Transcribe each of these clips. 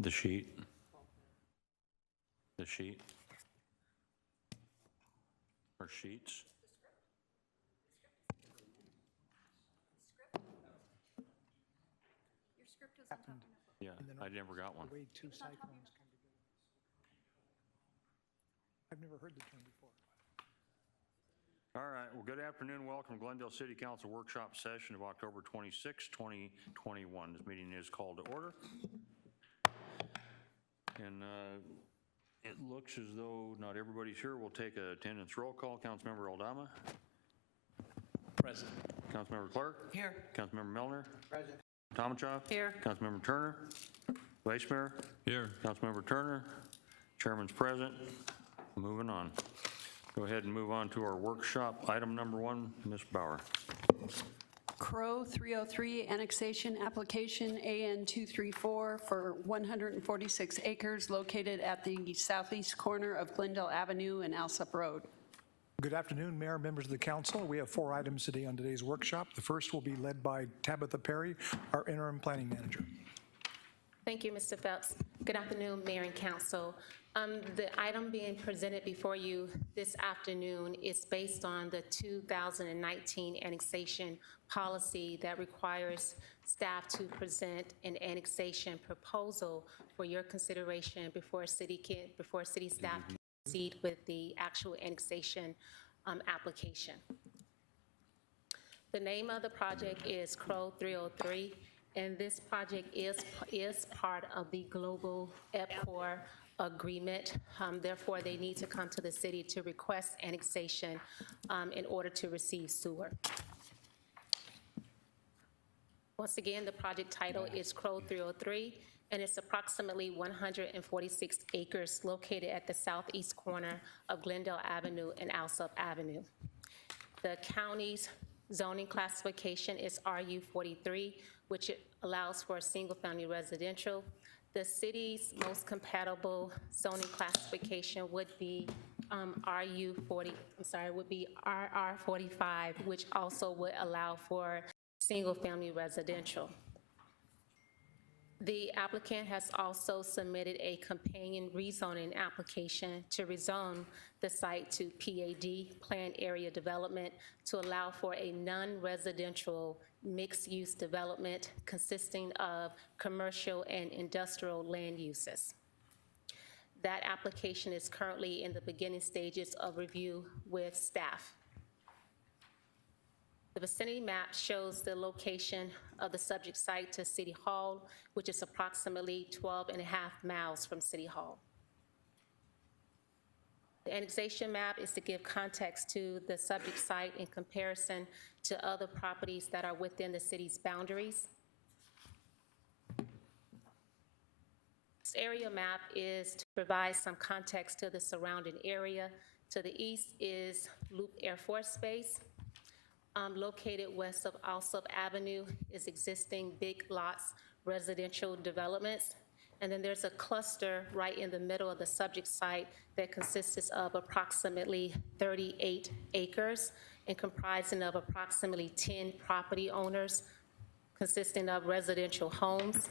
The sheet. The sheet. Or sheets. Yeah, I never got one. The way two cyclones come together. I've never heard the term before. All right, well, good afternoon. Welcome to Glendale City Council Workshop Session of October 26, 2021. This meeting is called to order. And it looks as though not everybody's here. We'll take a attendance roll call. Councilmember Aldama. Present. Councilmember Clark. Here. Councilmember Milner. Present. Tomachoff. Here. Councilmember Turner. Vice Mayor. Here. Councilmember Turner. Chairman's present. Moving on. Go ahead and move on to our workshop. Item number 1, Ms. Bauer. Crow 303 annexation application AN 234 for 146 acres located at the southeast corner of Glendale Avenue and Alsop Road. Good afternoon, Mayor, members of the council. We have 4 items today on today's workshop. The first will be led by Tabitha Perry, our interim planning manager. Thank you, Mr. Phelps. Good afternoon, Mayor and Council. The item being presented before you this afternoon is based on the 2019 annexation policy that requires staff to present an annexation proposal for your consideration before city staff can proceed with the actual annexation application. The name of the project is Crow 303. And this project is part of the global EPCOR agreement. Therefore, they need to come to the city to request annexation in order to receive sewer. Once again, the project title is Crow 303, and it's approximately 146 acres located at the southeast corner of Glendale Avenue and Alsop Avenue. The county's zoning classification is RU43, which allows for a single-family residential. The city's most compatible zoning classification would be RR45, which also would allow for single-family residential. The applicant has also submitted a companion rezoning application to rezone the site to PAD, Planned Area Development, to allow for a non-residential mixed-use development consisting of commercial and industrial land uses. That application is currently in the beginning stages of review with staff. The vicinity map shows the location of the subject site to City Hall, which is approximately 12.5 miles from City Hall. The annexation map is to give context to the subject site in comparison to other properties that are within the city's boundaries. This area map is to provide some context to the surrounding area. To the east is Loop Air Force Base. Located west of Alsop Avenue is existing big lots residential developments. And then there's a cluster right in the middle of the subject site that consists of approximately 38 acres and comprising of approximately 10 property owners consisting of residential homes.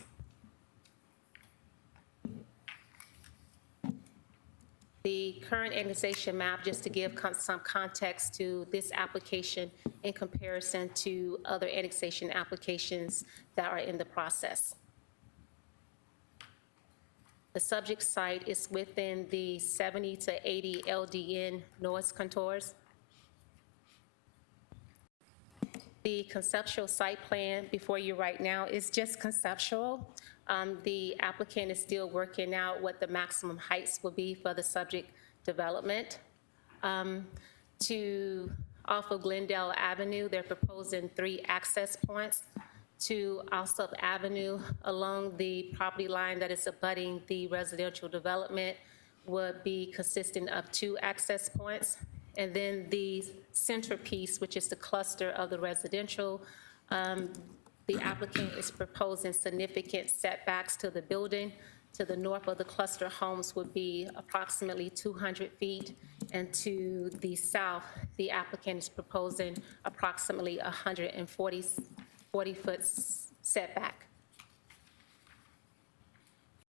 The current annexation map, just to give some context to this application in comparison to other annexation applications that are in the process. The subject site is within the 70 to 80 LDN noise contours. The conceptual site plan before you right now is just conceptual. The applicant is still working out what the maximum heights will be for the subject development. Off of Glendale Avenue, they're proposing 3 access points to Alsop Avenue along the property line that is abutting the residential development would be consisting of 2 access points. And then the centerpiece, which is the cluster of the residential, the applicant is proposing significant setbacks to the building. To the north of the cluster homes would be approximately 200 feet, and to the south, the applicant is proposing approximately 40-foot setback.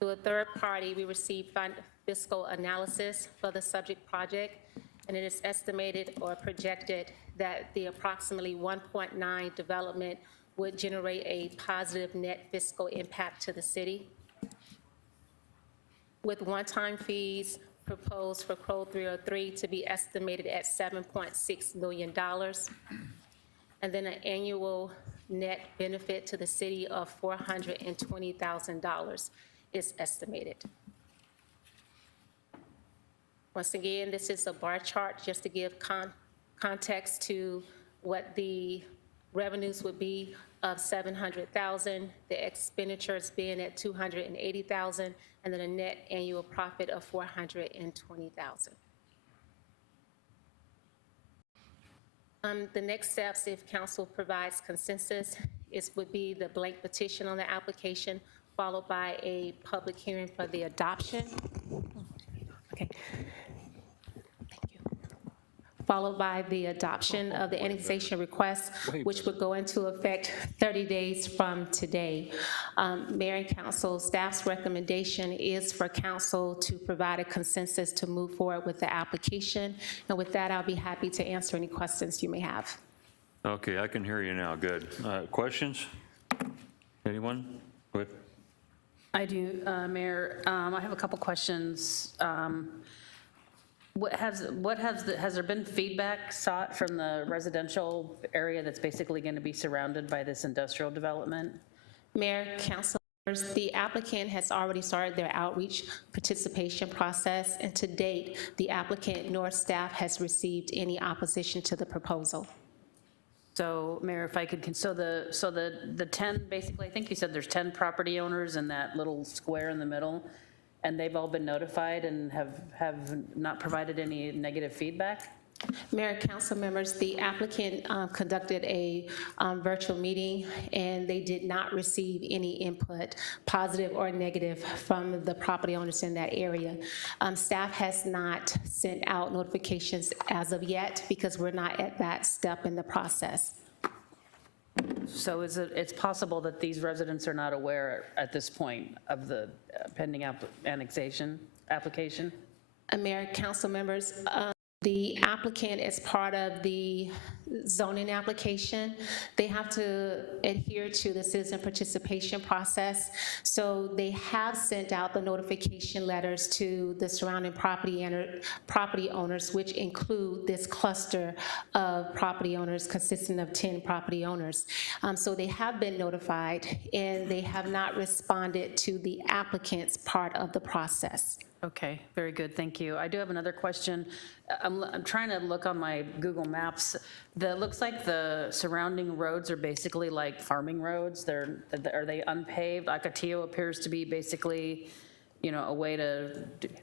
Through a third party, we received fiscal analysis for the subject project, and it is estimated or projected that the approximately 1.9 development would generate a positive net fiscal impact to the city. With one-time fees proposed for Crow 303 to be estimated at $7.6 million, and then an annual net benefit to the city of $420,000 is estimated. Once again, this is a bar chart just to give context to what the revenues would be of $700,000, the expenditures being at $280,000, and then a net annual profit of $420,000. The next steps, if council provides consensus, would be the blank petition on the application, followed by a public hearing for the adoption. Okay. Followed by the adoption of the annexation request, which would go into effect 30 days from today. Mayor and council, staff's recommendation is for council to provide a consensus to move forward with the application. And with that, I'll be happy to answer any questions you may have. Okay, I can hear you now, good. Questions? Anyone? With? I do, Mayor. I have a couple questions. Has there been feedback sought from the residential area that's basically going to be surrounded by this industrial development? Mayor, council members, the applicant has already started their outreach participation process, and to date, the applicant nor staff has received any opposition to the proposal. So, Mayor, if I could, so the 10, basically, I think you said there's 10 property owners in that little square in the middle, and they've all been notified and have not provided any negative feedback? Mayor, council members, the applicant conducted a virtual meeting, and they did not receive any input, positive or negative, from the property owners in that area. Staff has not sent out notifications as of yet because we're not at that step in the process. So it's possible that these residents are not aware at this point of the pending annexation application? Mayor, council members, the applicant, as part of the zoning application, they have to adhere to the citizen participation process. So they have sent out the notification letters to the surrounding property owners, which include this cluster of property owners consisting of 10 property owners. So they have been notified, and they have not responded to the applicant's part of the process. Okay, very good, thank you. I do have another question. I'm trying to look on my Google Maps. Looks like the surrounding roads are basically like farming roads. Are they unpaved? Ocotillo appears to be basically, a way to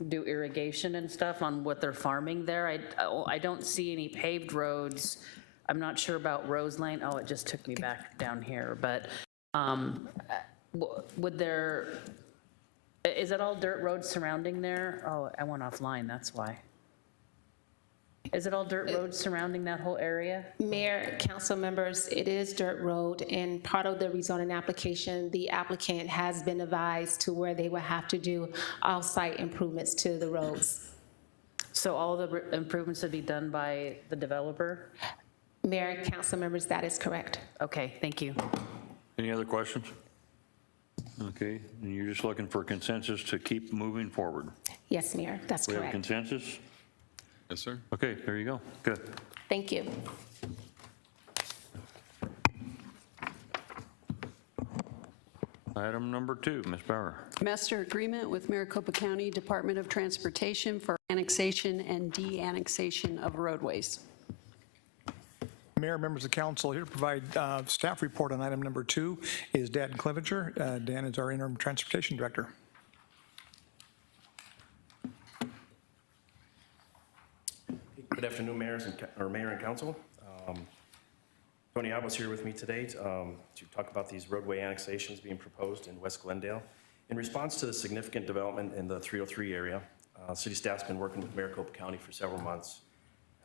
do irrigation and stuff on what they're farming there. I don't see any paved roads. I'm not sure about Rose Lane. Oh, it just took me back down here. But is it all dirt roads surrounding there? Oh, I went offline, that's why. Is it all dirt roads surrounding that whole area? Mayor, council members, it is dirt road, and part of the rezoning application, the applicant has been advised to where they will have to do off-site improvements to the roads. So all the improvements would be done by the developer? Mayor, council members, that is correct. Okay, thank you. Any other questions? Okay, and you're just looking for consensus to keep moving forward. Yes, Mayor, that's We have correct. consensus? Yes, sir. Okay, there you go. Good. Thank you. Item number 2, Ms. Bauer. Master agreement with Maricopa County Department of Transportation for annexation and de-annexation of roadways. Mayor, members of council, here to provide staff report on item number 2 is Dan Clevenger. Dan is our interim transportation director. Good afternoon, Mayor and Council. Tony Abbas here with me today to talk about these roadway annexations being proposed in West Glendale. In response to the significant development in the 303 area, city staff's been working with Maricopa County for several months,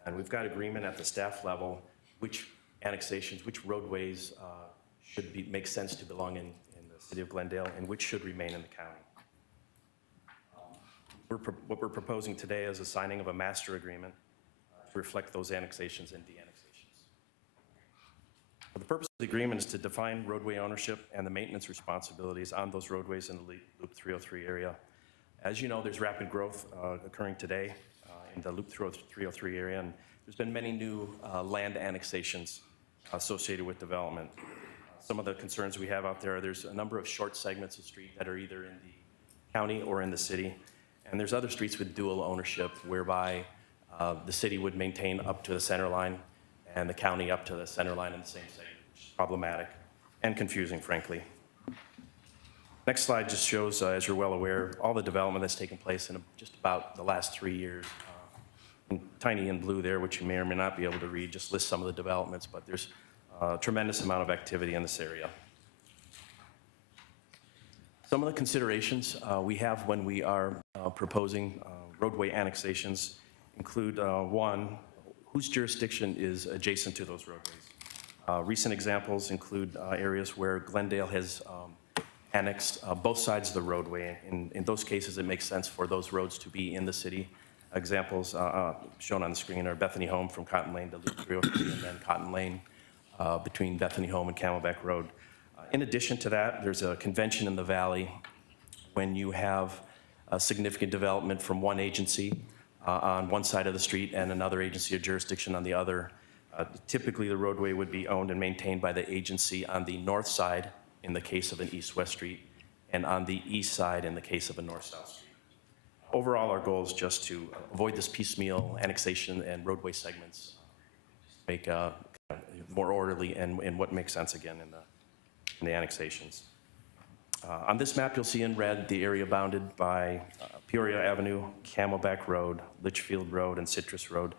and we've got agreement at the staff level which annexations, which roadways make sense to belong in the city of Glendale and which should remain in the county. What we're proposing today is a signing of a master agreement to reflect those annexations and de-annexations. The purpose of the agreement is to define roadway ownership and the maintenance responsibilities on those roadways in the Loop 303 area. As you know, there's rapid growth occurring today in the Loop 303 area, and there's been many new land annexations associated with development. Some of the concerns we have out there's a number of short segments of street that are either in the county or in the city, and there's other streets with dual ownership whereby the city would maintain up to the center line and the county up to the center line in the same segment, which is problematic and confusing, frankly. Next slide just shows, as you're well aware, all the development that's taken place in just about the last 3 years. Tiny in blue there, which you may or may not be able to read, just lists some of the developments, but there's a tremendous amount of activity in this area. Some of the considerations we have when we are proposing roadway annexations include, one, whose jurisdiction is adjacent to those roadways. Recent examples include areas where Glendale has annexed both sides of the roadway. In those cases, it makes sense for those roads to be in the city. Examples shown on the screen are Bethany Home from Cotton Lane to Loop 303, and then Cotton Lane between Bethany Home and Camelback Road. In addition to that, there's a convention in the valley when you have a significant development from one agency on one side of the street and another agency or jurisdiction on the other. Typically, the roadway would be owned and maintained by the agency on the north side in the case of an east-west street, and on the east side in the case of a north-south street. Overall, our goal is just to avoid this piecemeal annexation and roadway segments, make more orderly and what makes sense again in the annexations. On this map, you'll see in red the area bounded by Peoria Avenue, Camelback Road, Litchfield Road, and Citrus Road.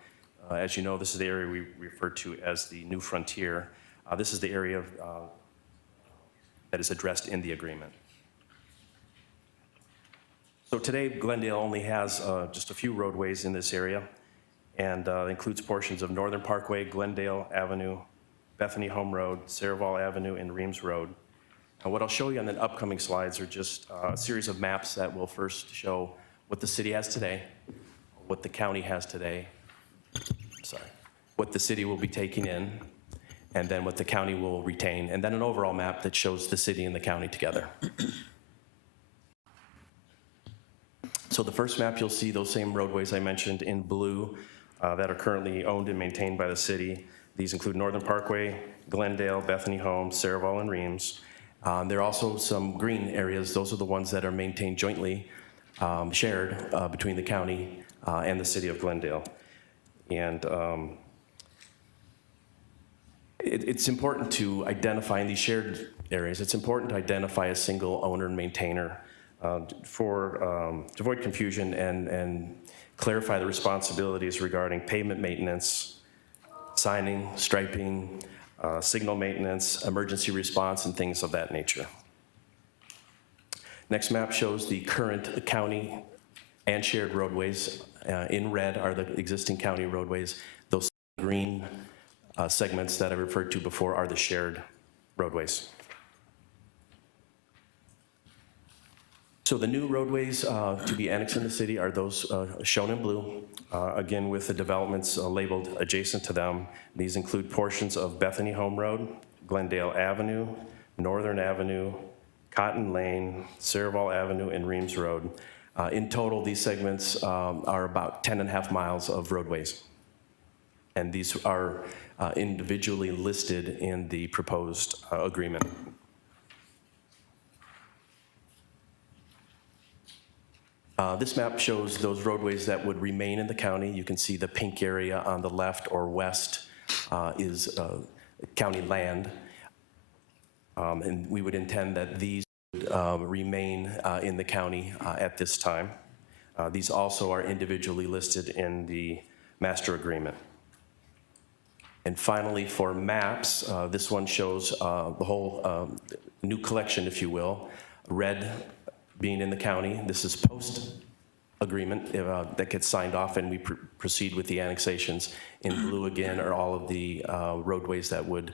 As you know, this is the area we refer to as the New Frontier. This is the area that is addressed in the agreement. So today, Glendale only has just a few roadways in this area, and includes portions of Northern Parkway, Glendale Avenue, Bethany Home Road, Saraval Avenue, and Reams Road. And what I'll show you on the upcoming slides are just a series of maps that will first show what the city has today, what the county has today, what the city will be taking in, and then what the county will retain, and then an overall map that shows the city and the county together. So the first map, you'll see those same roadways I mentioned in blue that are currently owned and maintained by the city. These include Northern Parkway, Glendale, Bethany Home, Saraval, and Reams. There are also some green areas. Those are the ones that are maintained jointly, shared between the county and the city of Glendale. And it's important to identify in these shared areas, it's important to identify a single owner and maintainer to avoid confusion and clarify the responsibilities regarding pavement maintenance, signing, striping, signal maintenance, emergency response, and things of that nature. Next map shows the current county and shared roadways. In red are the existing county roadways. Those green segments that I referred to before are the shared roadways. So the new roadways to be annexed in the city are those shown in blue, again with the developments labeled adjacent to them. These include portions of Bethany Home Road, Glendale Avenue, Northern Avenue, Cotton Lane, Saraval Avenue, and Reams Road. In total, these segments are about 10.5 miles of roadways. And these are individually listed in the proposed agreement. This map shows those roadways that would remain in the county. You can see the pink area on the left or west is county land. And we would intend that these would remain in the county at this time. These also are individually listed in the master agreement. And finally, for maps, this one shows the whole new collection, if you will. Red being in the county. This is post-agreement that gets signed off and we proceed with the annexations. In blue again are all of the roadways that would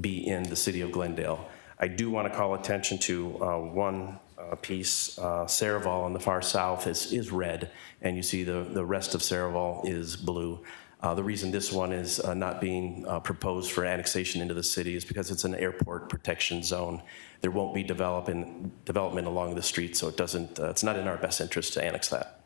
be in the city of Glendale. I do want to call attention to one piece, Saraval on the far south is red, and you see the rest of Saraval is blue. The reason this one is not being proposed for annexation into the city is because it's an airport protection zone. There won't be development along the street, so it's not in our best interest to annex that.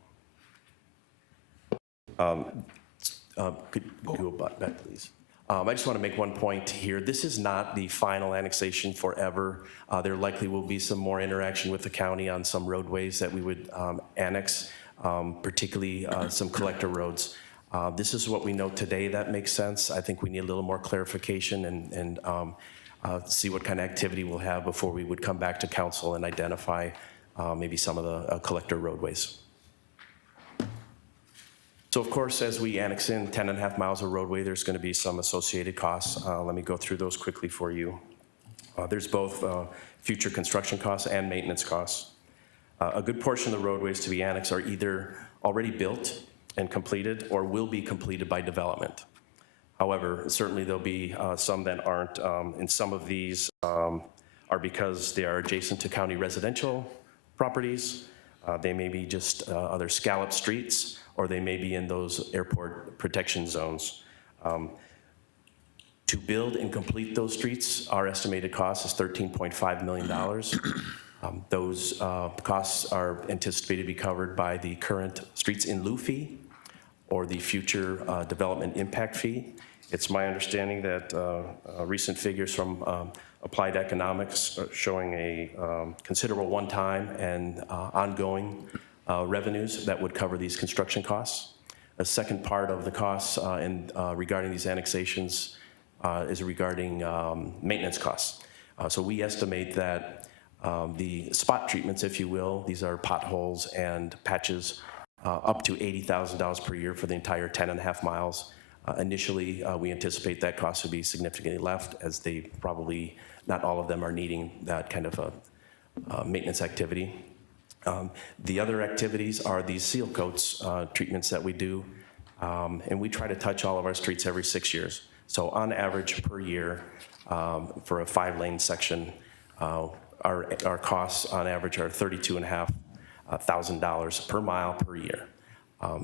Could you go back, please? I just want to make one point here. This is not the final annexation forever. There likely will be some more interaction with the county on some roadways that we would annex, particularly some collector roads. This is what we know today that makes sense. I think we need a little more clarification and see what kind of activity we'll have before we would come back to council and identify maybe some of the collector roadways. So of course, as we annex in 10.5 miles of roadway, there's going to be some associated costs. Let me go through those quickly for you. There's both future construction costs and maintenance costs. A good portion of the roadways to be annexed are either already built and completed or will be completed by development. However, certainly there'll be some that aren't, and some of these are because they are adjacent to county residential properties. They may be just other scallop streets, or they may be in those airport protection zones. To build and complete those streets, our estimated cost is $13.5 million. Those costs are anticipated to be covered by the current Streets in Lieu fee or the future development impact fee. It's my understanding that recent figures from Applied Economics are showing a considerable one-time and ongoing revenues that would cover these construction costs. A second part of the costs regarding these annexations is regarding maintenance costs. So we estimate that the spot treatments, if you will, these are potholes and patches, up to $80,000 per year for the entire 10.5 miles. Initially, we anticipate that cost would be significantly less, as they probably, not all of them are needing that kind of a maintenance activity. The other activities are these seal coats treatments that we do, and we try to touch all of our streets every 6 years. So on average per year, for a 5-lane section, our costs on average are $32,500 per mile per year.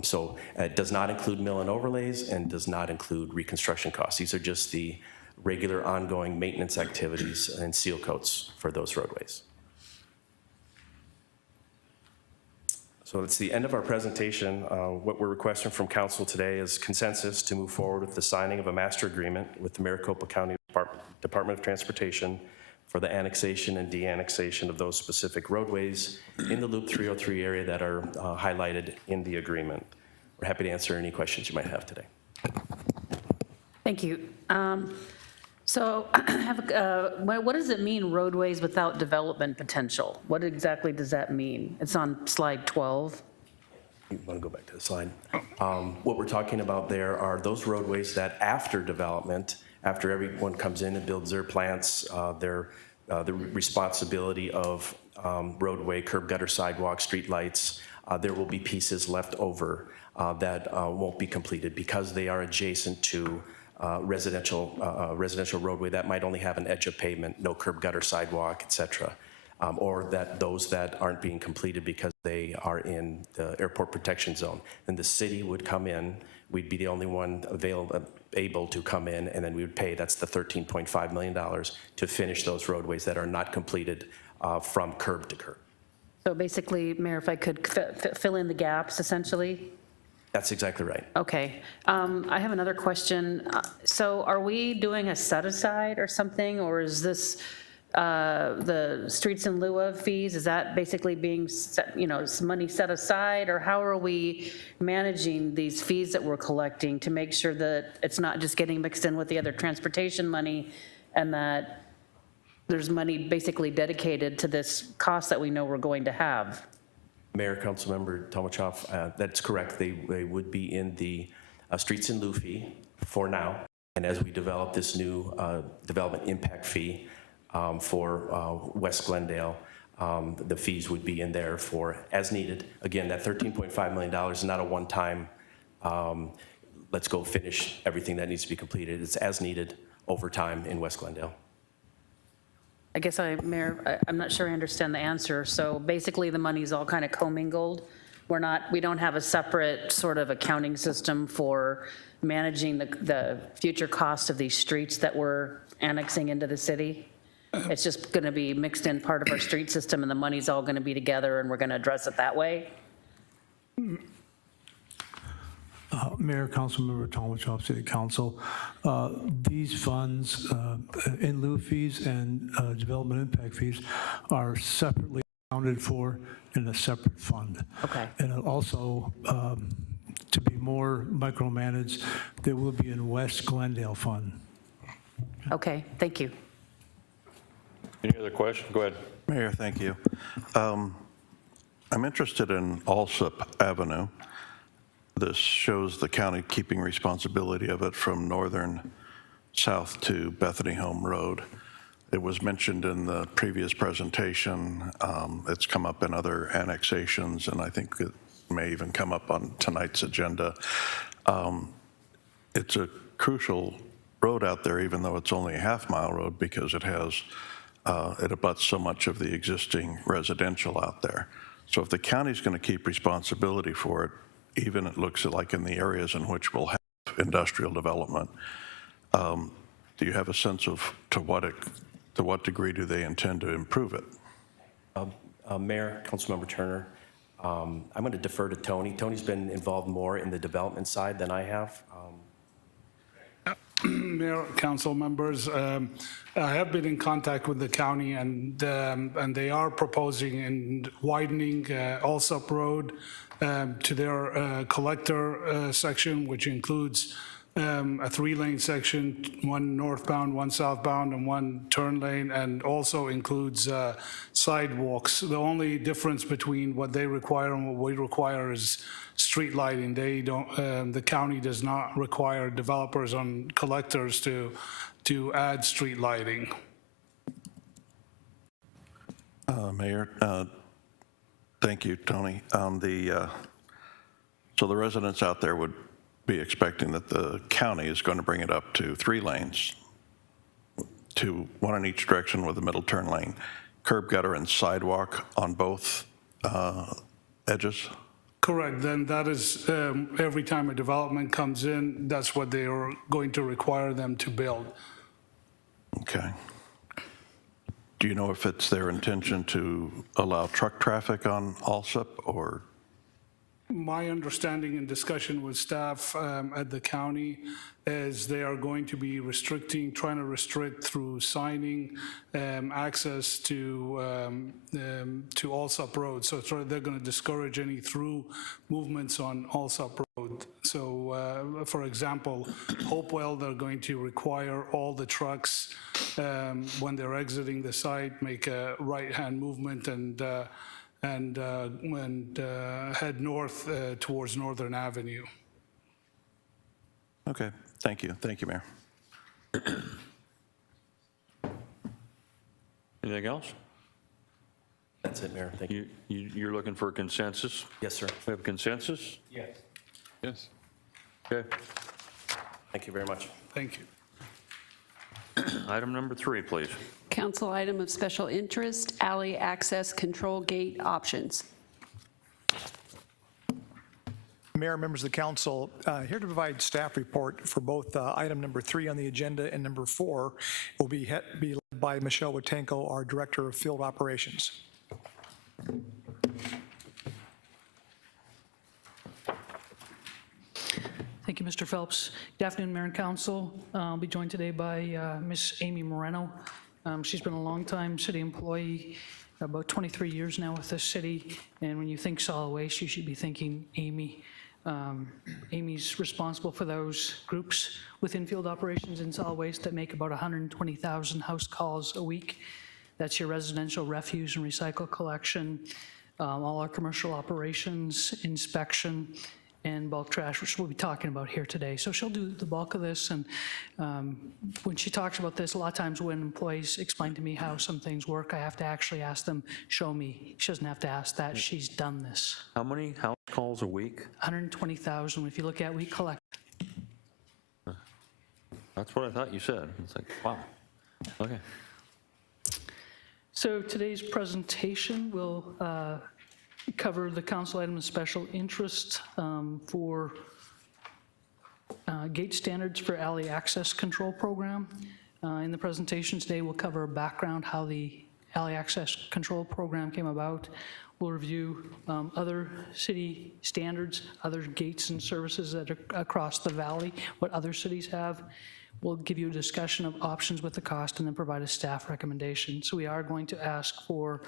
So it does not include mill and overlays and does not include reconstruction costs. These are just the regular ongoing maintenance activities and seal coats for those roadways. So it's the end of our presentation. What we're requesting from council today is consensus to move forward with the signing of a master agreement with the Maricopa County Department of Transportation for the annexation and de-annexation of those specific roadways in the Loop 303 area that are highlighted in the agreement. We're happy to answer any questions you might have today. Thank you. So I have, what does it mean, roadways without development potential? What exactly does that mean? It's on slide 12. You want to go back to the slide? What we're talking about there are those roadways that after development, after everyone comes in and builds their plants, the responsibility of roadway, curb, gutter, sidewalk, street lights, there will be pieces left over that won't be completed because they are adjacent to residential roadway that might only have an edge of pavement, no curb, gutter, sidewalk, et cetera. Or that those that aren't being completed because they are in the airport protection zone. Then the city would come in, we'd be the only one able to come in, and then we would pay, that's the $13.5 million, to finish those roadways that are not completed from curb to curb. So basically, Mayor, if I could fill in the gaps, essentially? That's exactly right. Okay. I have another question. So are we doing a set-aside or something, or is this the streets in lieu of fees? Is that basically being, set, some money set aside, or how are we managing these fees that we're collecting to make sure that it's not just getting mixed in with the other transportation money and that there's money basically dedicated to this cost that we know we're going to have? Mayor, Councilmember Tomachoff, that's correct. They would be in the streets in lieu fee for now. And as we develop this new development impact fee for West Glendale, the fees would be in there for as needed. Again, that $13.5 million is not a one-time, let's go finish everything that needs to be completed. It's as needed over time in West Glendale. I guess Mayor, I'm not sure I understand the answer. So basically, the money's all kind of commingled. We don't have a separate sort of accounting system for managing the future cost of these streets that we're annexing into the city. It's just going to be mixed in part of our street system, and the money's all going to be together, and we're going to address it that way. Mayor, Councilmember Tom Wachop, City Council. These funds, in lieu fees and development impact fees, are separately accounted for in a separate fund. Okay. And also, to be more micromanaged, there will be in West Glendale Fund. Okay, thank you. Any other questions? Go ahead. Mayor, thank you. I'm interested in Alsop Avenue. This shows the county keeping responsibility of it from northern south to Bethany Home Road. It was mentioned in the previous presentation. It's come up in other annexations, and I think it may even come up on tonight's agenda. It's a crucial road out there, even though it's only a half-mile road, because it has it abuts so much of the existing residential out there. So if the county's going to keep responsibility for it, even it looks like in the areas in which we'll have industrial development, do you have a sense of to what degree do they intend to improve it? Mayor, Councilmember Turner, I'm going to defer to Tony. Tony's been involved more in the development side than I have. Mayor, council members, I have been in contact with the county, and they are proposing and widening Alsop Road to their collector section, which includes a 3-lane section, 1 northbound, 1 southbound, and 1 turn lane, and also includes sidewalks. The only difference between what they require and what we require is street lighting. They don't. The county does not require developers on collectors to add street lighting. Mayor, thank you, Tony. So the residents out there would be expecting that the county is going to bring it up to 3 lanes, to 1 in each direction with a middle turn lane, curb gutter and sidewalk on both edges? Correct. Then that is every time a development comes in, that's what they are going to require them to build. Okay. Do you know if it's their intention to allow truck traffic on Alsop, or? My understanding and discussion with staff at the county is they are going to be trying to restrict through signing access to Alsop Road. So they're going to discourage any through movements on Alsop Road. So for example, Hopewell, they're going to require all the trucks when they're exiting the site, make a right-hand movement and head north towards Northern Avenue. Okay, thank you. Thank you, Mayor. Anything else? That's it, Mayor. Thank you. You're looking for a consensus? Yes, sir. We have a consensus? Yes. Yes. Okay. Thank you very much. Thank you. Item number 3, please. Council item of special interest, alley access control gate options. Mayor, members of the council, here to provide staff report for both item number 3 on the agenda and number 4 will be led by Michelle Watenko, our Director of Field Operations. Thank you, Mr. Phelps. Good afternoon, Mayor and Council. I'll be joined today by Ms. Amy Moreno. She's been a long-time city employee, about 23 years now with this city, and when you think solid waste, you should be thinking Amy. Amy's responsible for those groups within field operations in solid waste that make about 120,000 house calls a week. That's your residential refuse and recycle collection, all our commercial operations, inspection, and bulk trash, which we'll be talking about here today. So she'll do the bulk of this, and when she talks about this, a lot of times when employees explain to me how some things work, I have to actually ask them, show me. She doesn't have to ask that, she's done this. How many house calls a week? 120,000, if you look at, we collect. That's what I thought you said. It's like, wow. Okay. So today's presentation will cover the council item of special interest for gate standards for alley access control program. In the presentation today, we'll cover a background, how the alley access control program came about. We'll review other city standards, other gates and services that are across the valley, what other cities have. We'll give you a discussion of options with the cost and then provide a staff recommendation. So we are going to ask for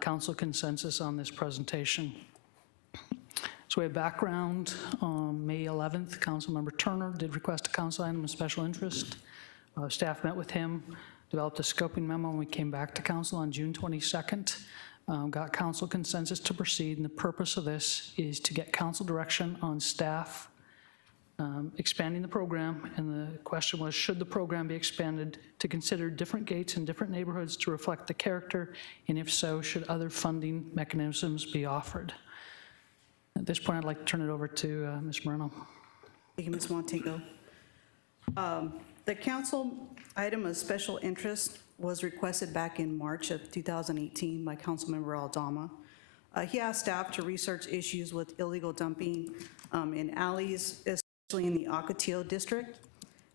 council consensus on this presentation. So we have background. On May 11th, Councilmember Turner did request a council item of special interest. Staff met with him, developed a scoping memo, and we came back to council on June 22nd. Got council consensus to proceed, and the purpose of this is to get council direction on staff expanding the program, and the question was, should the program be expanded to consider different gates in different neighborhoods to reflect the character, and if so, should other funding mechanisms be offered? At this point, I'd like to turn it over to Ms. Moreno. Thank you, Ms. Montego. The council item of special interest was requested back in March of 2018 by Councilmember Aldama. He asked staff to research issues with illegal dumping in alleys, especially in the Ocotillo district,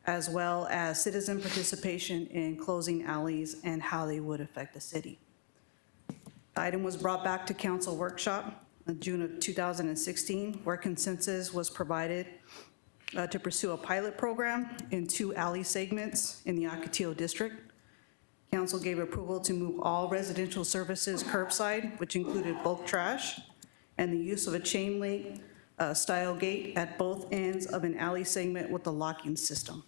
as well as citizen participation in closing alleys and how they would affect the city. The item was brought back to council workshop in June of 2016, where consensus was provided to pursue a pilot program in 2 alley segments in the Ocotillo district. Council gave approval to move all residential services curbside, which included bulk trash, and the use of a chain link style gate at both ends of an alley segment with a locking system.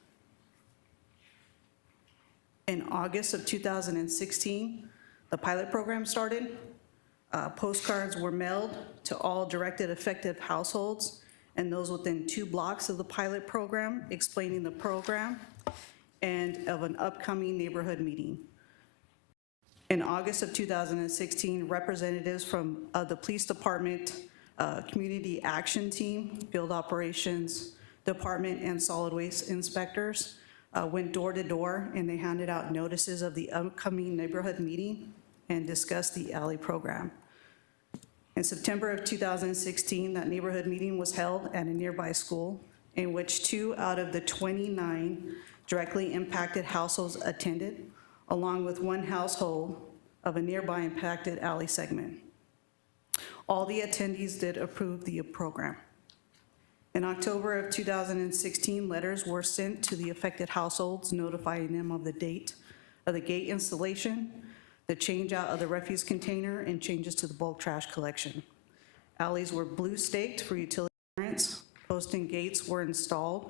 In August of 2016, the pilot program started. Postcards were mailed to all directed affected households and those within 2 blocks of the pilot program, explaining the program and of an upcoming neighborhood meeting. In August of 2016, representatives from the police department, community action team, field operations department, and solid waste inspectors went door to door, and they handed out notices of the upcoming neighborhood meeting and discussed the alley program. In September of 2016, that neighborhood meeting was held at a nearby school, in which 2 out of the 29 directly impacted households attended, along with 1 household of a nearby impacted alley segment. All the attendees did approve the program. In October of 2016, letters were sent to the affected households notifying them of the date of the gate installation, the change out of the refuse container, and changes to the bulk trash collection. Alleys were blue staked for utility clearance, post-in gates were installed,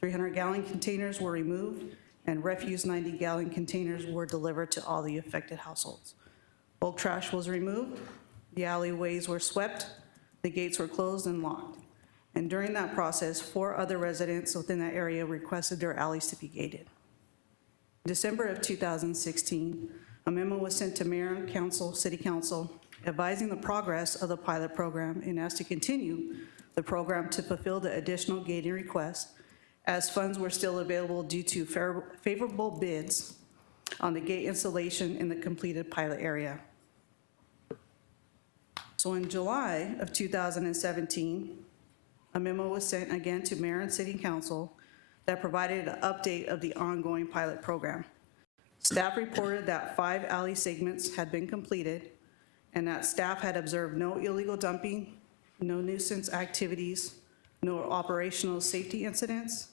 300-gallon containers were removed, and refuse 90-gallon containers were delivered to all the affected households. Bulk trash was removed, the alleyways were swept, the gates were closed and locked. And during that process, 4 other residents within that area requested their alleys to be gated. In December of 2016, a memo was sent to Mayor and Council, City Council, advising the progress of the pilot program and asked to continue the program to fulfill the additional gating request, as funds were still available due to favorable bids on the gate installation in the completed pilot area. So in July of 2017, a memo was sent again to Mayor and City Council that provided an update of the ongoing pilot program. Staff reported that 5 alley segments had been completed and that staff had observed no illegal dumping, no nuisance activities, no operational safety incidents,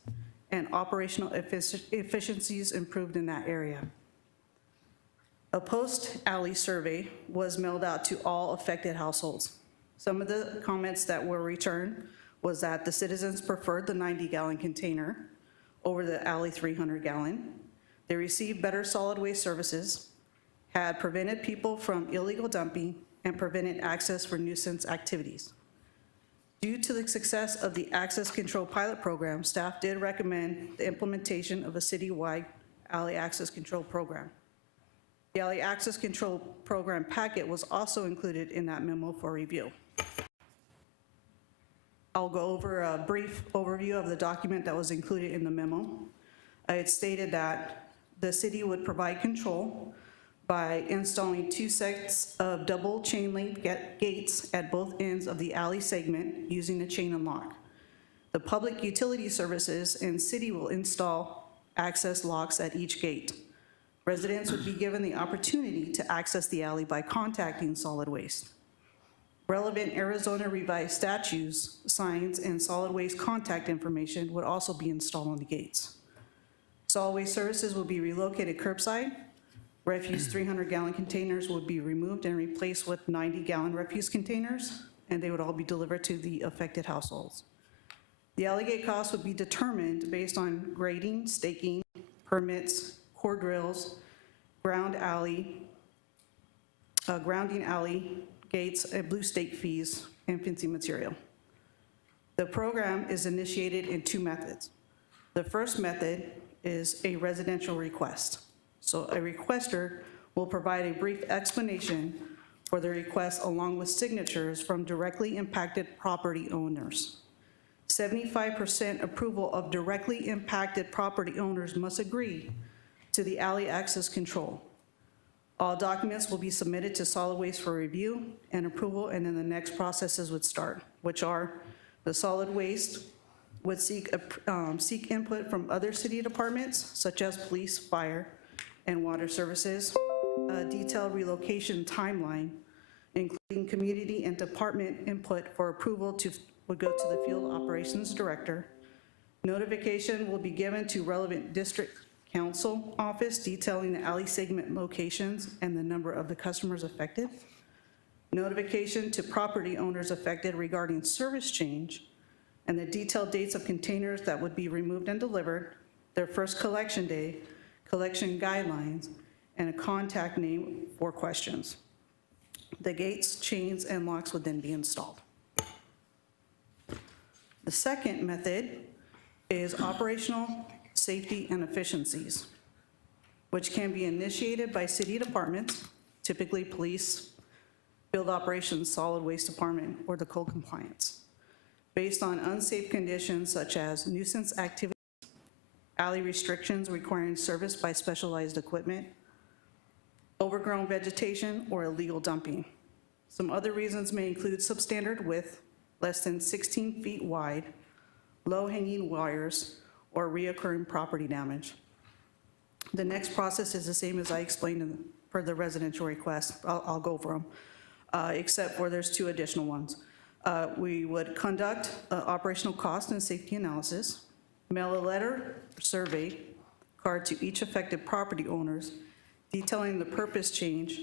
and operational efficiencies improved in that area. A post-alley survey was mailed out to all affected households. Some of the comments that were returned was that the citizens preferred the 90-gallon container over the alley 300-gallon. They received better solid waste services, had prevented people from illegal dumping, and prevented access for nuisance activities. Due to the success of the access control pilot program, staff did recommend the implementation of a citywide alley access control program. The alley access control program packet was also included in that memo for review. I'll go over a brief overview of the document that was included in the memo. It stated that the city would provide control by installing 2 sets of double chain link gates at both ends of the alley segment using a chain and lock. The public utility services and city will install access locks at each gate. Residents would be given the opportunity to access the alley by contacting solid waste. Relevant Arizona revised statutes, signs, and solid waste contact information would also be installed on the gates. Solid waste services will be relocated curbside. Refuse 300-gallon containers would be removed and replaced with 90-gallon refuse containers, and they would all be delivered to the affected households. The alley gate cost would be determined based on grading, staking, permits, core drills, grounding alley gates, blue stake fees, and fencing material. The program is initiated in 2 methods. The first method is a residential request. So a requester will provide a brief explanation for the request along with signatures from directly impacted property owners. 75% approval of directly impacted property owners must agree to the alley access control. All documents will be submitted to solid waste for review and approval, and then the next processes would start, which are the solid waste would seek input from other city departments, such as police, fire, and water services, a detailed relocation timeline, including community and department input for approval would go to the field operations director. Notification will be given to relevant district council office detailing the alley segment locations and the number of the customers affected. Notification to property owners affected regarding service change and the detailed dates of containers that would be removed and delivered, their first collection day, collection guidelines, and a contact name for questions. The gates, chains, and locks would then be installed. The second method is operational safety and efficiencies, which can be initiated by city departments, typically police, field operations, solid waste department, or the code compliance, based on unsafe conditions such as nuisance activities, alley restrictions requiring service by specialized equipment, overgrown vegetation, or illegal dumping. Some other reasons may include substandard width, less than 16 feet wide, low-hanging wires, or reoccurring property damage. The next process is the same as I explained for the residential request. I'll go over them, except for there's 2 additional ones. We would conduct operational cost and safety analysis, mail a letter, survey card to each affected property owners detailing the purpose change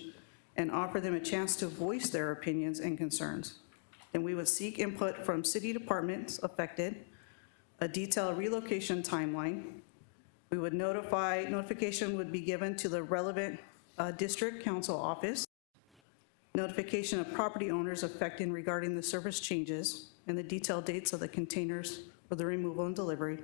and offer them a chance to voice their opinions and concerns. Then we would seek input from city departments affected, a detailed relocation timeline. We would notification would be given to the relevant district council office, notification of property owners affected regarding the service changes and the detailed dates of the containers for the removal and delivery.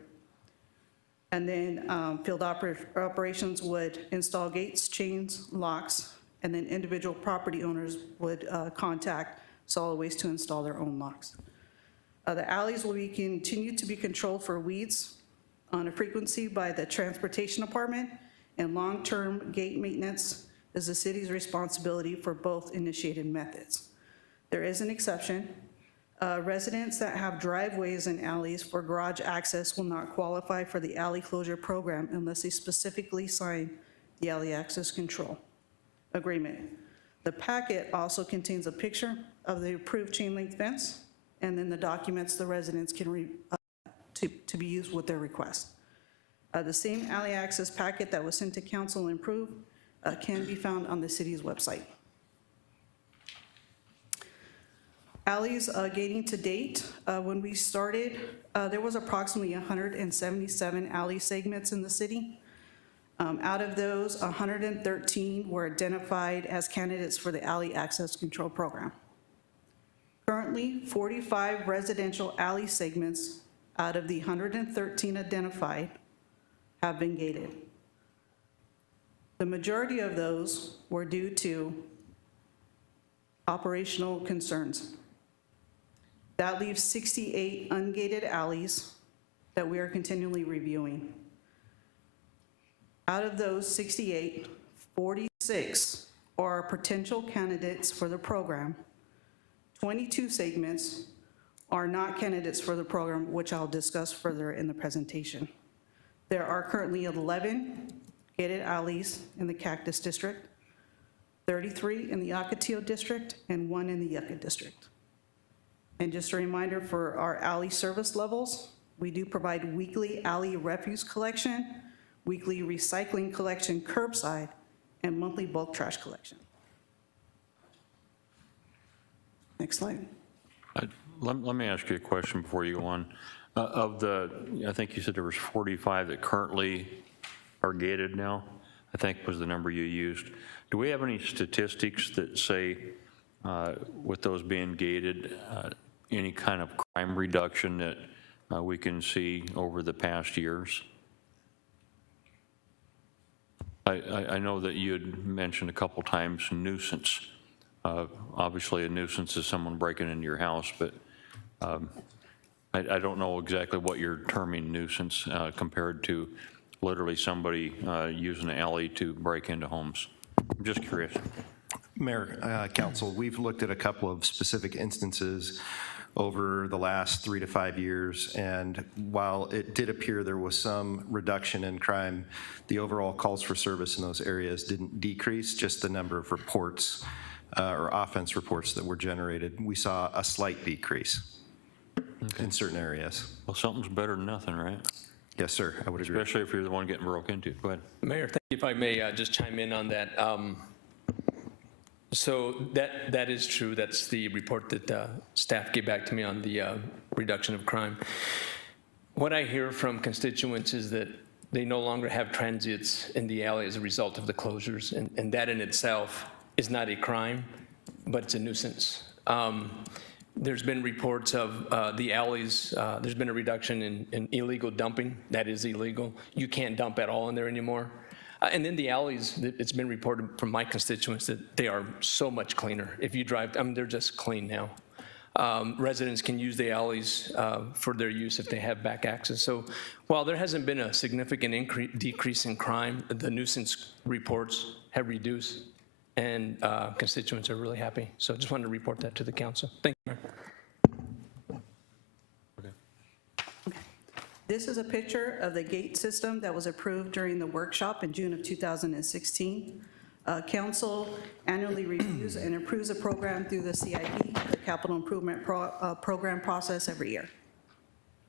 And then field operations would install gates, chains, locks, and then individual property owners would contact solid waste to install their own locks. The alleys will continue to be controlled for weeds on a frequency by the transportation department, and long-term gate maintenance is the city's responsibility for both initiated methods. There is an exception. Residents that have driveways and alleys for garage access will not qualify for the alley closure program unless they specifically sign the alley access control agreement. The packet also contains a picture of the approved chain link fence and then the documents the residents can to be used with their request. The same alley access packet that was sent to council and approved can be found on the city's website. Alleys gating to date, when we started, there was approximately 177 alley segments in the city. Out of those, 113 were identified as candidates for the alley access control program. Currently, 45 residential alley segments out of the 113 identified have been gated. The majority of those were due to operational concerns. That leaves 68 ungated alleys that we are continually reviewing. Out of those 68, 46 6 are potential candidates for the program. 22 segments are not candidates for the program, which I'll discuss further in the presentation. There are currently 11 gated alleys in the Cactus District, 33 in the Ocotillo District, and 1 in the Yucca District. And just a reminder for our alley service levels, we do provide weekly alley refuse collection, weekly recycling collection curbside, and monthly bulk trash collection. Next slide. Let me ask you a question before you go on. Of the, I think you said there was 45 that currently are gated now, I think was the number you used. Do we have any statistics that say, with those being gated, any kind of crime reduction that we can see over the past years? I know that you had mentioned a couple times nuisance. Obviously, a nuisance is someone breaking into your house, but I don't know exactly what you're terming nuisance compared to literally somebody using an alley to break into homes. I'm just curious. Mayor, Council, we've looked at a couple of specific instances over the last 3 to 5 years, and while it did appear there was some reduction in crime, the overall calls for service in those areas didn't decrease, just the number of reports or offense reports that were generated. We saw a slight decrease in certain areas. Well, something's better than nothing, right? Yes, sir, I would agree. Especially if you're the one getting broke into. Go ahead. Mayor, thank you. If I may just chime in on that. So that is true. That's the report that staff gave back to me on the reduction of crime. What I hear from constituents is that they no longer have transits in the alley as a result of the closures, and that in itself is not a crime, but it's a nuisance. There's been reports of the alleys, there's been a reduction in illegal dumping. That is illegal. You can't dump at all in there anymore. And in the alleys, it's been reported from my constituents that they are so much cleaner. If you drive, I mean, they're just clean now. Residents can use the alleys for their use if they have back access. So while there hasn't been a significant decrease in crime, the nuisance reports have reduced, and constituents are really happy. So I just wanted to report that to the council. Thank you, Mayor. This is a picture of the gate system that was approved during the workshop in June of 2016. Council annually reviews and approves a program through the CIP, the Capital Improvement Program process every year.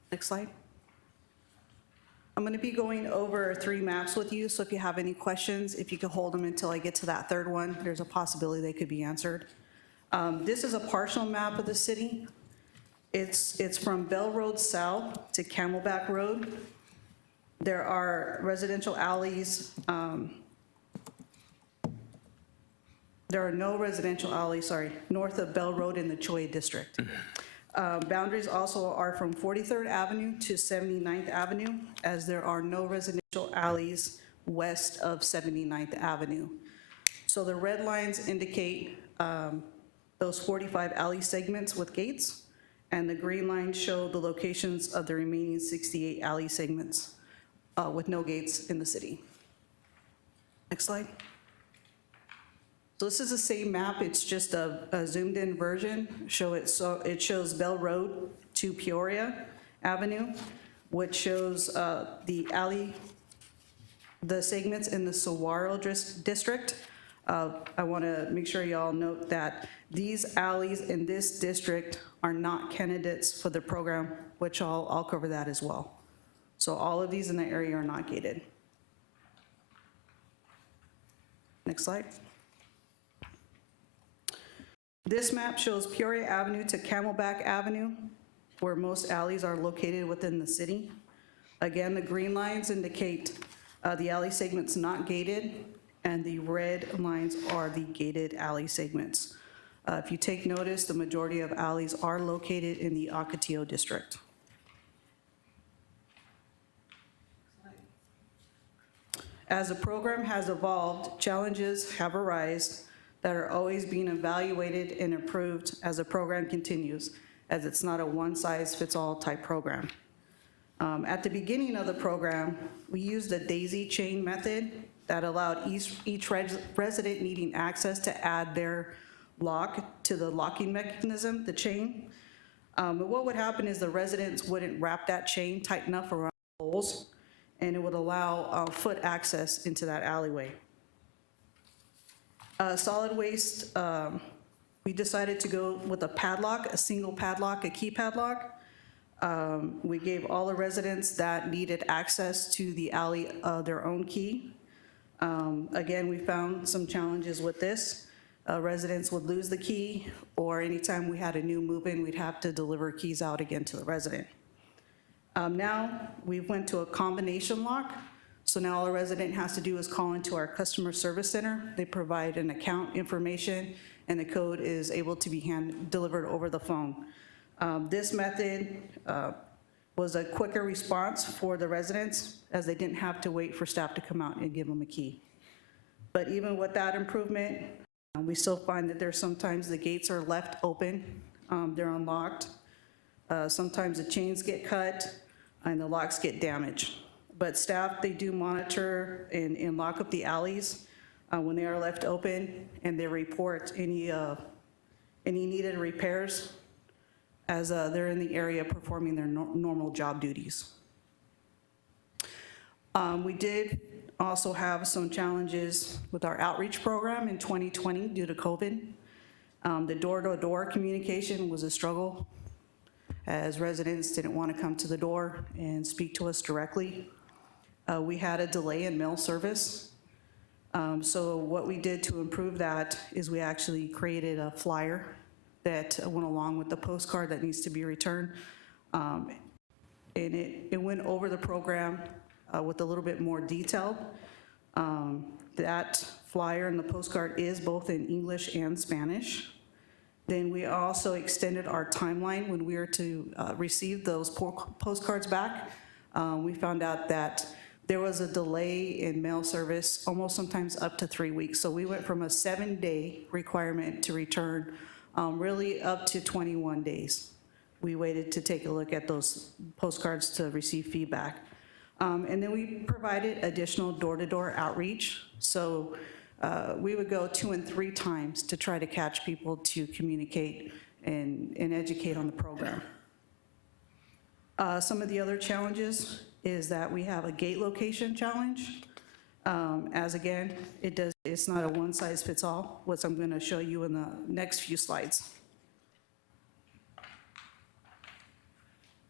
Next slide. I'm going to be going over 3 maps with you, so if you have any questions, if you could hold them until I get to that third one, there's a possibility they could be answered. This is a partial map of the city. It's from Bell Road South to Camelback Road. There are residential alleys. There are no residential alleys, north of Bell Road in the Choy District. Boundaries also are from 43rd Avenue to 79th Avenue, as there are no residential alleys west of 79th Avenue. So the red lines indicate those 45 alley segments with gates, and the green lines show the locations of the remaining 68 alley segments with no gates in the city. Next slide. So this is the same map, it's just a zoomed in version. So it shows Bell Road to Peoria Avenue, which shows the segments in the Saguaro District. I wanna make sure y'all note that these alleys in this district are not candidates for the program, which I'll cover that as well. So all of these in the area are not gated. Next slide. This map shows Peoria Avenue to Camelback Avenue, where most alleys are located within the city. Again, the green lines indicate the alley segments not gated, and the red lines are the gated alley segments. If you take notice, the majority of alleys are located in the Ocotillo District. As the program has evolved, challenges have arisen that are always being evaluated and improved as the program continues, as it's not a one-size-fits-all type program. At the beginning of the program, we used the daisy chain method that allowed each resident needing access to add their lock to the locking mechanism, the chain. But what would happen is the residents wouldn't wrap that chain tight enough around the holes, and it would allow foot access into that alleyway. Solid waste, we decided to go with a padlock, a single padlock, a key padlock. We gave all the residents that needed access to the alley their own key. Again, we found some challenges with this. Residents would lose the key, or anytime we had a new move-in, we'd have to deliver keys out again to the resident. Now, we went to a combination lock, so now all a resident has to do is call into our customer service center. They provide an account information, and the code is able to be delivered over the phone. This method was a quicker response for the residents, as they didn't have to wait for staff to come out and give them a key. But even with that improvement, we still find that there's sometimes the gates are left open, they're unlocked. Sometimes the chains get cut and the locks get damaged. But staff, they do monitor and lock up the alleys when they are left open, and they report any needed repairs as they're in the area performing their normal job duties. We did also have some challenges with our outreach program in 2020 due to COVID. The door-to-door communication was a struggle, as residents didn't want to come to the door and speak to us directly. We had a delay in mail service. So what we did to improve that is we actually created a flyer that went along with the postcard that needs to be returned. And it went over the program with a little bit more detail. That flyer and the postcard is both in English and Spanish. Then we also extended our timeline when we were to receive those postcards back. We found out that there was a delay in mail service, almost sometimes up to 3 weeks. So we went from a 7-day requirement to return really up to 21 days. We waited to take a look at those postcards to receive feedback. And then we provided additional door-to-door outreach. So we would go 2 and 3 times to try to catch people to communicate and educate on the program. Some of the other challenges is that we have a gate location challenge. As again, it's not a one-size-fits-all, which I'm going to show you in the next few slides.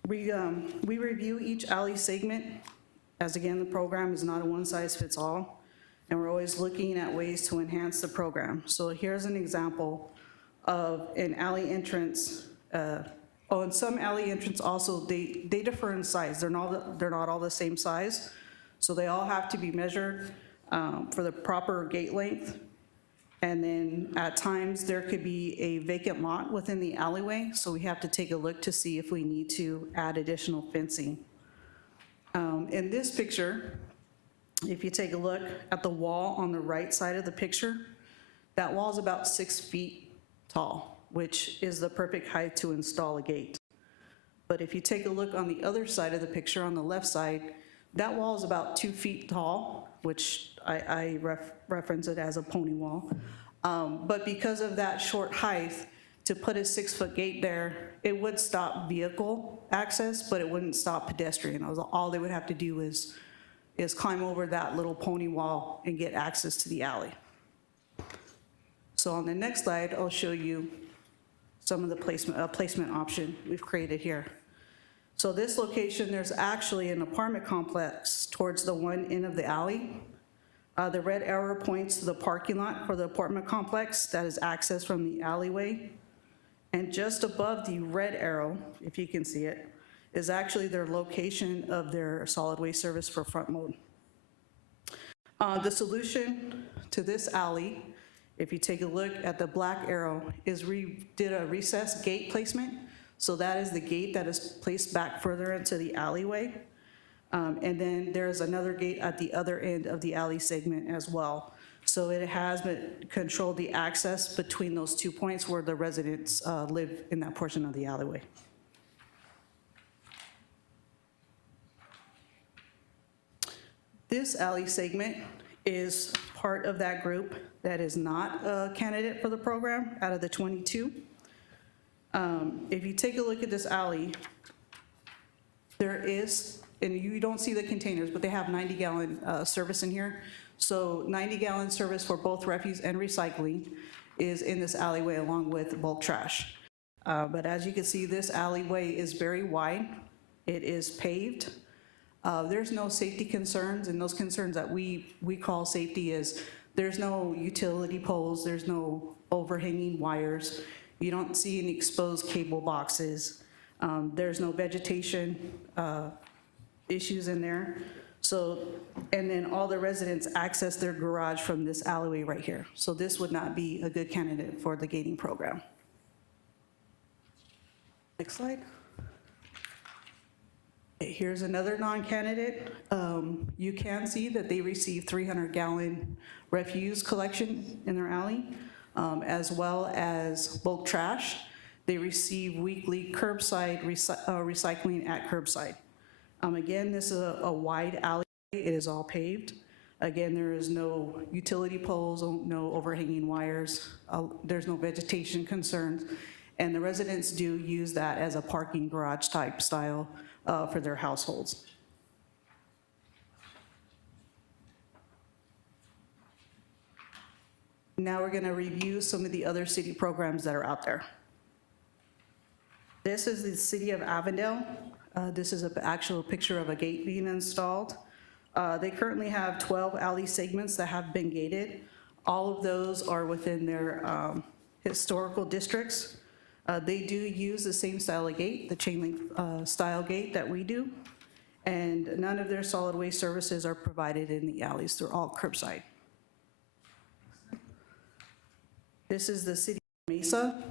We review each alley segment, as again, the program is not a one-size-fits-all, and we're always looking at ways to enhance the program. So here's an example of an alley entrance. And some alley entrance also, they differ in size. They're not all the same size. So they all have to be measured for the proper gate length. And then at times there could be a vacant lot within the alleyway. So we have to take a look to see if we need to add additional fencing. In this picture, if you take a look at the wall on the right side of the picture, that wall is about 6 feet tall, which is the perfect height to install a gate. But if you take a look on the other side of the picture, on the left side, that wall is about 2 feet tall, which I reference it as a pony wall. But because of that short height, to put a 6-foot gate there, it would stop vehicle access, but it wouldn't stop pedestrian. All they would have to do is climb over that little pony wall and get access to the alley. So on the next slide, I'll show you some of the placement option we've created here. So this location, there's actually an apartment complex towards the one end of the alley. The red arrow points to the parking lot for the apartment complex that is accessed from the alleyway. And just above the red arrow, if you can see it, is actually their location of their solid waste service for front load. The solution to this alley, if you take a look at the black arrow, is we did a recessed gate placement. So that is the gate that is placed back further into the alleyway. And then there's another gate at the other end of the alley segment as well. So it has controlled the access between those 2 points where the residents live in that portion of the alleyway. This alley segment is part of that group that is not a candidate for the program out of the 22. If you take a look at this alley, there is, and you don't see the containers, but they have 90-gallon service in here. So 90-gallon service for both refuse and recycling is in this alleyway along with bulk trash. But as you can see, this alleyway is very wide. It is paved. There's no safety concerns, and those concerns that we call safety is there's no utility poles, there's no overhanging wires, you don't see any exposed cable boxes, there's no vegetation issues in there. So, and then all the residents access their garage from this alleyway right here. So this would not be a good candidate for the gating program. Next slide. Here's another non-candidate. You can see that they receive 300-gallon refuse collection in their alley, as well as bulk trash. They receive weekly curbside recycling at curbside. Again, this is a wide alley. It is all paved. Again, there is no utility poles, no overhanging wires. There's no vegetation concerns. And the residents do use that as a parking garage type style for their households. Now we're gonna review some of the other city programs that are out there. This is the city of Avondale. This is an actual picture of a gate being installed. They currently have 12 alley segments that have been gated. All of those are within their historical districts. They do use the same style of gate, the chain link style gate that we do, and none of their solid waste services are provided in the alleys. They're all curbside. This is the city of Mesa.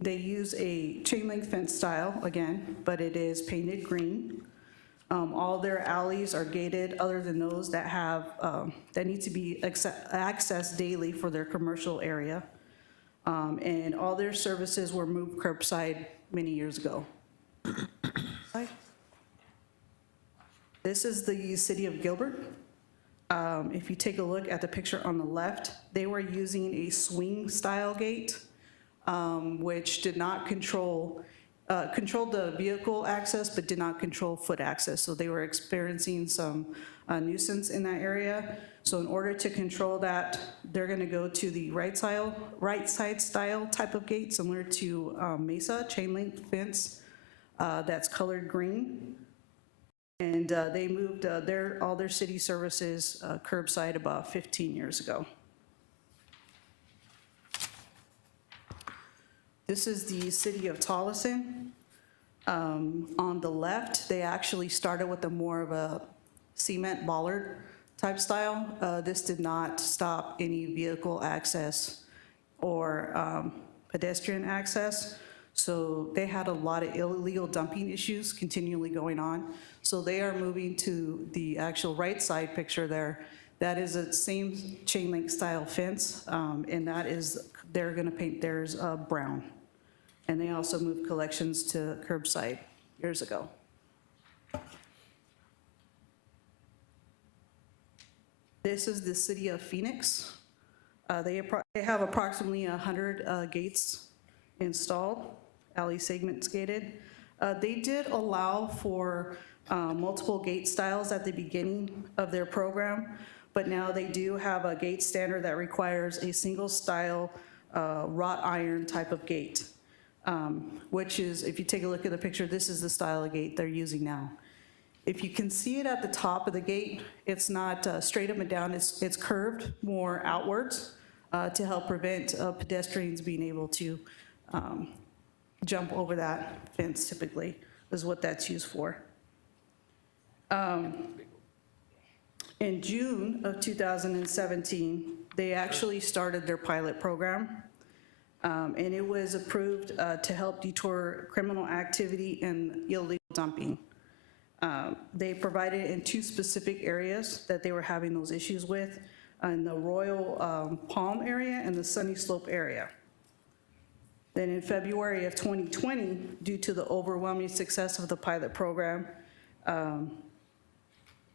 They use a chain link fence style again, but it is painted green. All their alleys are gated other than those that have, that need to be accessed daily for their commercial area. And all their services were moved curbside many years ago. This is the city of Gilbert. If you take a look at the picture on the left, they were using a swing style gate, which did not controlled the vehicle access, but did not control foot access. So they were experiencing some nuisance in that area. So in order to control that, they're gonna go to the right side style type of gate, similar to Mesa, chain link fence that's colored green. And they moved all their city services curbside about 15 years ago. This is the city of Tolleson. On the left, they actually started with more of a cement bollard type style. This did not stop any vehicle access or pedestrian access. So they had a lot of illegal dumping issues continually going on. So they are moving to the actual right side picture there. That is the same chain link style fence, and that is, they're gonna paint theirs brown. And they also moved collections to curbside years ago. This is the city of Phoenix. They have approximately 100 gates installed, alley segments gated. They did allow for multiple gate styles at the beginning of their program, but now they do have a gate standard that requires a single style wrought iron type of gate, which is, if you take a look at the picture, this is the style of gate they're using now. If you can see it at the top of the gate, it's not straight up and down, it's curved more outwards to help prevent pedestrians being able to jump over that fence typically, is what that's used for. In June of 2017, they actually started their pilot program, and it was approved to help deter criminal activity and illegal dumping. They provided in 2 specific areas that they were having those issues with, in the Royal Palm area and the Sunny Slope area. Then in February of 2020, due to the overwhelming success of the pilot program,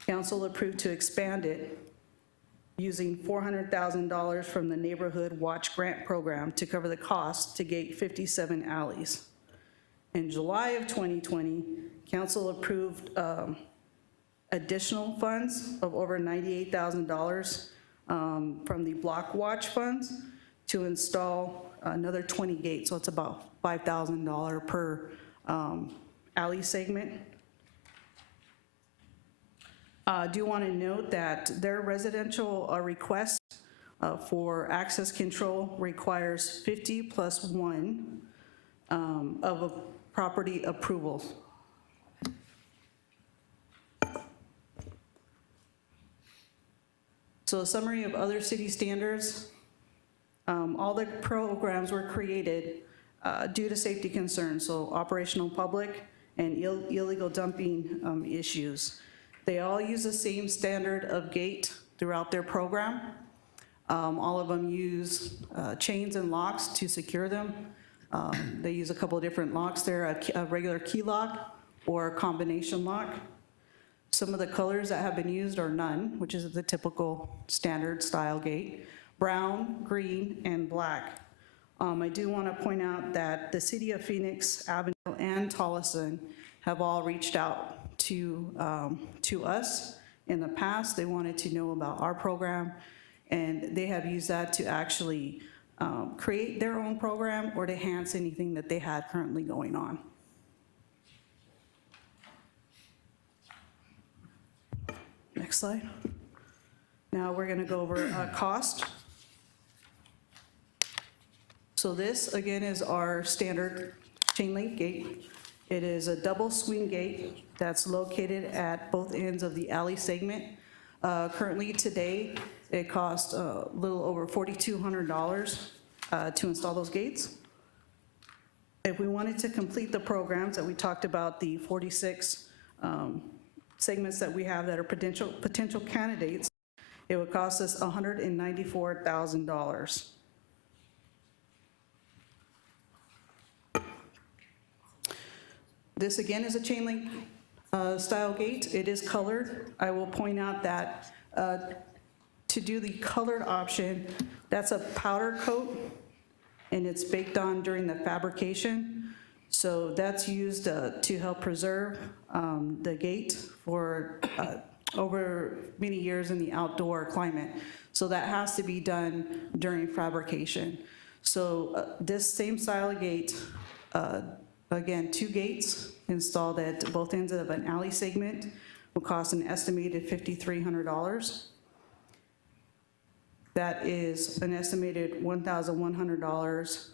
Council approved to expand it using $400,000 from the Neighborhood Watch Grant Program to cover the cost to gate 57 alleys. In July of 2020, council approved additional funds of over $98,000 from the Block Watch funds to install another 20 gates, so it's about $5,000 per alley segment. I do want to note that their residential request for access control requires 50 plus 1 of a property approval. So a summary of other city standards. All the programs were created due to safety concerns, so operational public and illegal dumping issues. They all use the same standard of gate throughout their program. All of them use chains and locks to secure them. They use a couple of different locks there, a regular key lock or a combination lock. Some of the colors that have been used are none, which is the typical standard style gate, brown, green, and black. I do want to point out that the City of Phoenix, Avenue, and Tolleson have all reached out to us in the past. They wanted to know about our program, and they have used that to actually create their own program or to enhance anything that they had currently going on. Next slide. Now we're going to go over cost. So this, again, is our standard chain link gate. It is a double swing gate that's located at both ends of the alley segment. Currently today, it costs a little over $4,200 to install those gates. If we wanted to complete the programs that we talked about, the 46 segments that we have that are potential candidates, it would cost us $194,000. This again is a chain link style gate. It is colored. I will point out that to do the colored option, that's a powder coat and it's baked on during the fabrication. So that's used to help preserve the gate for over many years in the outdoor climate. So that has to be done during fabrication. So this same style of gate, again, 2 gates installed at both ends of an alley segment will cost an estimated $5,300. That is an estimated $1,100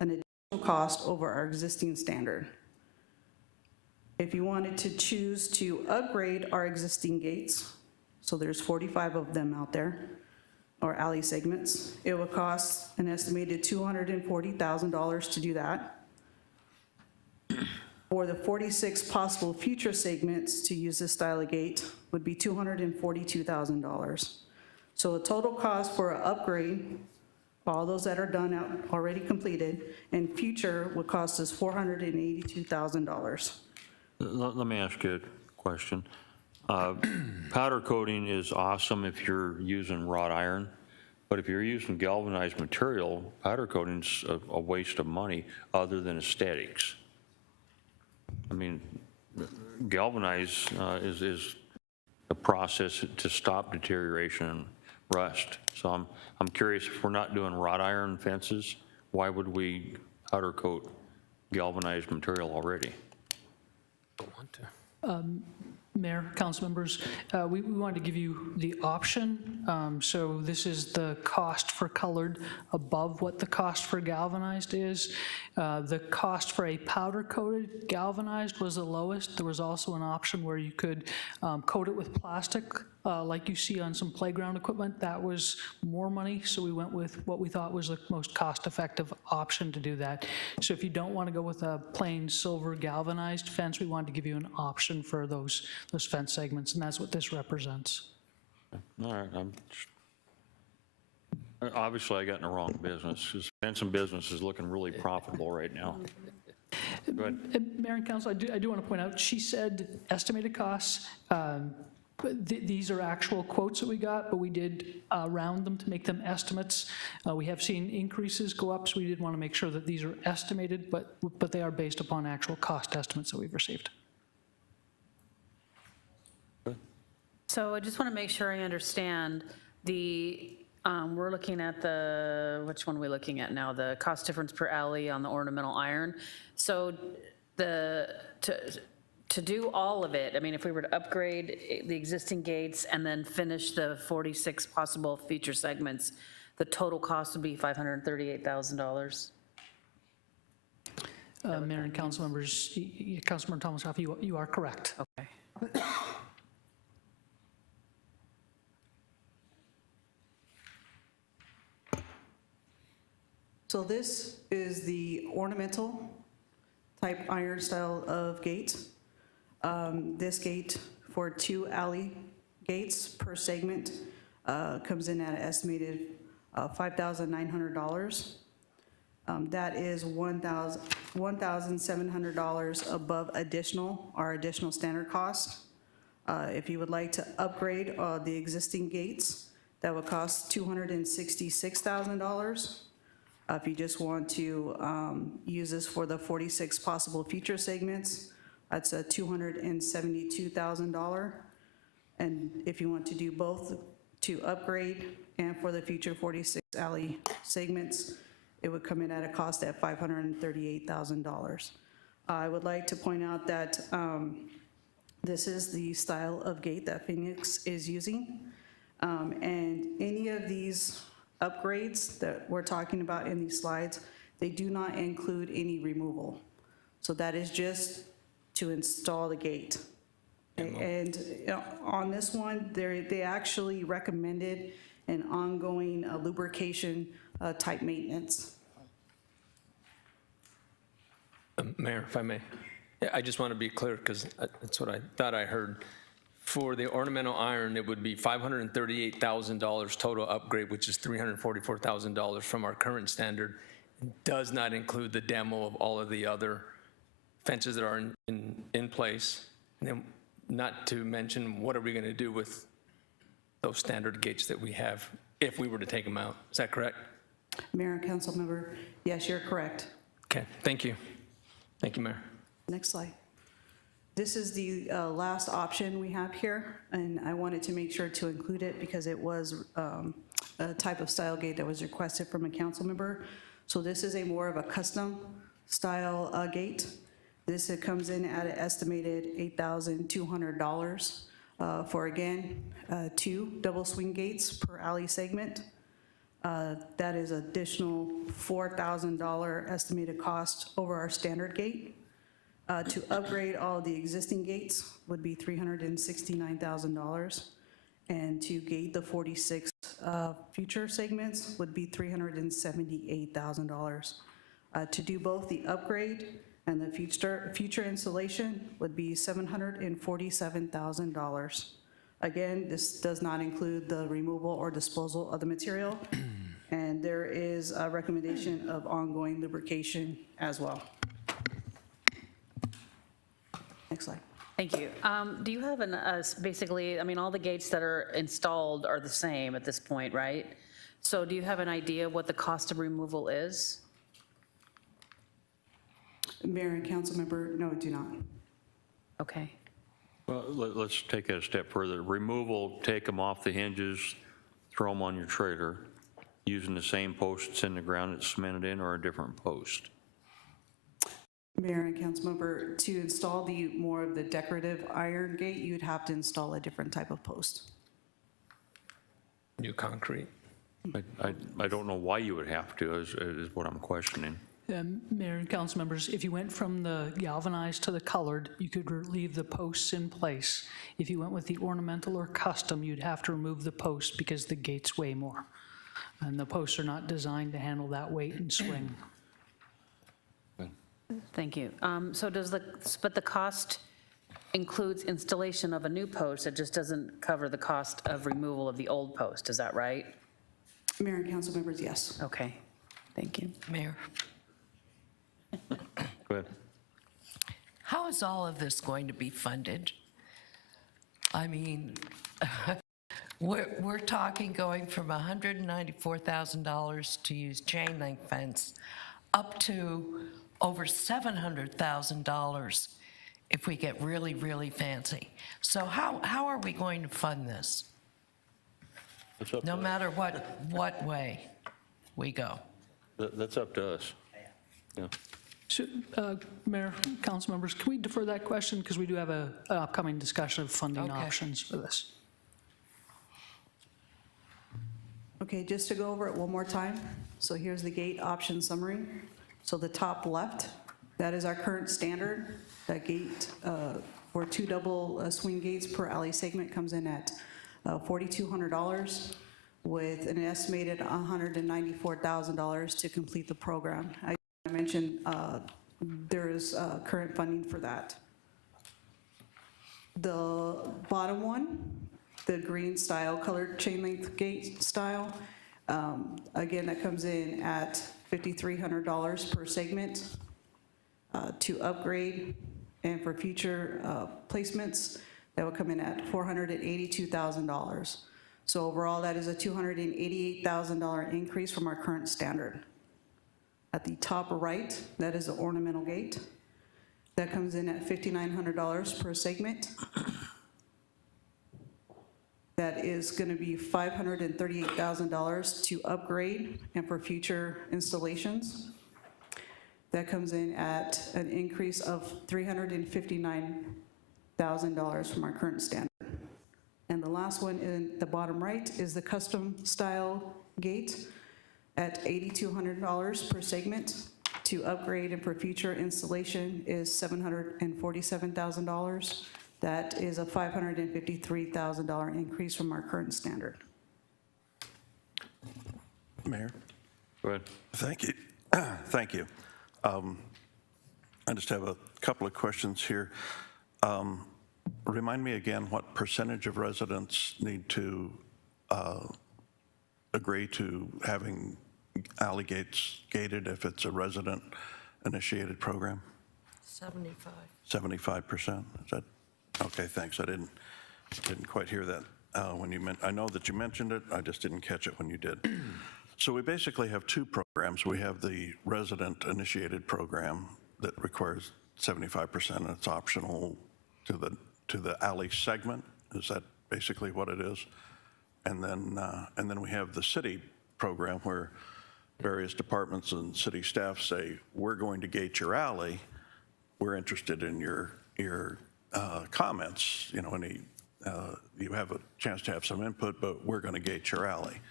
an additional cost over our existing standard. If you wanted to choose to upgrade our existing gates, so there's 45 of them out there, or alley segments, it would cost an estimated $240,000 to do that. For the 46 possible future segments to use this style of gate would be $242,000. So the total cost for an upgrade, all those that are done out already completed, and future would cost us $482,000. Let me ask you a question. Powder coating is awesome if you're using wrought iron, but if you're using galvanized material, powder coating's a waste of money other than aesthetics. I mean, galvanize is a process to stop deterioration and rust. So I'm curious, if we're not doing wrought iron fences, why would we powder coat galvanized material already? Mayor, council members, we wanted to give you the option. So this is the cost for colored above what the cost for galvanized is. The cost for a powder coated galvanized was the lowest. There was also an option where you could coat it with plastic, like you see on some playground equipment. That was more money, so we went with what we thought was the most cost-effective option to do that. So if you don't want to go with a plain silver galvanized fence, we wanted to give you an option for those fence segments, and that's what this represents. All right, obviously I got in the wrong business, because fencing business is looking really profitable right now. Go ahead. Mayor and council, I do want to point out, she said estimated costs. But these are actual quotes that we got, but we did round them to make them estimates. We have seen increases go up, so we did want to make sure that these are estimated, but they are based upon actual cost estimates that we've received. So I just want to make sure I understand we're looking at which one are we looking at now? The cost difference per alley on the ornamental iron. So to do all of it, I mean, if we were to upgrade the existing gates and then finish the 46 possible feature segments, the total cost would be $538,000? Mayor and council members, Councilmember Thomas-Hoff, you are correct. Okay. So this is the ornamental type iron style of gate. This gate for 2 alley gates per segment comes in at an estimated $5,900. That is $1,700 above our additional standard cost. If you would like to upgrade the existing gates, that would cost $266,000. If you just want to use this for the 46 possible feature segments, that's a $272,000. And if you want to do both to upgrade and for the future 46 alley segments, it would come in at a cost at $538,000. I would like to point out that this is the style of gate that Phoenix is using. And any of these upgrades that we're talking about in these slides, they do not include any removal. So that is just to install the gate. And on this one, they actually recommended an ongoing lubrication type maintenance. Mayor, if I may, I just want to be clear because that's what I thought I heard. For the ornamental iron, it would be $538,000 total upgrade, which is $344,000 from our current standard. It does not include the demo of all of the other fences that are in place. And then not to mention, what are we going to do with those standard gates that we have if we were to take them out? Is that correct? Mayor and council member, yes, you're correct. Okay, thank you. Thank you, Mayor. Next slide. This is the last option we have here, and I wanted to make sure to include it because it was a type of style gate that was requested from a council member. So this is more of a custom style gate. This comes in at an estimated $8,200 for, again, 2 double swing gates per alley segment. That is additional $4,000 estimated cost over our standard gate. To upgrade all the existing gates would be $369,000, and to gate the 46 future segments would be $378,000. To do both the upgrade and the future installation would be $747,000. Again, this does not include the removal or disposal of the material, and there is a recommendation of ongoing lubrication as well. Next slide. Thank you. Do you have basically, I mean, all the gates that are installed are the same at this point, right? So do you have an idea what the cost of removal is? Mayor and council member, no, do not. Okay. Well, let's take it a step further. Removal, take them off the hinges, throw them on your trailer, using the same post that's in the ground that's cemented in, or a different post? Mayor and council member, to install the more of the decorative iron gate, you'd have to install a different type of post. New concrete. I don't know why you would have to, is what I'm questioning. Mayor and council members, if you went from the galvanized to the colored, you could leave the posts in place. If you went with the ornamental or custom, you'd have to remove the posts because the gates weigh more. And the posts are not designed to handle that weight and swing. Thank you. So but the cost includes installation of a new post, it just doesn't cover the cost of removal of the old post, is that right? Mayor and council members, yes. Okay, thank you. Mayor, Go ahead. how is all of this going to be funded? I mean, we're talking going from $194,000 to use chain link fence up to over $700,000 if we get really, really fancy. So how are we going to fund this? That's up No to- matter what way we go. That's up to us. Yeah. Mayor, council members, can we defer that question? Because we do have an upcoming discussion of funding Okay. options for this. Okay, just to go over it one more time. So here's the gate option summary. So the top left, that is our current standard. That gate for 2 double swing gates per alley segment comes in at $4,200 with an estimated $194,000 to complete the program. I mentioned there is current funding for that. The bottom one, the green style colored chain link gate style, again, that comes in at $5,300 per segment to upgrade, and for future placements, that will come in at $482,000. So overall, that is a $288,000 increase from our current standard. At the top right, that is the ornamental gate. That comes in at $5,900 per segment. That is going to be $538,000 to upgrade and for future installations. That comes in at an increase of $359,000 from our current standard. And the last one in the bottom right is the custom style gate at $8,200 per segment. To upgrade and for future installation is $747,000. That is a $553,000 increase from our current standard. Mayor? Go ahead. Thank you. Thank you. I just have a couple of questions here. Remind me again what percentage of residents need to agree to having alley gates gated if it's a resident-initiated program? 75. 75%? Is that, okay, thanks. I didn't quite hear that when you meant, I know that you mentioned it, I just didn't catch it when you did. So we basically have two programs. We have the resident-initiated program that requires 75%, and it's optional to the alley segment. Is that basically what it is? And then we have the city program where various departments and city staff say, we're going to gate your alley. We're interested in your comments. You know, you have a chance to have some input, but we're going to gate your alley.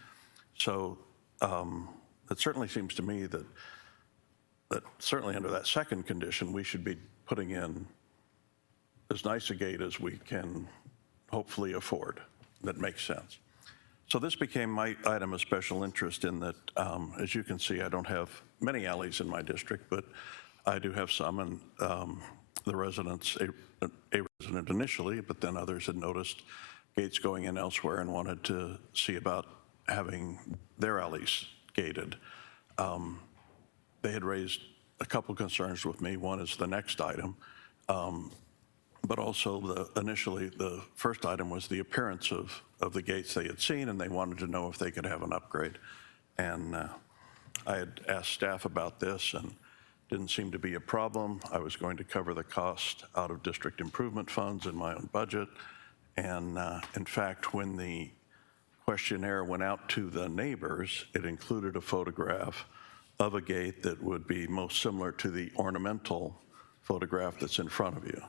So it certainly seems to me that certainly under that second condition, we should be putting in as nice a gate as we can hopefully afford that makes sense. So this became my item of special interest in that, as you can see, I don't have many alleys in my district, but I do have some, and the residents, a resident initially, but then others had noticed gates going in elsewhere and wanted to see about having their alleys gated. They had raised a couple concerns with me. One is the next item, but also initially the first item was the appearance of the gates they had seen, and they wanted to know if they could have an upgrade. And I had asked staff about this, and didn't seem to be a problem. I was going to cover the cost out of district improvement funds in my own budget. And in fact, when the questionnaire went out to the neighbors, it included a photograph of a gate that would be most similar to the ornamental photograph that's in front of you.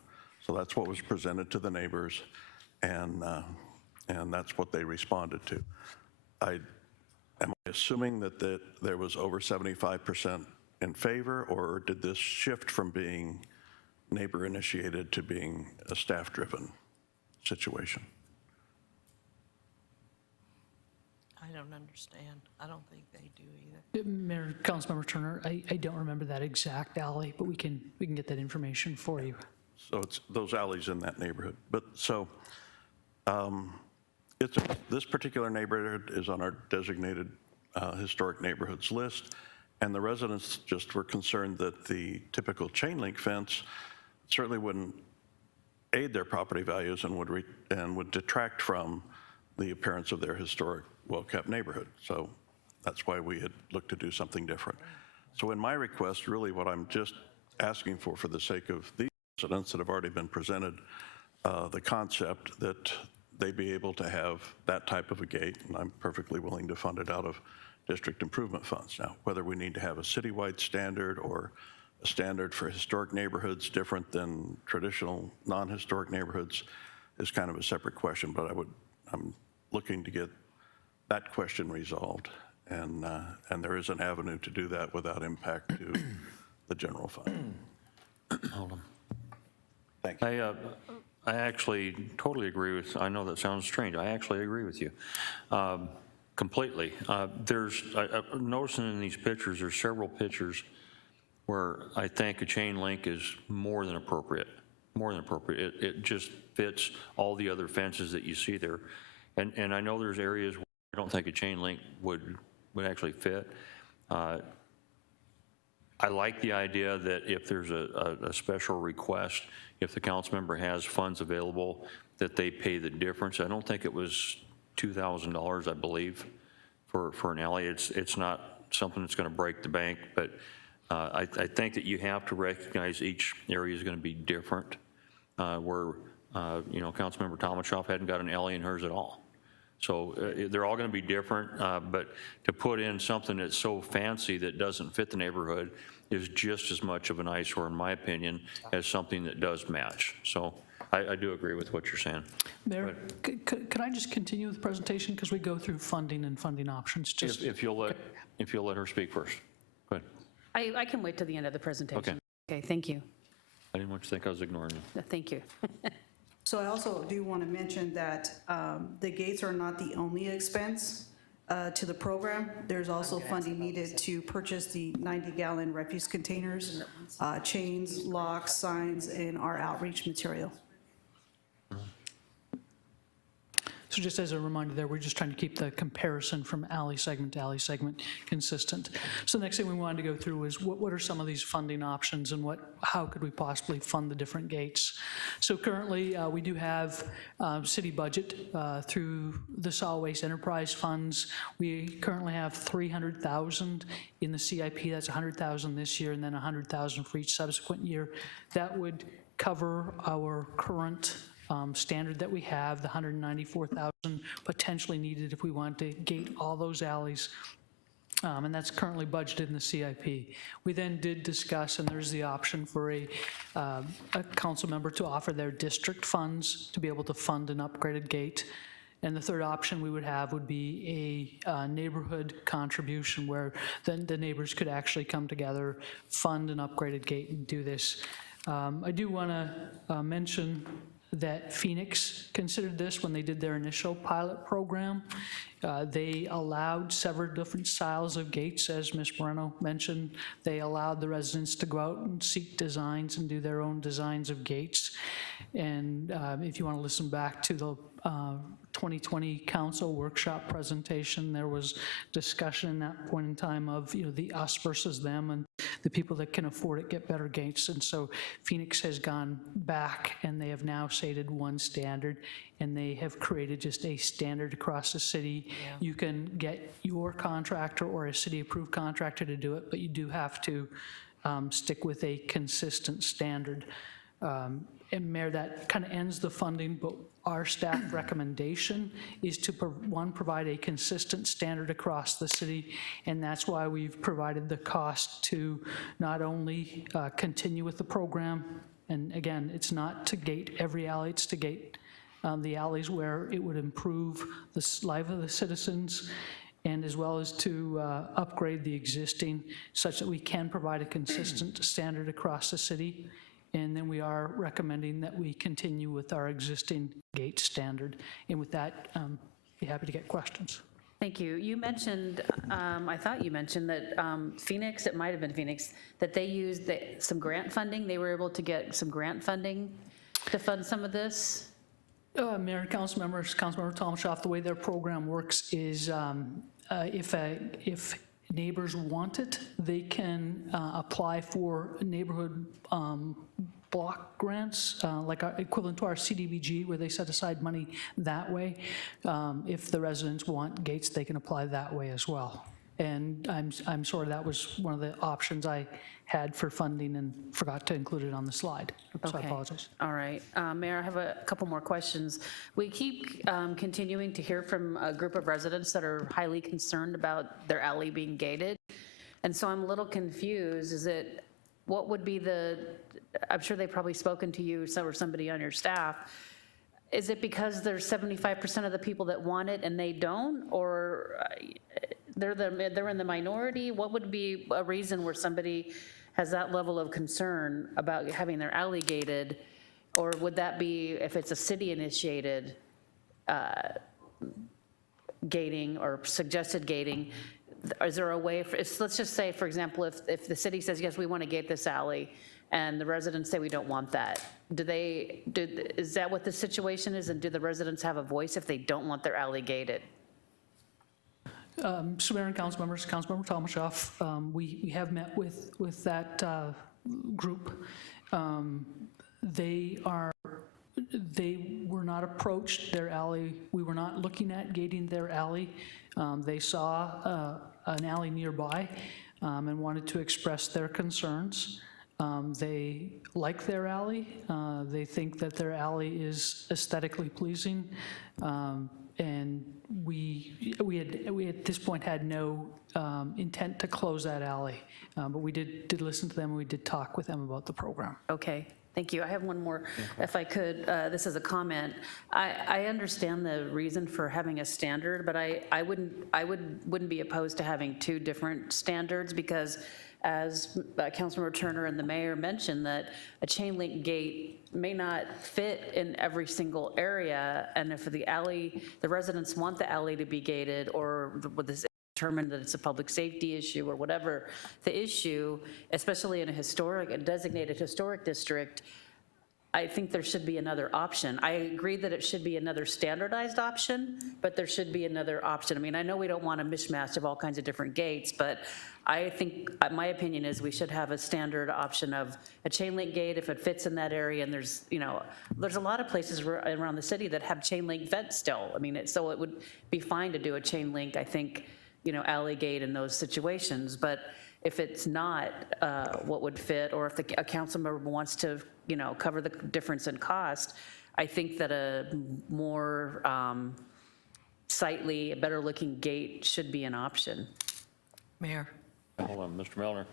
So that's what was presented to the neighbors, and that's what they responded to. Am I assuming that there was over 75% in favor, or did this shift from being neighbor-initiated to being a staff-driven situation? I don't understand. I don't think they do either. Mayor, Councilmember Turner, I don't remember that exact alley, but we can get that information for you. So it's those alleys in that neighborhood. But so this particular neighborhood is on our designated historic neighborhoods list, and the residents just were concerned that the typical chain link fence certainly wouldn't aid their property values and would detract from the appearance of their historic, well-kept neighborhood. So that's why we had looked to do something different. So in my request, really what I'm just asking for the sake of these residents that have already been presented, the concept that they be able to have that type of a gate, and I'm perfectly willing to fund it out of district improvement funds. Now, whether we need to have a citywide standard or a standard for historic neighborhoods different than traditional non-historic neighborhoods is kind of a separate question, but I'm looking to get that question resolved, and there is an avenue to do that without impact to the general fund. Hold on. Thank you. I actually totally agree with, I know that sounds strange, I actually agree with you completely. I'm noticing in these pictures, there's several pictures where I think a chain link is more than appropriate, It just fits all the other fences that you see there. And I know there's areas where I don't think a chain link would actually fit. I like the idea that if there's a special request, if the council member has funds available, that they pay the difference. I don't think it was $2,000, I believe, for an alley. It's not something that's going to break the bank, but I think that you have to recognize each area is going to be different. Where Councilmember Tomashoff hadn't got an alley in hers at all. So they're all going to be different, but to put in something that's so fancy that doesn't fit the neighborhood is just as much of an eyesore, in my opinion, as something that does match. So I do agree with what you're saying. Mayor, could I just continue with the presentation because we go through funding and funding options? Just If you'll let her speak first. Go ahead. I can wait till the end of the presentation. Okay. Okay, thank you. I didn't want you to think I was ignoring you. Thank you. So I also do want to mention that the gates are not the only expense to the program. There's also funding needed to purchase the 90-gallon refuse containers, chains, locks, signs, and our outreach material. So just as a reminder there, we're just trying to keep the comparison from alley segment to alley segment consistent. So the next thing we wanted to go through is what are some of these funding options and how could we possibly fund the different gates? So currently we do have city budget through the solid waste enterprise funds. We currently have $300,000 in the CIP. That's $100,000 this year and then $100,000 for each subsequent year. That would cover our current standard that we have, the $194,000 potentially needed if we want to gate all those alleys, and that's currently budgeted in the CIP. We then did discuss, and there's the option for a council member to offer their district funds to be able to fund an upgraded gate. And the third option we would have would be a neighborhood contribution where then the neighbors could actually come together, fund an upgraded gate and do this. I do want to mention that Phoenix considered this when they did their initial pilot program. They allowed several different styles of gates, as Ms. Moreno mentioned. They allowed the residents to go out and seek designs and do their own designs of gates. And if you want to listen back to the 2020 council workshop presentation, there was discussion at that point in time of the us versus them, and the people that can afford it get better gates. And so Phoenix has gone back and they have now stated one standard, and they have created just a standard across the city. Yeah. You can get your contractor or a city approved contractor to do it, but you do have to stick with a consistent standard. And Mayor, that kind of ends the funding, but our staff recommendation is to, one, provide a consistent standard across the city, and that's why we've provided the cost to not only continue with the program, and again, it's not to gate every alley, it's to gate the alleys where it would improve the life of the citizens, and as well as to upgrade the existing such that we can provide a consistent standard across the city. And then we are recommending that we continue with our existing gate standard. And with that, be happy to get questions. Thank you. You mentioned, I thought you mentioned that Phoenix, it might have been Phoenix, that they used some grant funding. They were able to get some grant funding to fund some of this? Mayor and council members, Councilmember Tomashoff, the way their program works is if neighbors want it, they can apply for neighborhood block grants, like equivalent to our CDBG, where they set aside money that way. If the residents want gates, they can apply that way as well. And I'm sorry, that was one of the options I had for funding and forgot to include it on the slide. So I Okay. apologize. All right. Mayor, I have a couple more questions. We keep continuing to hear from a group of residents that are highly concerned about their alley being gated. And so I'm a little confused. What would be I'm sure they've probably spoken to you or somebody on your staff. Is it because there's 75% of the people that want it and they don't? Or they're in the minority? What would be a reason where somebody has that level of concern about having their alley gated? Or would that be if it's a city-initiated gating or suggested gating? Is there a way, let's just say, for example, if the city says, yes, we want to gate this alley, and the residents say we don't want that, is that what the situation is? And do the residents have a voice if they don't want their alley gated? So Mayor and council members, Councilmember Tomashoff, we have met with that group. They were not approached their alley. We were not looking at gating their alley. They saw an alley nearby and wanted to express their concerns. They like their alley. They think that their alley is aesthetically pleasing. And we at this point had no intent to close that alley, but we did listen to them, and we did talk with them about the program. Okay, thank you. I have one more, if I could. This is a comment. I understand the reason for having a standard, but I wouldn't be opposed to having two different standards, because as Councilmember Turner and the mayor mentioned, that a chain link gate may not fit in every single area, and if the residents want the alley to be gated, or this determined that it's a public safety issue or whatever the issue, especially in a designated historic district, I think there should be another option. I agree that it should be another standardized option, but there should be another option. I mean, I know we don't want a mishmash of all kinds of different gates, but I think, my opinion is we should have a standard option of a chain link gate if it fits in that area. And there's a lot of places around the city that have chain link fence still. I mean, so it would be fine to do a chain link, I think, alley gate in those situations. But if it's not what would fit, or if a council member wants to, cover the difference in cost, I think that a more sightly, better looking gate should be an option. Mayor. Hold on, Mr. Melner.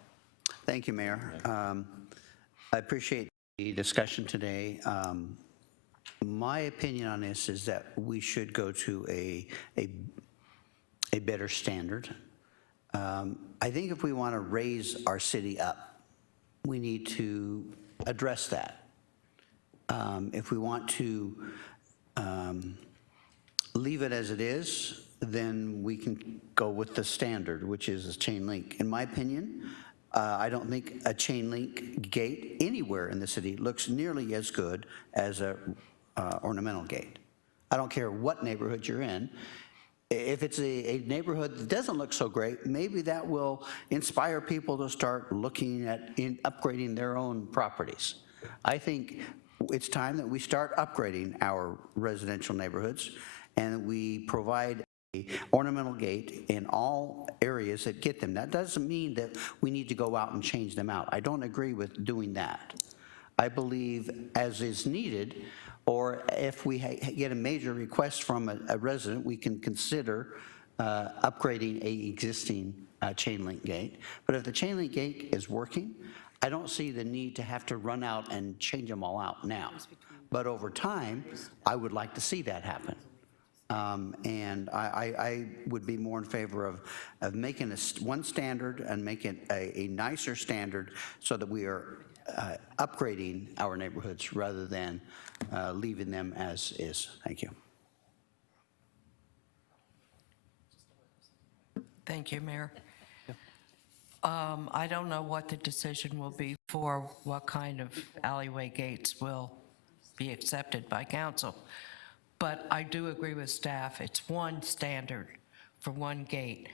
Thank you, Mayor. I appreciate the discussion today. My opinion on this is that we should go to a better standard. I think if we want to raise our city up, we need to address that. If we want to leave it as it is, then we can go with the standard, which is a chain link. In my opinion, I don't think a chain link gate anywhere in the city looks nearly as good as a ornamental gate. I don't care what neighborhood you're in. If it's a neighborhood that doesn't look so great, maybe that will inspire people to start looking at upgrading their own properties. I think it's time that we start upgrading our residential neighborhoods, and we provide an ornamental gate in all areas that get them. That doesn't mean that we need to go out and change them out. I don't agree with doing that. I believe as is needed, or if we get a major request from a resident, we can consider upgrading a existing chain link gate. But if the chain link gate is working, I don't see the need to have to run out and change them all out now. But over time, I would like to see that happen. And I would be more in favor of making one standard and making a nicer standard so that we are upgrading our neighborhoods rather than leaving them as is. Thank you. Thank you, Mayor. I don't know what the decision will be for what kind of alleyway gates will be accepted by council, but I do agree with staff. It's one standard for one gate.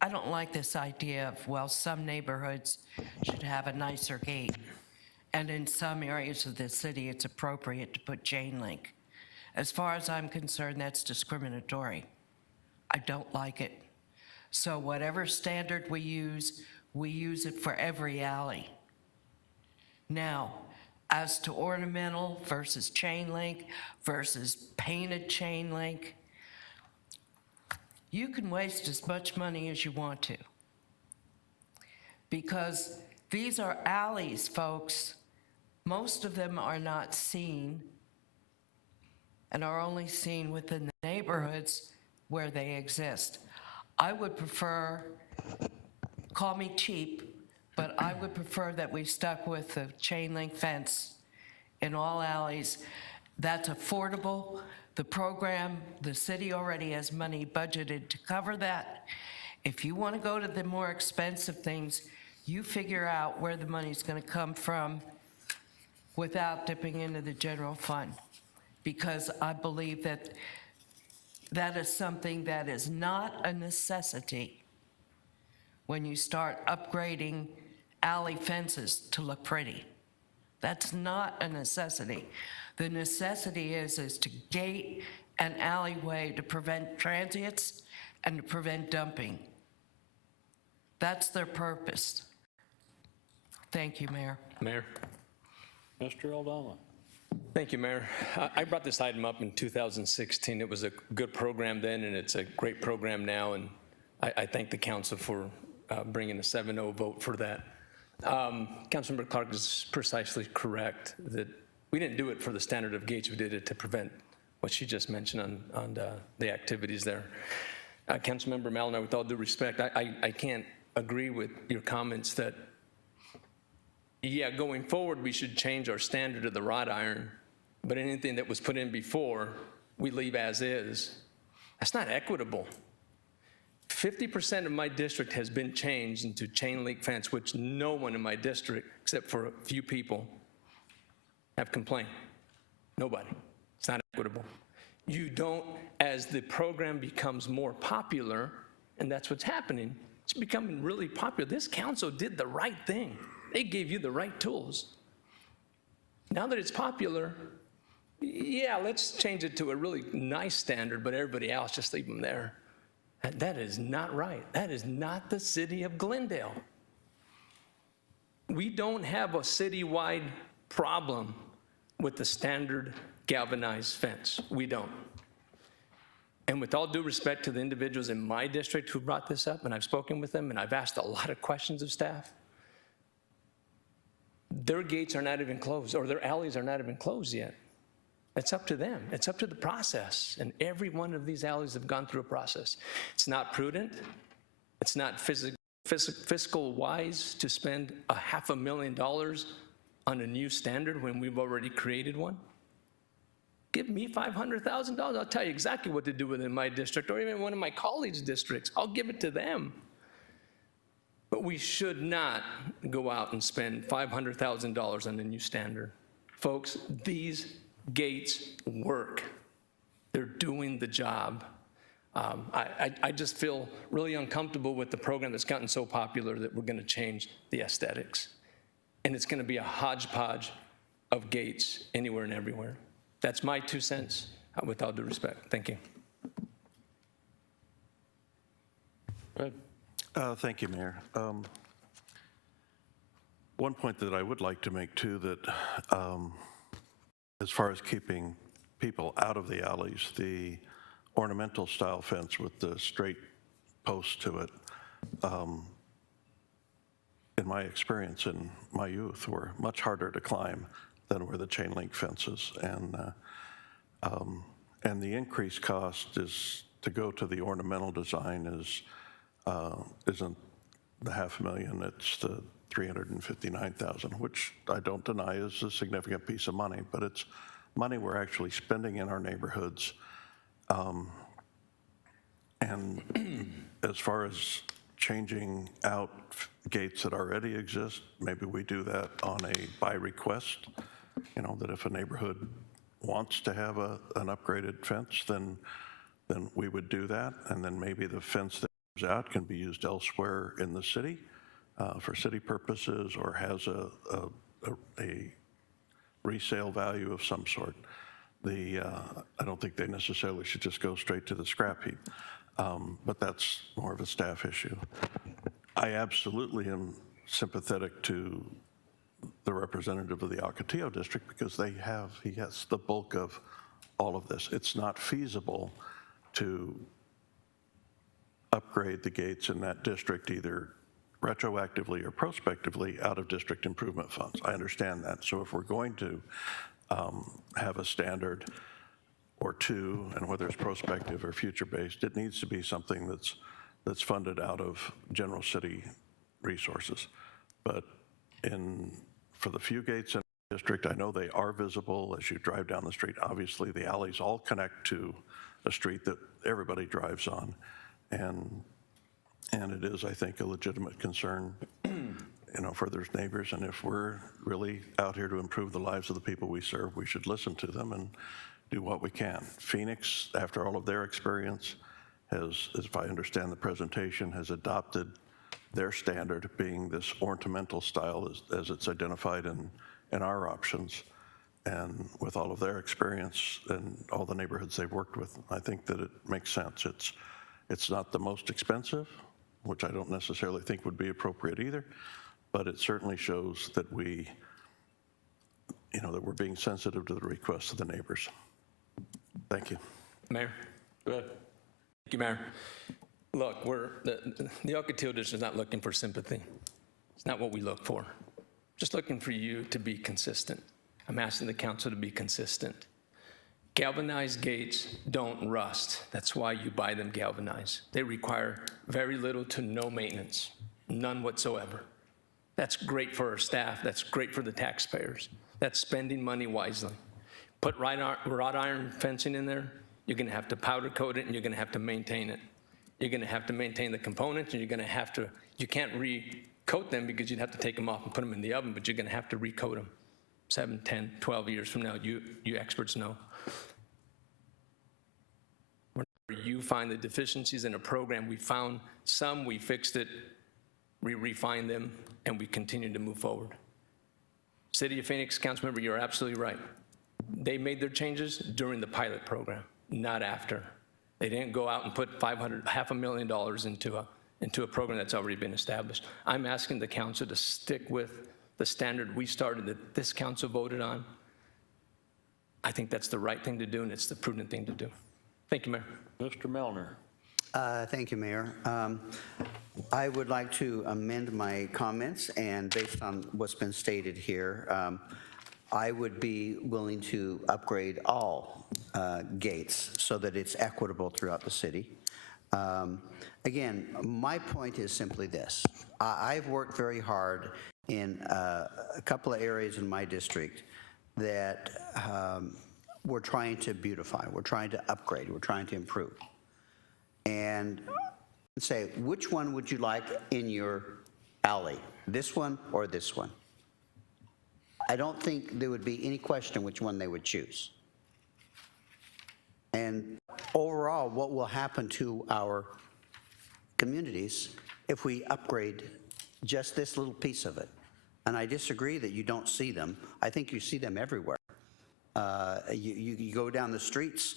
I don't like this idea of, well, some neighborhoods should have a nicer gate and in some areas of the city, it's appropriate to put chain link. As far as I'm concerned, that's discriminatory. I don't like it. So whatever standard we use it for every alley. Now, as to ornamental versus chain link versus painted chain link, you can waste as much money as you want to. Because these are alleys, folks. Most of them are not seen and are only seen within the neighborhoods where they exist. I would prefer, call me cheap, but I would prefer that we stuck with the chain link fence in all alleys. That's affordable. The program, the city already has money budgeted to cover that. If you want to go to the more expensive things, you figure out where the money's going to come from without dipping into the general fund. Because I believe that that is something that is not a necessity when you start upgrading alley fences to look pretty. That's not a necessity. The necessity is to gate an alleyway to prevent transients and to prevent dumping. That's their purpose. Thank you, Mayor. Mayor. Mr. Aldama. Thank you, Mayor. I brought this item up in 2016. It was a good program then, and it's a great program now, and I thank the council for bringing a 7-0 vote for that. Councilmember Clark is precisely correct that we didn't do it for the standard of gates. We did it to prevent what she just mentioned on the activities there. Councilmember Maliner, with all due respect, I can't agree with your comments that, yeah, going forward, we should change our standard of the wrought iron, but anything that was put in before, we leave as is. That's not equitable. 50% of my district has been changed into chain link fence, which no one in my district, except for a few people, have complained. Nobody. It's not equitable. You don't, as the program becomes more popular, and that's what's happening, it's becoming really popular. This council did the right thing. They gave you the right tools. Now that it's popular, yeah, let's change it to a really nice standard, but everybody else, just leave them there. That is not right. That is not the city of Glendale. We don't have a citywide problem with the standard galvanized fence. We don't. And with all due respect to the individuals in my district who brought this up, and I've spoken with them, and I've asked a lot of questions of staff, their gates are not even closed, or their alleys are not even closed yet. It's up to them. It's up to the process. And every one of these alleys have gone through a process. It's not prudent. It's not fiscal wise to spend $500,000 on a new standard when we've already created one. Give me $500,000. I'll tell you exactly what to do within my district, or even one of my colleagues' districts. I'll give it to them. But we should not go out and spend $500,000 on a new standard. Folks, these gates work. They're doing the job. I just feel really uncomfortable with the program that's gotten so popular that we're going to change the aesthetics. And it's going to be a hodgepodge of gates anywhere and everywhere. That's my 2 cents, with all due respect. Thank you. Go ahead. Thank you, Mayor. One point that I would like to make too, that as far as keeping people out of the alleys, the ornamental style fence with the straight post to it, in my experience in my youth, were much harder to climb than were the chain link fences. And the increased cost is to go to the ornamental design isn't the $500,000, it's the $359,000, which I don't deny is a significant piece of money, but it's money we're actually spending in our neighborhoods. And as far as changing out gates that already exist, maybe we do that on a by request, that if a neighborhood wants to have an upgraded fence, then we would do that, and then maybe the fence that comes out can be used elsewhere in the city for city purposes, or has a resale value of some sort. I don't think they necessarily should just go straight to the scrap heap, but that's more of a staff issue. I absolutely am sympathetic to the representative of the Ocotillo district because he has the bulk of all of this. It's not feasible to upgrade the gates in that district either retroactively or prospectively out of district improvement funds. I understand that. So if we're going to have a standard or two, and whether it's prospective or future-based, it needs to be something that's funded out of general city resources. But for the few gates in the district, I know they are visible as you drive down the street. Obviously, the alleys all connect to a street that everybody drives on, and it is, I think, a legitimate concern, for their neighbors. And if we're really out here to improve the lives of the people we serve, we should listen to them and do what we can. Phoenix, after all of their experience, has, if I understand the presentation, has adopted their standard being this ornamental style as it's identified in our options. And with all of their experience and all the neighborhoods they've worked with, I think that it makes sense. It's not the most expensive, which I don't necessarily think would be appropriate either, but it certainly shows that we're being sensitive to the requests of the neighbors. Thank you. Mayor? Go ahead. Thank you, Mayor. Look, the Ocotillo District is not looking for sympathy. It's not what we look for. Just looking for you to be consistent. I'm asking the council to be consistent. Galvanized gates don't rust. That's why you buy them galvanized. They require very little to no maintenance, none whatsoever. That's great for our staff. That's great for the taxpayers. That's spending money wisely. Put wrought iron fencing in there, you're gonna have to powder coat it and you're gonna have to maintain it. You're gonna have to maintain the components and you can't re-coat them because you'd have to take them off and put them in the oven, but you're gonna have to re-coat them 7, 10, 12 years from now. You experts know. Whenever you find the deficiencies in a program, we found some, we fixed it, we refined them, and we continue to move forward. City of Phoenix Councilmember, you're absolutely right. They made their changes during the pilot program, not after. They didn't go out and put $500,000 into a program that's already been established. I'm asking the council to stick with the standard we started, that this council voted on. I think that's the right thing to do, and it's the prudent thing to do. Thank you, Mayor. Mr. Melner. Thank you, Mayor. I would like to amend my comments, and based on what's been stated here, I would be willing to upgrade all gates so that it's equitable throughout the city. Again, my point is simply this. I've worked very hard in a couple of areas in my district that we're trying to beautify, we're trying to upgrade, we're trying to improve. And say, which one would you like in your alley? This one or this one? I don't think there would be any question which one they would choose. And overall, what will happen to our communities if we upgrade just this little piece of it? And I disagree that you don't see them. I think you see them everywhere. You go down the streets,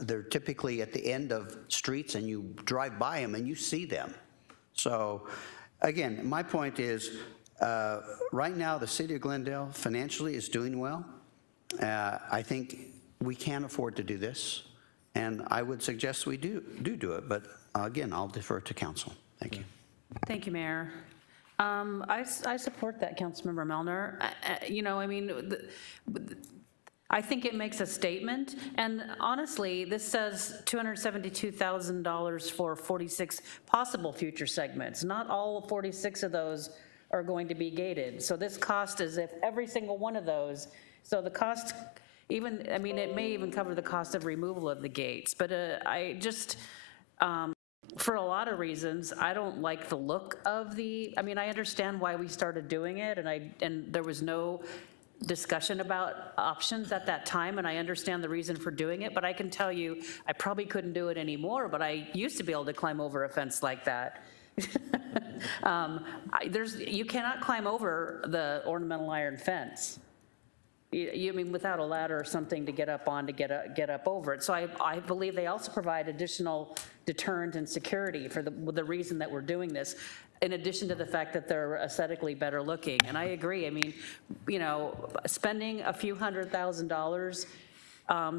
they're typically at the end of streets, and you drive by them and you see them. So again, my point is, right now the city of Glendale financially is doing well. I think we can afford to do this, and I would suggest we do it, but again, I'll defer to council. Thank you. Thank you, Mayor. I support that, Councilmember Melner. I think it makes a statement, and honestly, this says $272,000 for 46 possible future segments. Not all 46 of those are going to be gated. So this cost is if every single one of those, so the cost it may even cover the cost of removal of the gates, but for a lot of reasons, I don't like the look of I understand why we started doing it, and there was no discussion about options at that time, and I understand the reason for doing it, but I can tell you, I probably couldn't do it anymore, but I used to be able to climb over a fence like that. You cannot climb over the ornamental iron fence. I mean, without a ladder or something to get up on to get up over it. So I believe they also provide additional deterrent and security for the reason that we're doing this, in addition to the fact that they're aesthetically better looking. And I agree. I mean, you know, spending a few $100,000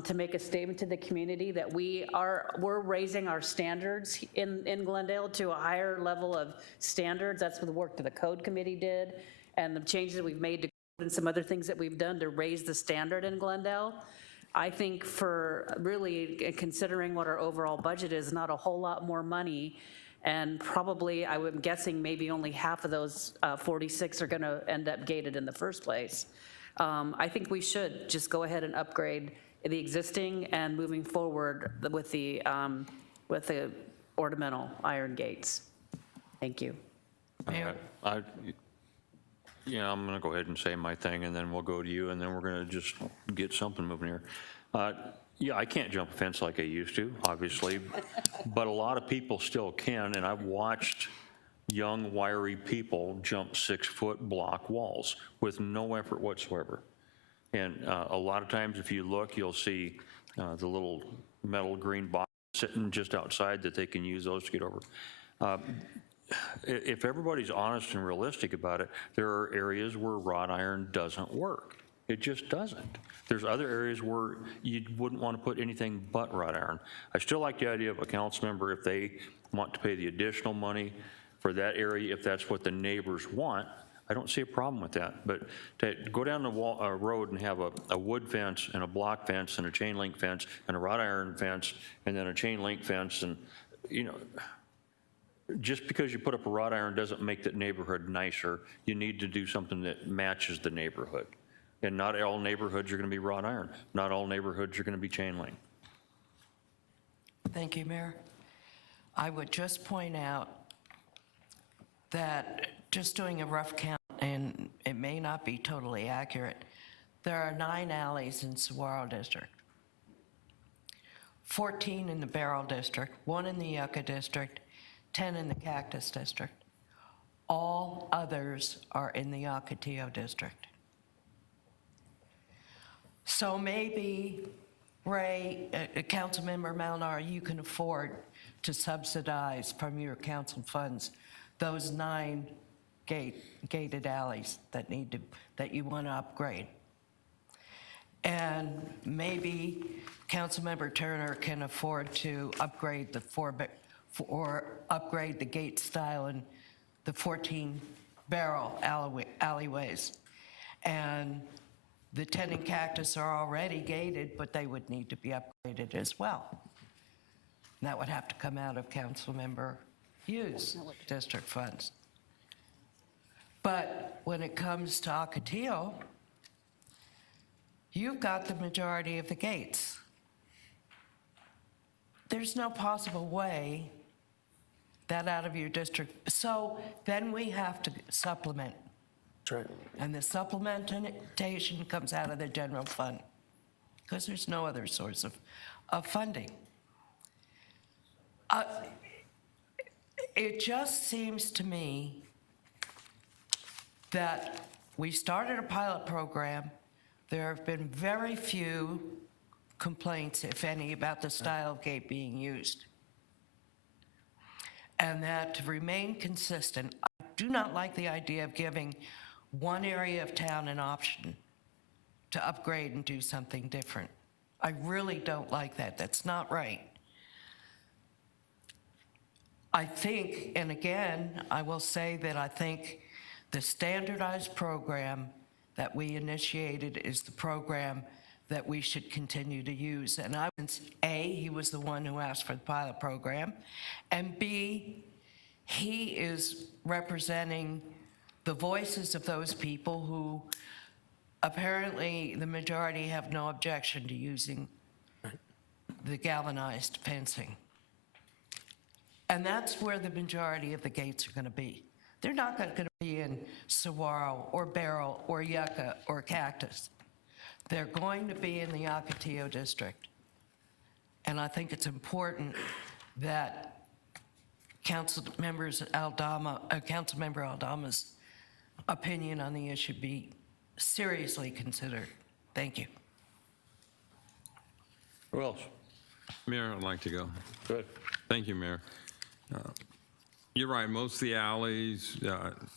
to make a statement to the community that we're raising our standards in Glendale to a higher level of standards. That's what the work that the code committee did, and the changes that we've made to and some other things that we've done to raise the standard in Glendale. I think for really considering what our overall budget is, not a whole lot more money, and probably, I'm guessing maybe only half of those 46 are gonna end up gated in the first place. I think we should just go ahead and upgrade the existing and moving forward with the ornamental iron gates. Thank you. Yeah, I'm going to go ahead and say my thing, and then we'll go to you, and then we're going to just get something moving here. Yeah, I can't jump a fence like I used to, obviously, but a lot of people still can, and I've watched young, wiry people jump 6-foot block walls with no effort whatsoever. And a lot of times, if you look, you'll see the little metal green box sitting just outside that they can use those to get over. If everybody's honest and realistic about it, there are areas where wrought iron doesn't work. It just doesn't. There's other areas where you wouldn't want to put anything but wrought iron. I still like the idea of a council member, if they want to pay the additional money for that area, if that's what the neighbors want, I don't see a problem with that. But to go down the road and have a wood fence and a block fence and a chain link fence and a wrought iron fence and then a chain link fence, and, you know, just because you put up a wrought iron doesn't make that neighborhood nicer. You need to do something that matches the neighborhood. And not all neighborhoods are going to be wrought iron. Not all neighborhoods are going to be chain link. Thank you, Mayor. I would just point out that, just doing a rough count, and it may not be totally accurate, there are 9 alleys in Saguaro District, 14 in the Beryl District, 1 in the Yucca District, 10 in the Cactus District. All others are in the Ocotillo District. So maybe, Ray, Councilmember Malnar, you can afford to subsidize from your council funds those 9 gated alleys that you want to upgrade. And maybe Councilmember Turner can afford to upgrade upgrade the gate style in the 14 Beryl alleyways. And the 10 in Cactus are already gated, but they would need to be upgraded as well. And that would have to come out of Councilmember Hughes' district funds. But when it comes to Ocotillo, you've got the majority of the gates. There's no possible way that out of your district. So then we have to supplement. That's right. And the supplementation comes out of the general fund because there's no other source of funding. It just seems to me that we started a pilot program. There have been very few complaints, if any, about the style of gate being used. And that to remain consistent, I do not like the idea of giving one area of town an option to upgrade and do something different. I really don't like that. That's not right. I think, and again, I will say that I think the standardized program that we initiated is the program that we should continue to use. And A, he was the one who asked for the pilot program, and B, he is representing the voices of those people who apparently the majority have no objection to using the galvanized fencing. And that's where the majority of the gates are going to be. They're not going to be in Saguaro or Beryl or Yucca or Cactus. They're going to be in the Ocotillo District. And I think it's important that Councilmember Aldama's opinion on the issue be seriously considered. Thank you. Who else? Mayor, I'd like to go. Good. Thank you, Mayor. You're right, most of the alleys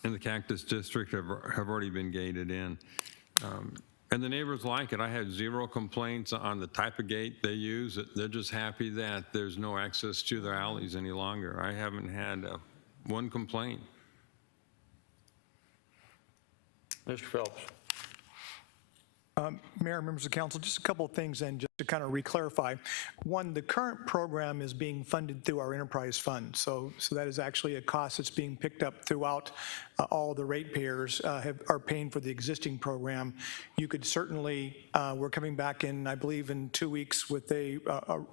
in the Cactus District have already been gated in. And the neighbors like it. I had 0 complaints on the type of gate they use. They're just happy that there's no access to their alleys any longer. I haven't had one complaint. Mr. Phelps. Mayor, members of council, just a couple of things then, just to kind of re-clarify. One, the current program is being funded through our enterprise fund. So that is actually a cost that's being picked up throughout. All the ratepayers are paying for the existing program. You could certainly, we're coming back in, I believe, in 2 weeks with a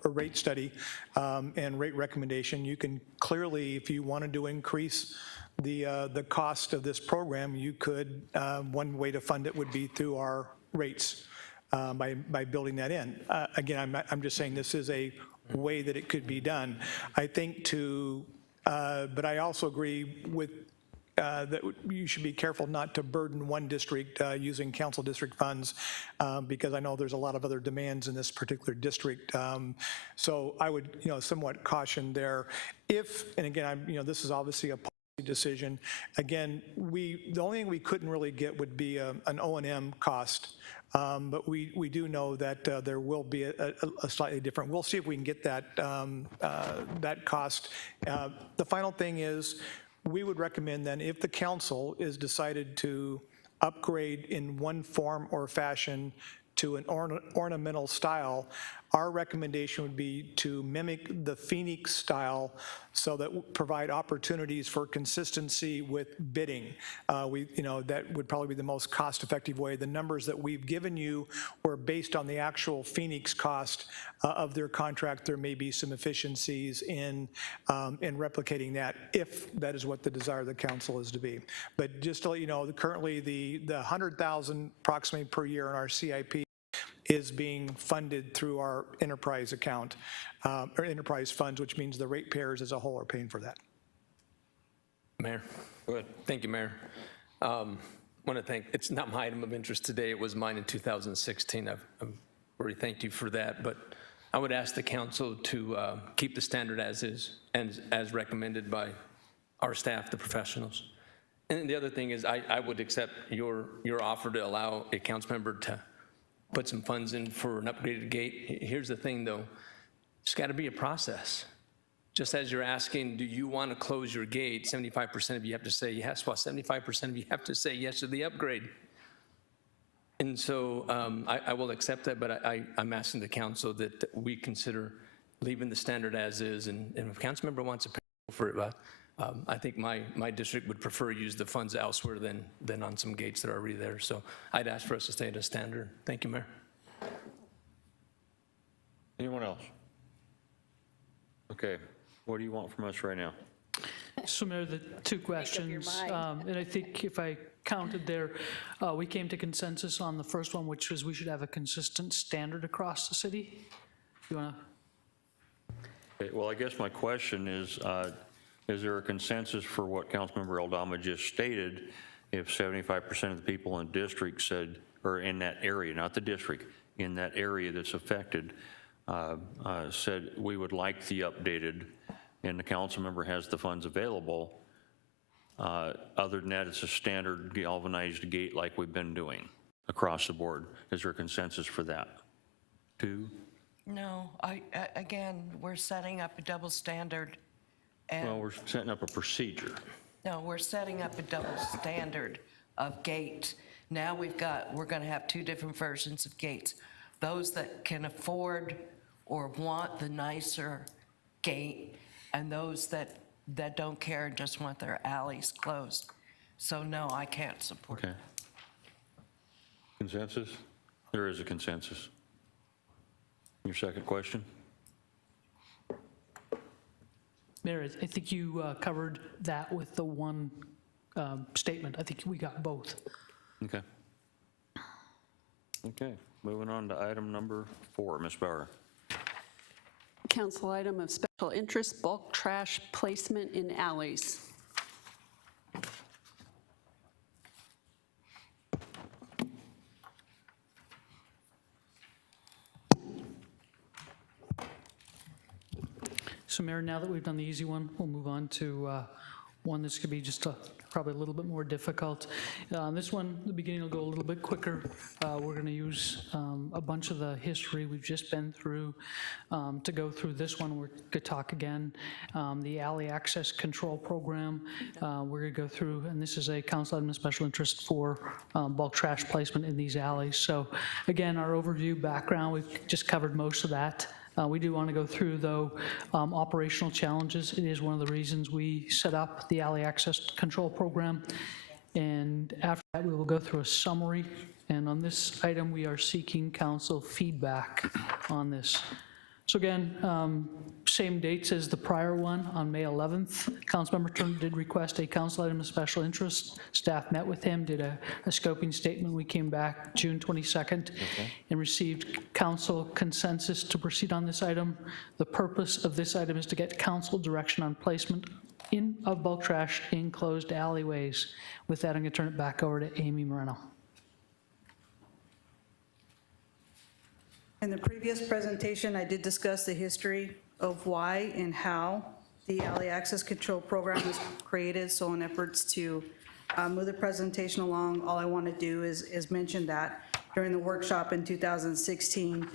rate study and rate recommendation. You can clearly, if you wanted to increase the cost of this program, you could, one way to fund it would be through our rates by building that in. Again, I'm just saying this is a way that it could be done. I think but I also agree with that you should be careful not to burden one district using council district funds because I know there's a lot of other demands in this particular district. So I would, somewhat caution there. And again, this is obviously a decision. Again, the only thing we couldn't really get would be an O&M cost, but we do know that there will be a slightly different. We'll see if we can get that cost. The final thing is, we would recommend then, if the council is decided to upgrade in one form or fashion to an ornamental style, our recommendation would be to mimic the Phoenix style so that provide opportunities for consistency with bidding. That would probably be the most cost-effective way. The numbers that we've given you were based on the actual Phoenix cost of their contract. There may be some efficiencies in replicating that, if that is what the desire of the council is to be. But just to let you know, currently the 100,000 approximately per year in our CIP is being funded through our enterprise account, or enterprise funds, which means the ratepayers as a whole are paying for that. Mayor. Good. Thank you, Mayor. Want to thank, it's not my item of interest today, it was mine in 2016. I've already thanked you for that, but I would ask the council to keep the standard as is and as recommended by our staff, the professionals. And the other thing is I would accept your offer to allow a council member to put some funds in for an upgraded gate. Here's the thing though, it's got to be a process. Just as you're asking, do you want to close your gate? 75% of you have to say yes, while 75% of you have to say yes to the upgrade. And so I will accept that, but I'm asking the council that we consider leaving the standard as is. And if a council member wants to pay for it, I think my district would prefer use the funds elsewhere than on some gates that are already there. So I'd ask for us to stay at a standard. Thank you, Mayor. Anyone else? Okay, what do you want from us right now? So Mayor, the two questions, and I think if I counted there, we came to consensus on the first one, which was we should have a consistent standard across the city. You want to? Okay, well, I guess my question is there a consensus for what Councilmember Aldama just stated if 75% of the people in the district said, or in that area, not the district, in that area that's affected, said we would like the updated, and the council member has the funds available. Other than that, it's a standard galvanized gate like we've been doing across the board. Is there a consensus for that? Two? No, again, we're setting up a double standard. And Well, we're setting up a procedure. no, we're setting up a double standard of gate. Now we're going to have two different versions of gates. Those that can afford or want the nicer gate, and those that don't care and just want their alleys closed. So no, I can't support Okay. Consensus? There is a consensus. Your second question? Mayor, I think you covered that with the one statement. I think we got both. Okay. Okay, moving on to item number 4, Ms. Bauer. Council item of interest bulk trash placement in alleys. So Mayor, now that we've done the easy one, we'll move on to one that's going to be just probably a little bit more difficult. This one, the beginning will go a little bit quicker. We're going to use a bunch of the history we've just been through to go through this one. We're going to talk again, the alley access control program. We're going to go through, and this is a council item of special interest for bulk trash placement in these alleys. So again, our overview background, we've just covered most of that. We do want to go through, though, operational challenges. It is one of the reasons we set up the alley access control program. And after that, we will go through a summary. And on this item, we are seeking council feedback on this. So again, same dates as the prior one on May 11th. Councilmember Turner did request a council item of special interest. Staff met with him, did a scoping statement. We came back June 22nd and received council consensus to proceed on this item. The purpose of this item is to get council direction on placement of bulk trash in closed alleyways. With that, I'm going to turn it back over to Amy Moreno. In the previous presentation, I did discuss the history of why and how the alley access control program was created. So in efforts to move the presentation along, all I want to do is mention that during the workshop in 2016,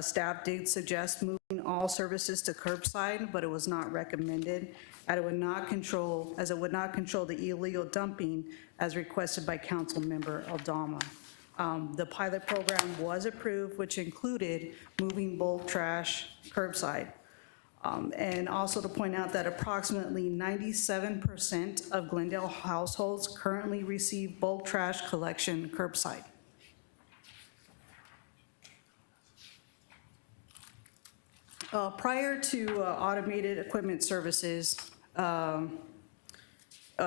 staff did suggest moving all services to curbside, but it was not recommended, as it would not control the illegal dumping as requested by Council Member Aldama. The pilot program was approved, which included moving bulk trash curbside. And also to point out that approximately 97% of Glendale households currently receive bulk trash collection curbside. Prior to automated equipment services,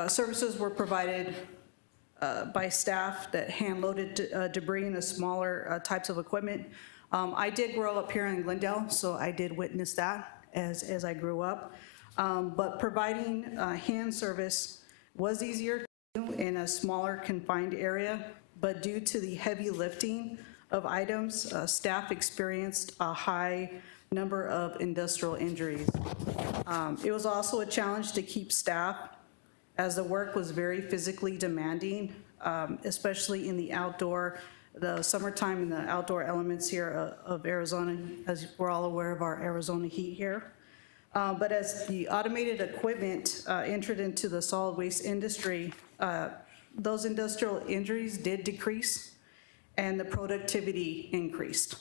services were provided by staff that hand-loaded debris in the smaller types of equipment. I did grow up here in Glendale, so I did witness that as I grew up. But providing hand service was easier to do in a smaller confined area, but due to the heavy lifting of items, staff experienced a high number of industrial injuries. It was also a challenge to keep staff, as the work was very physically demanding, especially in the summertime and the outdoor elements here of Arizona, as we're all aware of our Arizona heat here. But as the automated equipment entered into the solid waste industry, those industrial injuries did decrease and the productivity increased.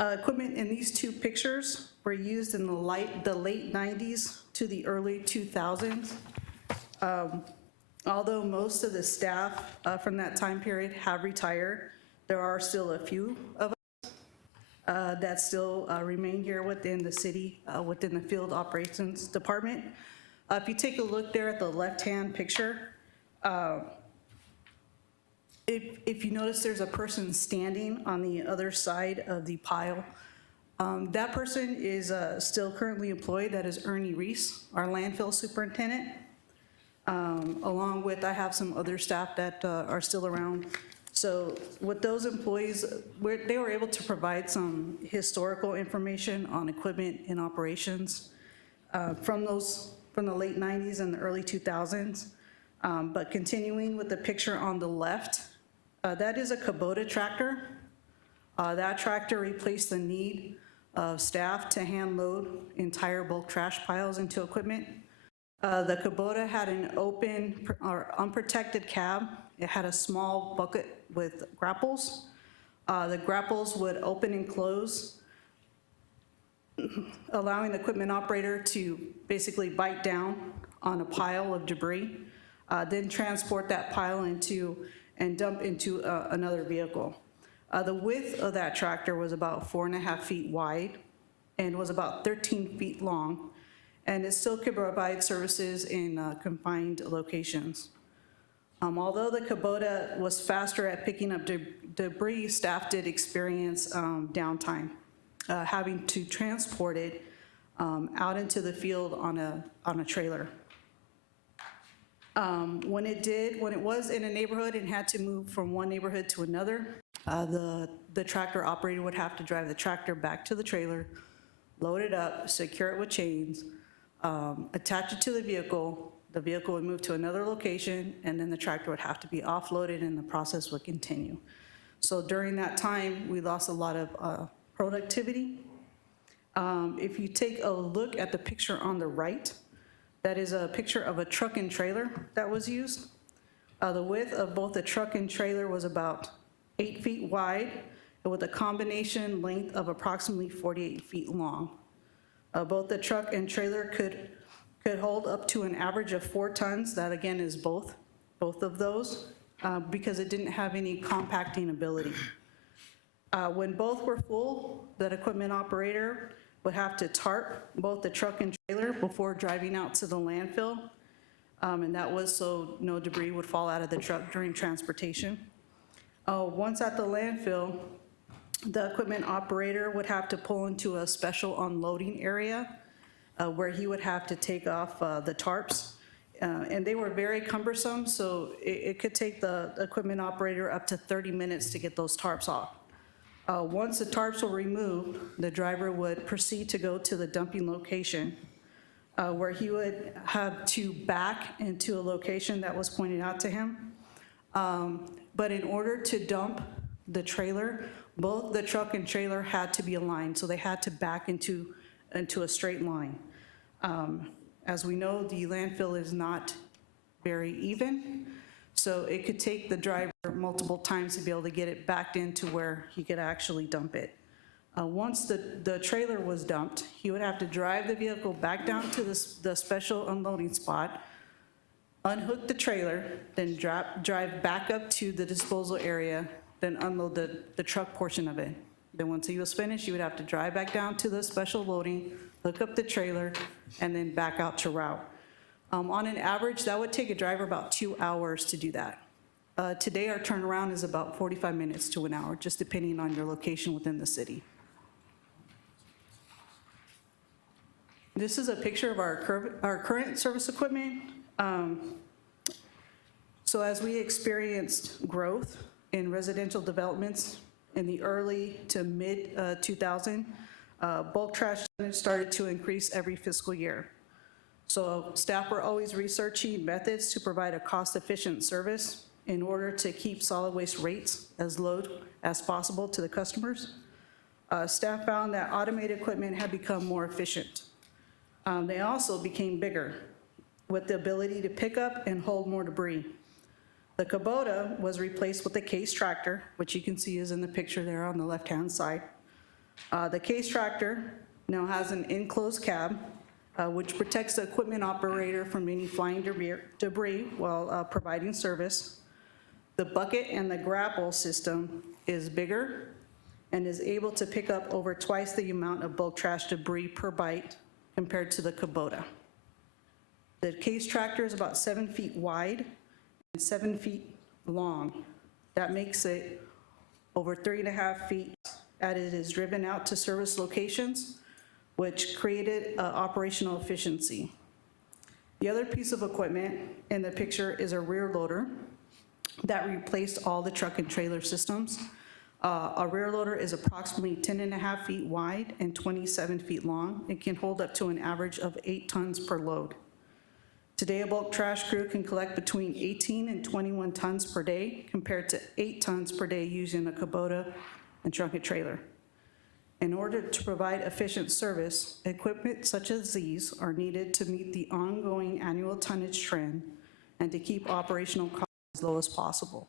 Equipment in these two pictures were used in the late 90s to the early 2000s. Although most of the staff from that time period have retired, there are still a few of us that still remain here within the city, within the field operations department. If you take a look there at the left-hand picture, if you notice there's a person standing on the other side of the pile, that person is still currently employed. That is Ernie Reese, our landfill superintendent. Along with, I have some other staff that are still around. So with those employees, they were able to provide some historical information on equipment and operations from the late 90s and the early 2000s. But continuing with the picture on the left, that is a Kubota Tractor. That tractor replaced the need of staff to hand load entire bulk trash piles into equipment. The Kubota had an open or unprotected cab. It had a small bucket with grapples. The grapples would open and close, allowing the equipment operator to basically bite down on a pile of debris, then transport that pile and dump into another vehicle. The width of that tractor was about 4.5 feet wide and was about 13 feet long, and it still could provide services in confined locations. Although the Kubota was faster at picking up debris, staff did experience downtime, having to transport it out into the field on a trailer. When it was in a neighborhood and had to move from one neighborhood to another, the tractor operator would have to drive the tractor back to the trailer, load it up, secure it with chains, attach it to the vehicle would move to another location, and then the tractor would have to be offloaded and the process would continue. So during that time, we lost a lot of productivity. If you take a look at the picture on the right, that is a picture of a truck and trailer that was used. The width of both the truck and trailer was about 8 feet wide, with a combination length of approximately 48 feet long. Both the truck and trailer could hold up to an average of 4 tons. That again is both of those, because it didn't have any compacting ability. When both were full, that equipment operator would have to tarp both the truck and trailer before driving out to the landfill. And that was so no debris would fall out of the truck during transportation. Once at the landfill, the equipment operator would have to pull into a special unloading area where he would have to take off the tarps. And they were very cumbersome, so it could take the equipment operator up to 30 minutes to get those tarps off. Once the tarps were removed, the driver would proceed to go to the dumping location where he would have to back into a location that was pointed out to him. But in order to dump the trailer, both the truck and trailer had to be aligned, so they had to back into a straight line. As we know, the landfill is not very even, so it could take the driver multiple times to be able to get it backed into where he could actually dump it. Once the trailer was dumped, he would have to drive the vehicle back down to the special unloading spot, unhook the trailer, then drive back up to the disposal area, then unload the truck portion of it. Then once he was finished, you would have to drive back down to the special loading, hook up the trailer, and then back out to route. On an average, that would take a driver about 2 hours to do that. Today, our turnaround is about 45 minutes to an hour, just depending on your location within the city. This is a picture of our current service equipment. So as we experienced growth in residential developments in the early to mid 2000, bulk trash tonnage started to increase every fiscal year. So staff were always researching methods to provide a cost-efficient service in order to keep solid waste rates as low as possible to the customers. Staff found that automated equipment had become more efficient. They also became bigger with the ability to pick up and hold more debris. The Kubota was replaced with the case tractor, which you can see is in the picture there on the left-hand side. The case tractor now has an enclosed cab, which protects the equipment operator from any flying debris while providing service. The bucket and the grapple system is bigger and is able to pick up over twice the amount of bulk trash debris per bite compared to the Kubota. The case tractor is about 7 feet wide and 7 feet long. That makes it over 3.5 feet as it is driven out to service locations, which created operational efficiency. The other piece of equipment in the picture is a rear loader that replaced all the truck and trailer systems. A rear loader is approximately 10.5 feet wide and 27 feet long. It can hold up to an average of 8 tons per load. Today, a bulk trash crew can collect between 18 and 21 tons per day compared to 8 tons per day using a Kubota and truck and trailer. In order to provide efficient service, equipment such as these are needed to meet the ongoing annual tonnage trend and to keep operational costs as low as possible.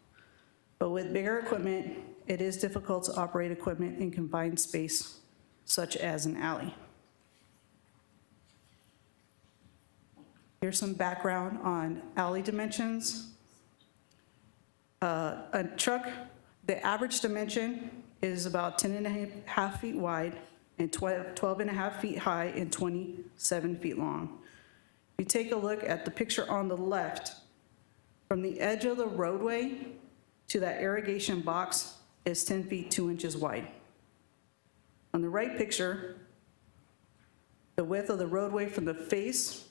But with bigger equipment, it is difficult to operate equipment in confined space, such as an alley. Here's some background on alley dimensions. A truck, the average dimension is about 10.5 feet wide and 12.5 feet high and 27 feet long. If you take a look at the picture on the left, from the edge of the roadway to that irrigation box is 10 feet 2 inches wide. On the right picture, The width of the roadway from the face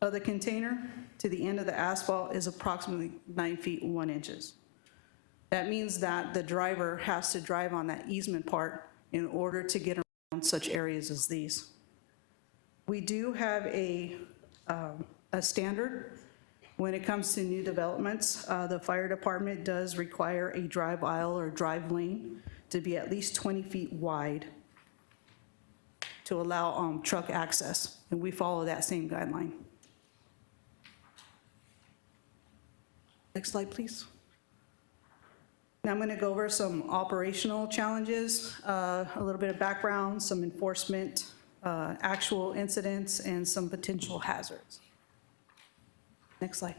of the container to the end of the asphalt is approximately 9 feet 1 inches. That means that the driver has to drive on that easement part in order to get around such areas as these. We do have a standard when it comes to new developments. The fire department does require a drive aisle or drive lane to be at least 20 feet wide to allow truck access, and we follow that same guideline. Next slide, please. Now I'm going to go over some operational challenges, a little bit of background, some enforcement, actual incidents, and some potential hazards. Next slide.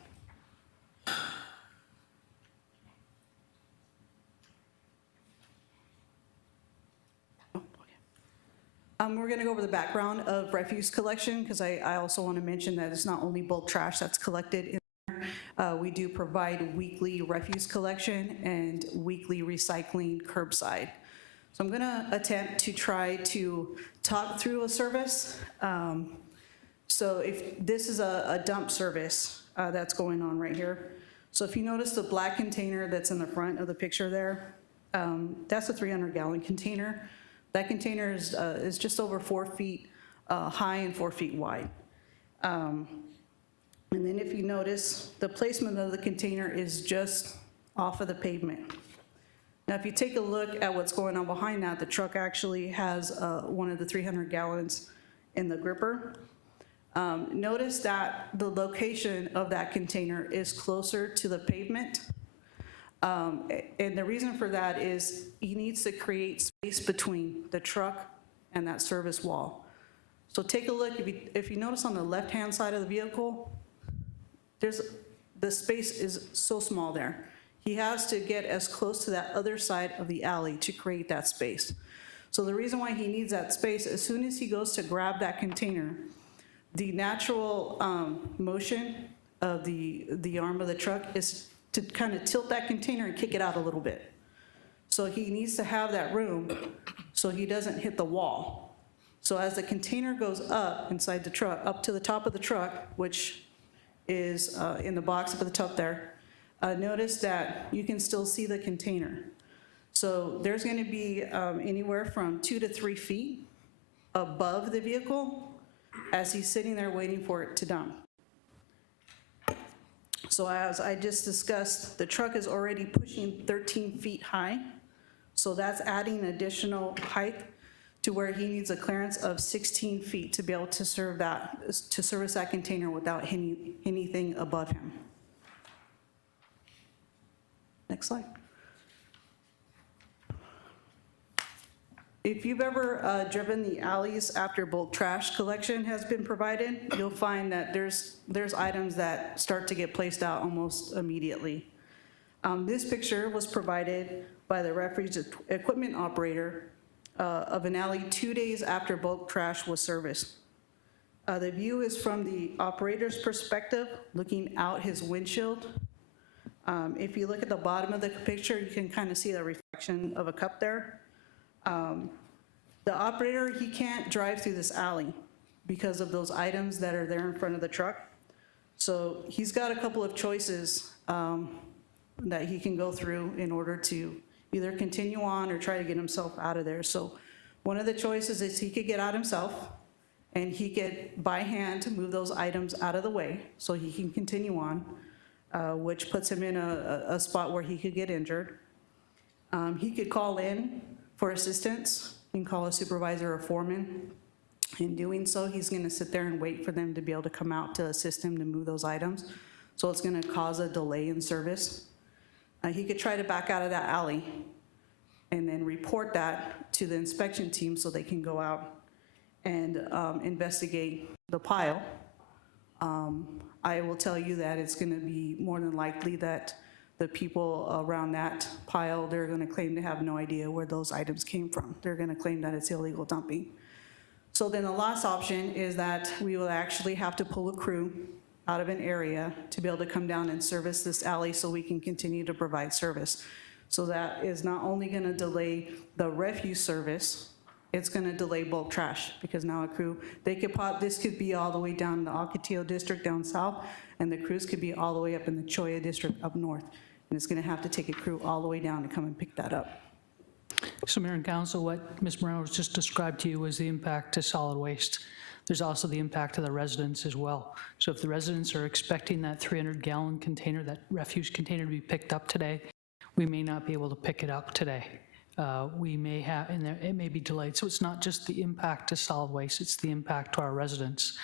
We're going to go over the background of refuse collection because I also want to mention that it's not only bulk trash that's collected in there. We do provide weekly refuse collection and weekly recycling curbside. So I'm going to attempt to try to talk through a service. So if this is a dump service that's going on right here. So if you notice the black container that's in the front of the picture there, that's a 300-gallon container. That container is just over 4 feet high and 4 feet wide. And then if you notice, the placement of the container is just off of the pavement. Now, if you take a look at what's going on behind that, the truck actually has one of the 300 gallons in the gripper. Notice that the location of that container is closer to the pavement. And the reason for that is he needs to create space between the truck and that service wall. So take a look, if you notice on the left-hand side of the vehicle, the space is so small there. He has to get as close to that other side of the alley to create that space. So the reason why he needs that space, as soon as he goes to grab that container, the natural motion of the arm of the truck is to kind of tilt that container and kick it out a little bit. So he needs to have that room so he doesn't hit the wall. So as the container goes up inside the truck, up to the top of the truck, which is in the box up at the top there, notice that you can still see the container. So there's going to be anywhere from 2 to 3 feet above the vehicle as he's sitting there waiting for it to dump. So as I just discussed, the truck is already pushing 13 feet high. So that's adding additional height to where he needs a clearance of 16 feet to be able to service that container without hitting anything above him. Next slide. If you've ever driven the alleys after bulk trash collection has been provided, you'll find that there's items that start to get placed out almost immediately. This picture was provided by the refuse equipment operator of an alley 2 days after bulk trash was serviced. The view is from the operator's perspective, looking out his windshield. If you look at the bottom of the picture, you can kind of see the reflection of a cup there. The operator, he can't drive through this alley because of those items that are there in front of the truck. So he's got a couple of choices that he can go through in order to either continue on or try to get himself out of there. So one of the choices is he could get out himself and he could by hand move those items out of the way so he can continue on, which puts him in a spot where he could get injured. He could call in for assistance. You can call a supervisor or foreman. In doing so, he's going to sit there and wait for them to be able to come out to assist him to move those items. So it's going to cause a delay in service. He could try to back out of that alley and then report that to the inspection team so they can go out and investigate the pile. I will tell you that it's going to be more than likely that the people around that pile, they're going to claim to have no idea where those items came from. They're going to claim that it's illegal dumping. So then the last option is that we will actually have to pull a crew out of an area to be able to come down and service this alley so we can continue to provide service. So that is not only going to delay the refuse service, it's gonna delay bulk trash, because now a crew, this could be all the way down in the Ocotillo district down south, and the crews could be all the way up in the Cholla district up north. And it's gonna have to take a crew all the way down to come and pick that up. So Mayor and Council, what Ms. Moreno has just described to you was the impact to solid waste. There's also the impact to the residents as well. So if the residents are expecting that 300-gallon container, that refuse container to be picked up today, we may not be able to pick it up today. We may have, and it may be delayed. So it's not just the impact to solid waste, it's the impact to our residents.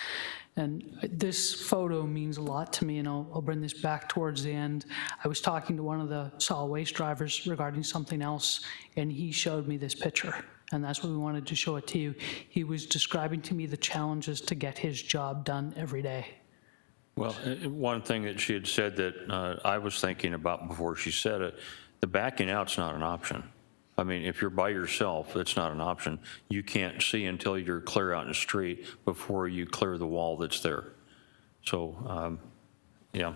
And this photo means a lot to me, and I'll bring this back towards the end. I was talking to one of the solid waste drivers regarding something else, and he showed me this picture, and that's what we wanted to show it to you. He was describing to me the challenges to get his job done every day. Well, one thing that she had said that I was thinking about before she said it, the backing out's not an option. I mean, if you're by yourself, it's not an option. You can't see until you're clear out in the street before you clear the wall that's there. So, yeah,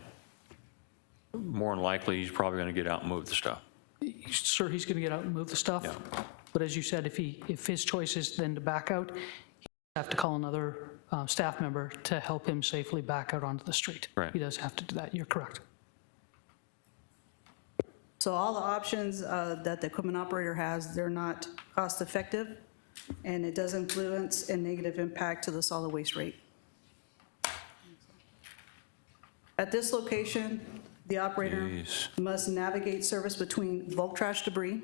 more than likely, he's probably going to get out and move the stuff. Sir, he's going to get out and move the stuff. Yeah. But as you said, if his choice is then to back out, he have to call another staff member to help him safely back out onto the street. Right. He does have to do that. You're correct. So all the options that the equipment operator has, they're not cost effective, and it does influence a negative impact to the solid waste rate. At this location, the operator must navigate service between bulk trash debris,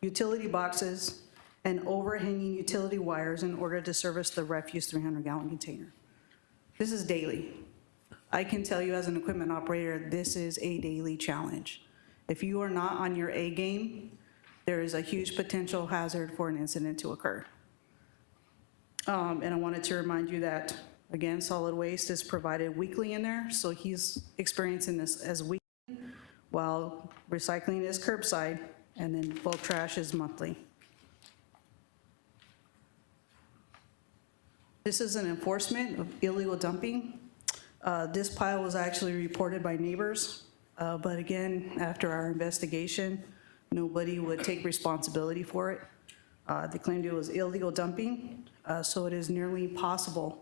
utility boxes, and overhanging utility wires in order to service the refuse 300-gallon container. This is daily. I can tell you as an equipment operator, this is a daily challenge. If you are not on your A game, there is a huge potential hazard for an incident to occur. And I wanted to remind you that, again, solid waste is provided weekly in there, so he's experiencing this as weekly, while recycling is curbside, and then bulk trash is monthly. This is an enforcement of illegal dumping. This pile was actually reported by neighbors. But again, after our investigation, nobody would take responsibility for it. They claimed it was illegal dumping, so it is nearly impossible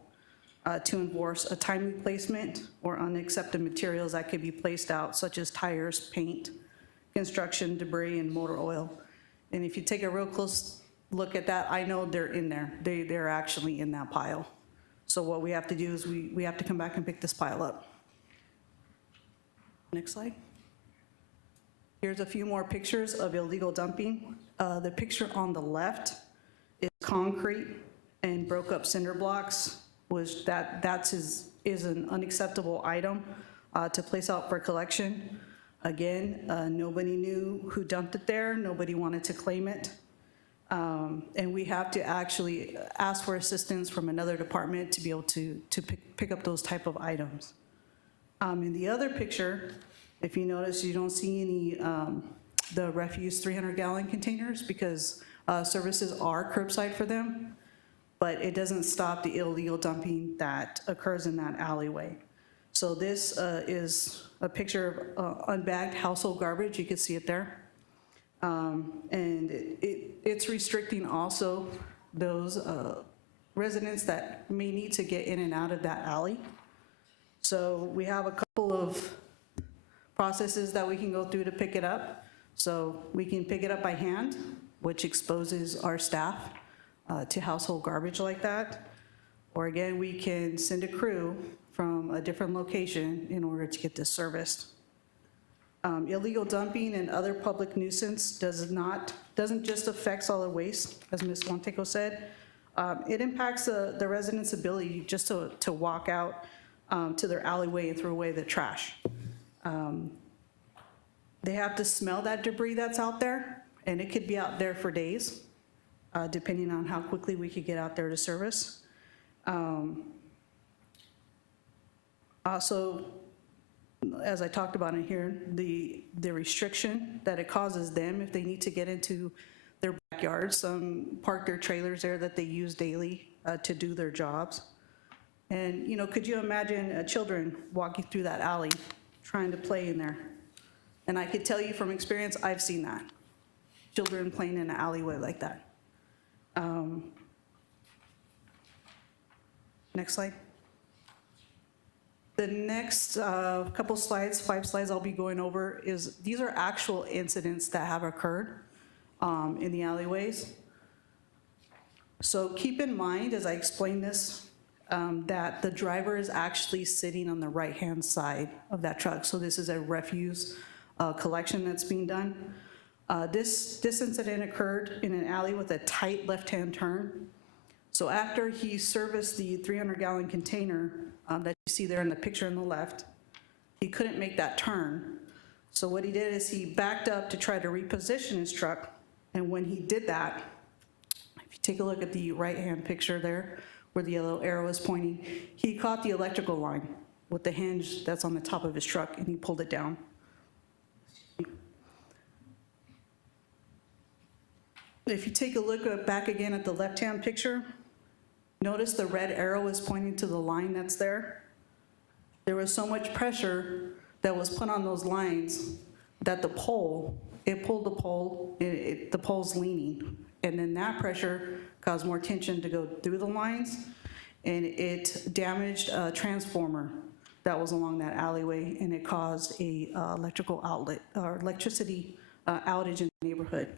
to enforce a timely placement or unaccepted materials that could be placed out, such as tires, paint, construction debris, and motor oil. And if you take a real close look at that, I know they're in there. They're actually in that pile. So what we have to do is we have to come back and pick this pile up. Next slide. Here's a few more pictures of illegal dumping. The picture on the left is concrete and broke up cinder blocks, which is an unacceptable item to place out for collection. Again, nobody knew who dumped it there. Nobody wanted to claim it. And we have to actually ask for assistance from another department to be able to pick up those type of items. In the other picture, if you notice, you don't see any the refuse 300-gallon containers, because services are curbside for them, but it doesn't stop the illegal dumping that occurs in that alleyway. So this is a picture of unbagged household garbage. You can see it there. And it's restricting also those residents that may need to get in and out of that alley. So we have a couple of processes that we can go through to pick it up. So we can pick it up by hand, which exposes our staff to household garbage like that. Or again, we can send a crew from a different location in order to get this serviced. Illegal dumping and other public nuisance doesn't just affect solid waste, as Ms. Monteco said. It impacts the residents' ability just to walk out to their alleyway and throw away the trash. They have to smell that debris that's out there, and it could be out there for days, depending on how quickly we could get out there to service. Also, as I talked about in here, the restriction that it causes them if they need to get into their backyards. Some park their trailers there that they use daily to do their jobs. And, you know, could you imagine children walking through that alley trying to play in there? And I could tell you from experience, I've seen that. Children playing in an alleyway like that. Next slide. The next couple slides, 5 slides I'll be going over is, these are actual incidents that have occurred in the alleyways. So keep in mind, as I explain this, that the driver is actually sitting on the right-hand side of that truck. So this is a refuse collection that's being done. This incident occurred in an alley with a tight left-hand turn. So after he serviced the 300-gallon container that you see there in the picture on the left, he couldn't make that turn. So what he did is he backed up to try to reposition his truck. And when he did that, if you take a look at the right-hand picture there, where the yellow arrow is pointing, he caught the electrical line with the hinge that's on the top of his truck, and he pulled it down. If you take a look back again at the left-hand picture, notice the red arrow is pointing to the line that's there. There was so much pressure that was put on those lines that the pole, it pulled the pole, the pole's leaning. And then that pressure caused more tension to go through the lines, and it damaged a transformer that was along that alleyway, and it caused a electrical outlet, or electricity outage in the neighborhood.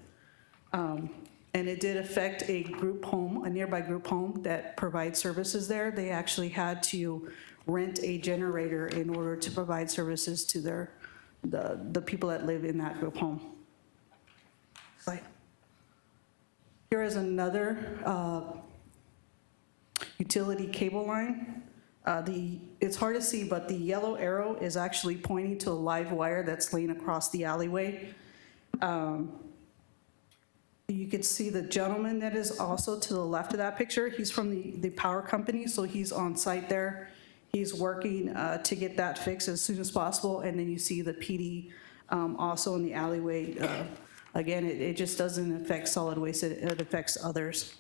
And it did affect a group home, a nearby group home that provides services there. They actually had to rent a generator in order to provide services to the people that live in that group home. Slide. Here is another utility cable line. It's hard to see, but the yellow arrow is actually pointing to a live wire that's laying across the alleyway. You can see the gentleman that is also to the left of that picture. He's from the power company, so he's on site there. He's working to get that fixed as soon as possible, and then you see the PD also in the alleyway. Again, it just doesn't affect solid waste, it affects others.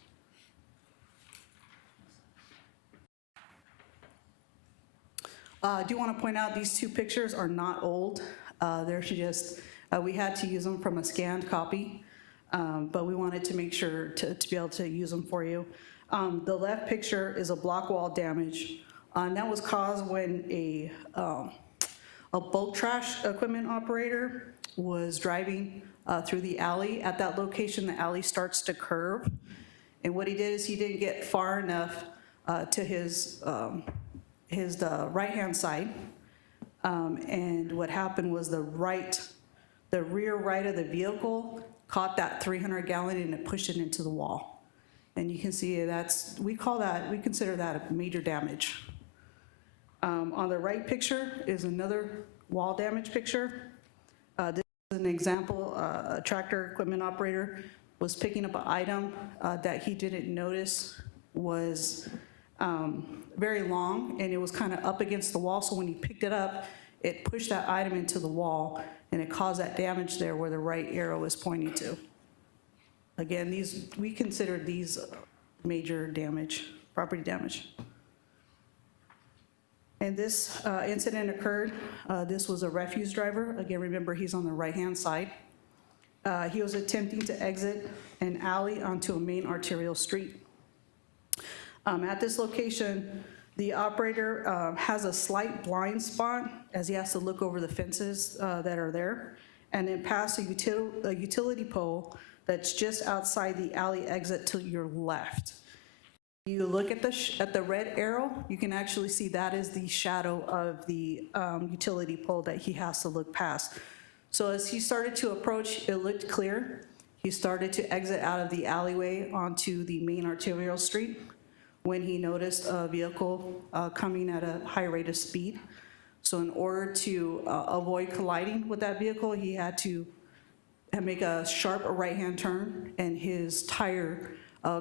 I do want to point out these two pictures are not old. They're just, we had to use them from a scanned copy, but we wanted to make sure to be able to use them for you. The left picture is a block wall damage, and that was caused when a bulk trash equipment operator was driving through the alley. At that location, the alley starts to curve, and what he did is he didn't get far enough to his right-hand side, and what happened was the rear right of the vehicle caught that 300-gallon and it pushed it into the wall. And you can see we consider that a major damage. On the right picture is another wall damage picture. This is an example, a tractor equipment operator was picking up an item that he didn't notice was very long, and it was kind of up against the wall, so when he picked it up, it pushed that item into the wall, and it caused that damage there where the right arrow is pointing to. Again, we consider these major damage, property damage. And this incident occurred, this was a refuse driver. Again, remember, he's on the right-hand side. He was attempting to exit an alley onto a main arterial street. At this location, the operator has a slight blind spot as he has to look over the fences that are there, and then pass a utility pole that's just outside the alley exit to your left. You look at the red arrow, you can actually see that is the shadow of the utility pole that he has to look past. So as he started to approach, it looked clear. He started to exit out of the alleyway onto the main arterial street when he noticed a vehicle coming at a high rate of speed. So in order to avoid colliding with that vehicle, he had to make a sharp right-hand turn, and his tire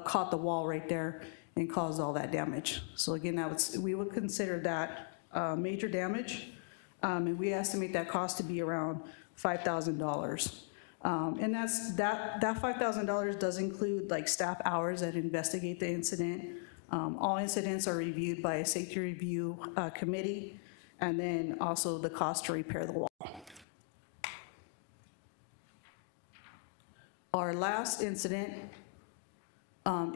caught the wall right there and caused all that damage. So again, we would consider that major damage, and we estimate that cost to be around $5,000. And that $5,000 does include like staff hours that investigate the incident. All incidents are reviewed by a safety review committee, and then also the cost to repair the wall. Our last incident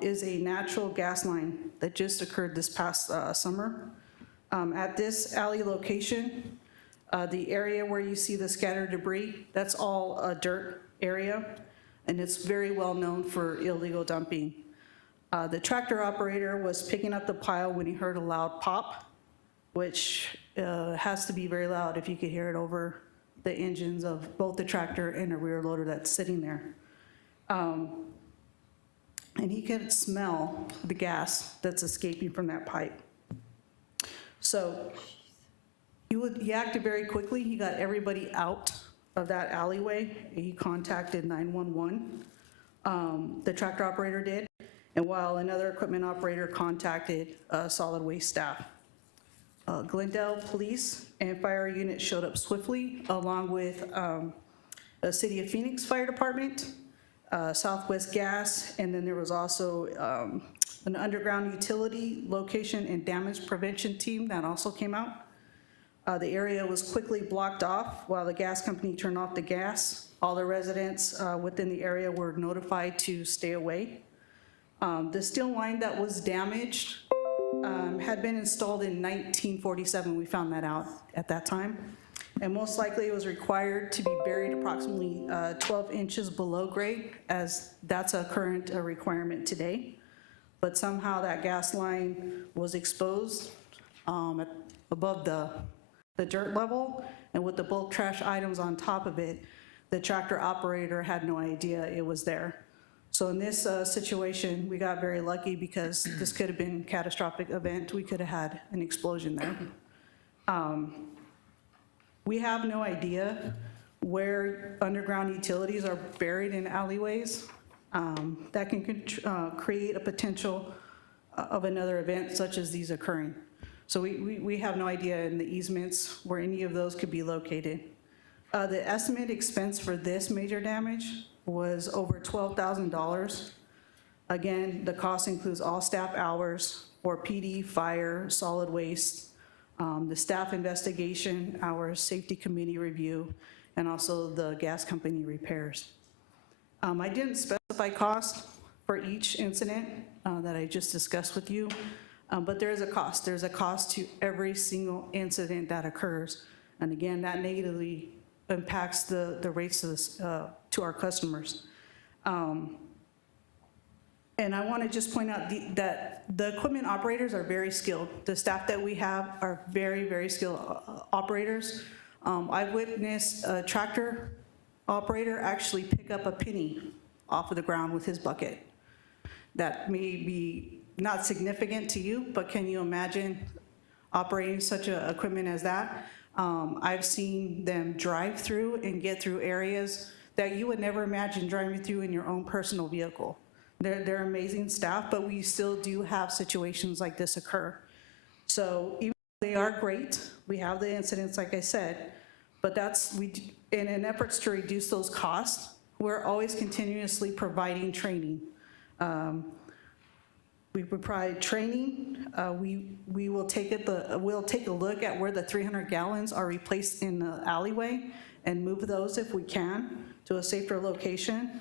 is a natural gas line that just occurred this past summer. At this alley location, the area where you see the scattered debris, that's all a dirt area, and it's very well known for illegal dumping. The tractor operator was picking up the pile when he heard a loud pop, which has to be very loud if you could hear it over the engines of both the tractor and a rear loader that's sitting there. And he could smell the gas that's escaping from that pipe. So he acted very quickly. He got everybody out of that alleyway. He contacted 911. The tractor operator did, and while another equipment operator contacted solid waste staff. Glendale Police and Fire Unit showed up swiftly, along with the City of Phoenix Fire Department, Southwest Gas, and then there was also an underground utility location and damage prevention team that also came out. The area was quickly blocked off while the gas company turned off the gas. All the residents within the area were notified to stay away. The steel line that was damaged had been installed in 1947. We found that out at that time. And most likely it was required to be buried approximately 12 inches below grade, as that's a current requirement today. But somehow that gas line was exposed above the dirt level, and with the bulk trash items on top of it, the tractor operator had no idea it was there. So in this situation, we got very lucky because this could have been a catastrophic event. We could have had an explosion there. We have no idea where underground utilities are buried in alleyways. That can create a potential of another event such as these occurring. So we have no idea in the easements where any of those could be located. The estimated expense for this major damage was over $12,000. Again, the cost includes all staff hours for PD, fire, solid waste, the staff investigation, our safety committee review, and also the gas company repairs. I didn't specify cost for each incident that I just discussed with you, but there is a cost. There's a cost to every single incident that occurs. And again, that negatively impacts the rates to our customers. And I want to just point out that the equipment operators are very skilled. The staff that we have are very, very skilled operators. I've witnessed a tractor operator actually pick up a penny off of the ground with his bucket. That may be not significant to you, but can you imagine operating such an equipment as that? I've seen them drive through and get through areas that you would never imagine driving through in your own personal vehicle. They're amazing staff, but we still do have situations like this occur. So even though they are great, we have the incidents, like I said, but in an efforts to reduce those costs, we're always continuously providing training. We provide training. We will we'll take a look at where the 300 gallons are replaced in the alleyway and move those if we can to a safer location.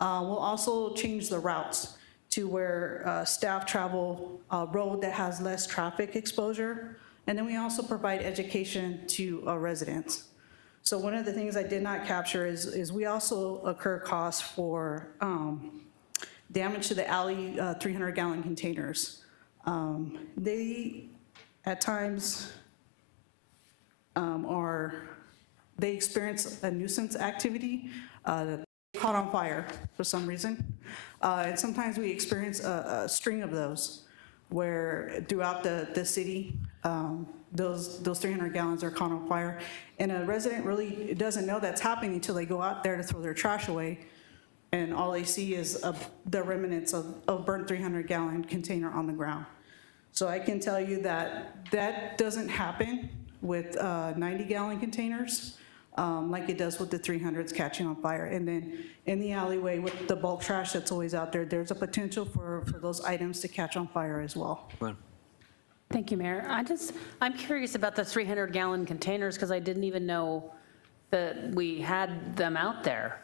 We'll also change the routes to where staff travel a road that has less traffic exposure. And then we also provide education to residents. So one of the things I did not capture is we also incur costs for damage to the alley 300-gallon containers. They, at times, they experience a nuisance activity. Caught on fire for some reason. And sometimes we experience a string of those where throughout the city, those 300 gallons are caught on fire. And a resident really doesn't know that's happening until they go out there to throw their trash away. And all they see is the remnants of burnt 300-gallon container on the ground. So I can tell you that doesn't happen with 90-gallon containers. Like it does with the 300s catching on fire. And then in the alleyway with the bulk trash that's always out there, there's a potential for those items to catch on fire as well. Thank you, Mayor. I'm curious about the 300-gallon containers because I didn't even know that we had them out there.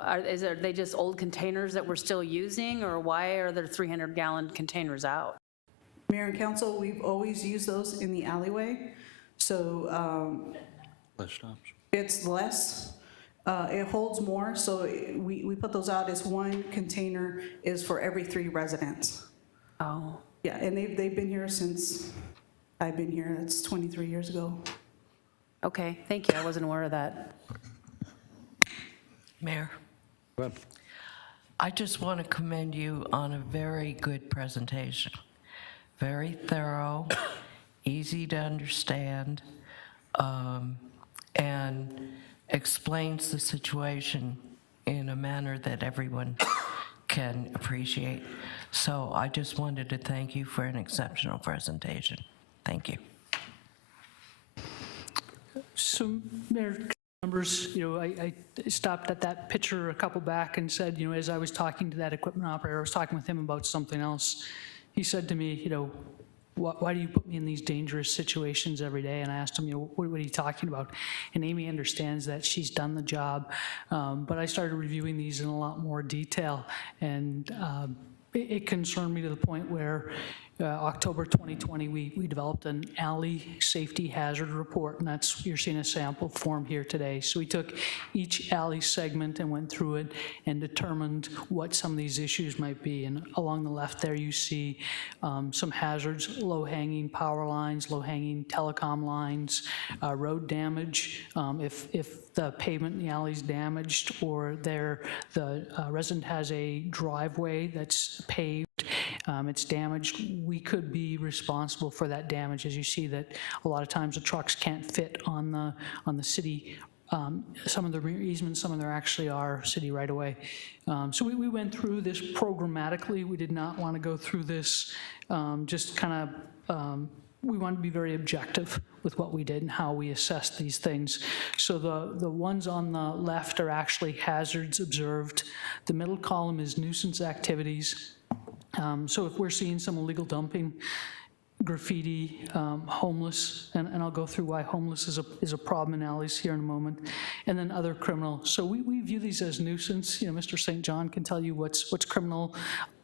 Are they just old containers that we're still using, or why are there 300-gallon containers out? Mayor and council, we've always used those in the alleyway, so Less stops. it's less. It holds more, so we put those out as one container is for every 3 residents. Oh. Yeah, and they've been here since I've been here. That's 23 years ago. Okay, thank you. I wasn't aware of that. Mayor, Go ahead. I just want to commend you on a very good presentation. Very thorough, easy to understand, and explains the situation in a manner that everyone can appreciate. So I just wanted to thank you for an exceptional presentation. Thank you. So, Mayor, members, I stopped at that picture a couple back and said, as I was talking to that equipment operator, I was talking with him about something else. He said to me, why do you put me in these dangerous situations every day? And I asked him, what are you talking about? And Amy understands that. She's done the job. But I started reviewing these in a lot more detail. And it concerned me to the point where October 2020, we developed an alley safety hazard report, and you're seeing a sample form here today. So we took each alley segment and went through it and determined what some of these issues might be. And along the left there, you see some hazards: low-hanging power lines, low-hanging telecom lines, road damage. If the pavement in the alley is damaged, or the resident has a driveway that's paved, it's damaged, we could be responsible for that damage. As you see, that a lot of times the trucks can't fit on the city. Some of them are easements, some of them actually are city right away. So we went through this programmatically. We did not want to go through this just kind of, we wanted to be very objective with what we did and how we assessed these things. So the ones on the left are actually hazards observed. The middle column is nuisance activities. So if we're seeing some illegal dumping, graffiti, homeless, and I'll go through why homeless is a problem in alleys here in a moment, and then other criminal. So we view these as nuisance. Mr. St. John can tell you what's criminal.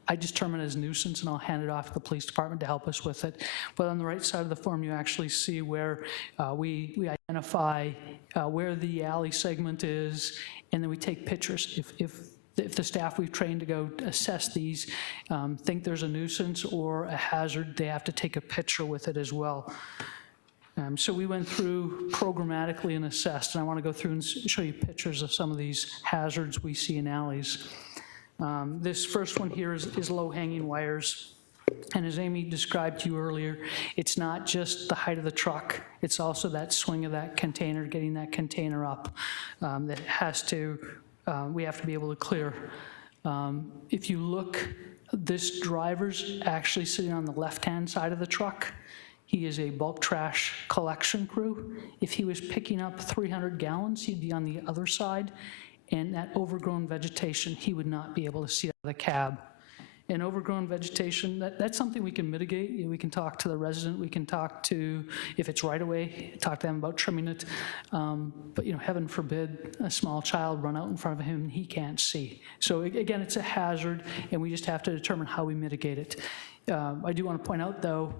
I just term it as nuisance, and I'll hand it off to the police department to help us with it. But on the right side of the form, you actually see where we identify where the alley segment is, and then we take pictures. If the staff we've trained to go assess these think there's a nuisance or a hazard, they have to take a picture with it as well. So we went through programmatically and assessed, and I want to go through and show you pictures of some of these hazards we see in alleys. This first one here is low-hanging wires. And as Amy described to you earlier, it's not just the height of the truck, it's also that swing of that container, getting that container up that has to, we have to be able to clear. If you look, this driver's actually sitting on the left-hand side of the truck. He is a bulk trash collection crew. If he was picking up 300 gallons, he'd be on the other side, and that overgrown vegetation, he would not be able to see out of the cab. And overgrown vegetation, that's something we can mitigate. We can talk to the resident, we can talk to, if it's right away, talk to them about trimming it. But heaven forbid a small child run out in front of him and he can't see. So again, it's a hazard, and we just have to determine how we mitigate it. I do want to point out, though,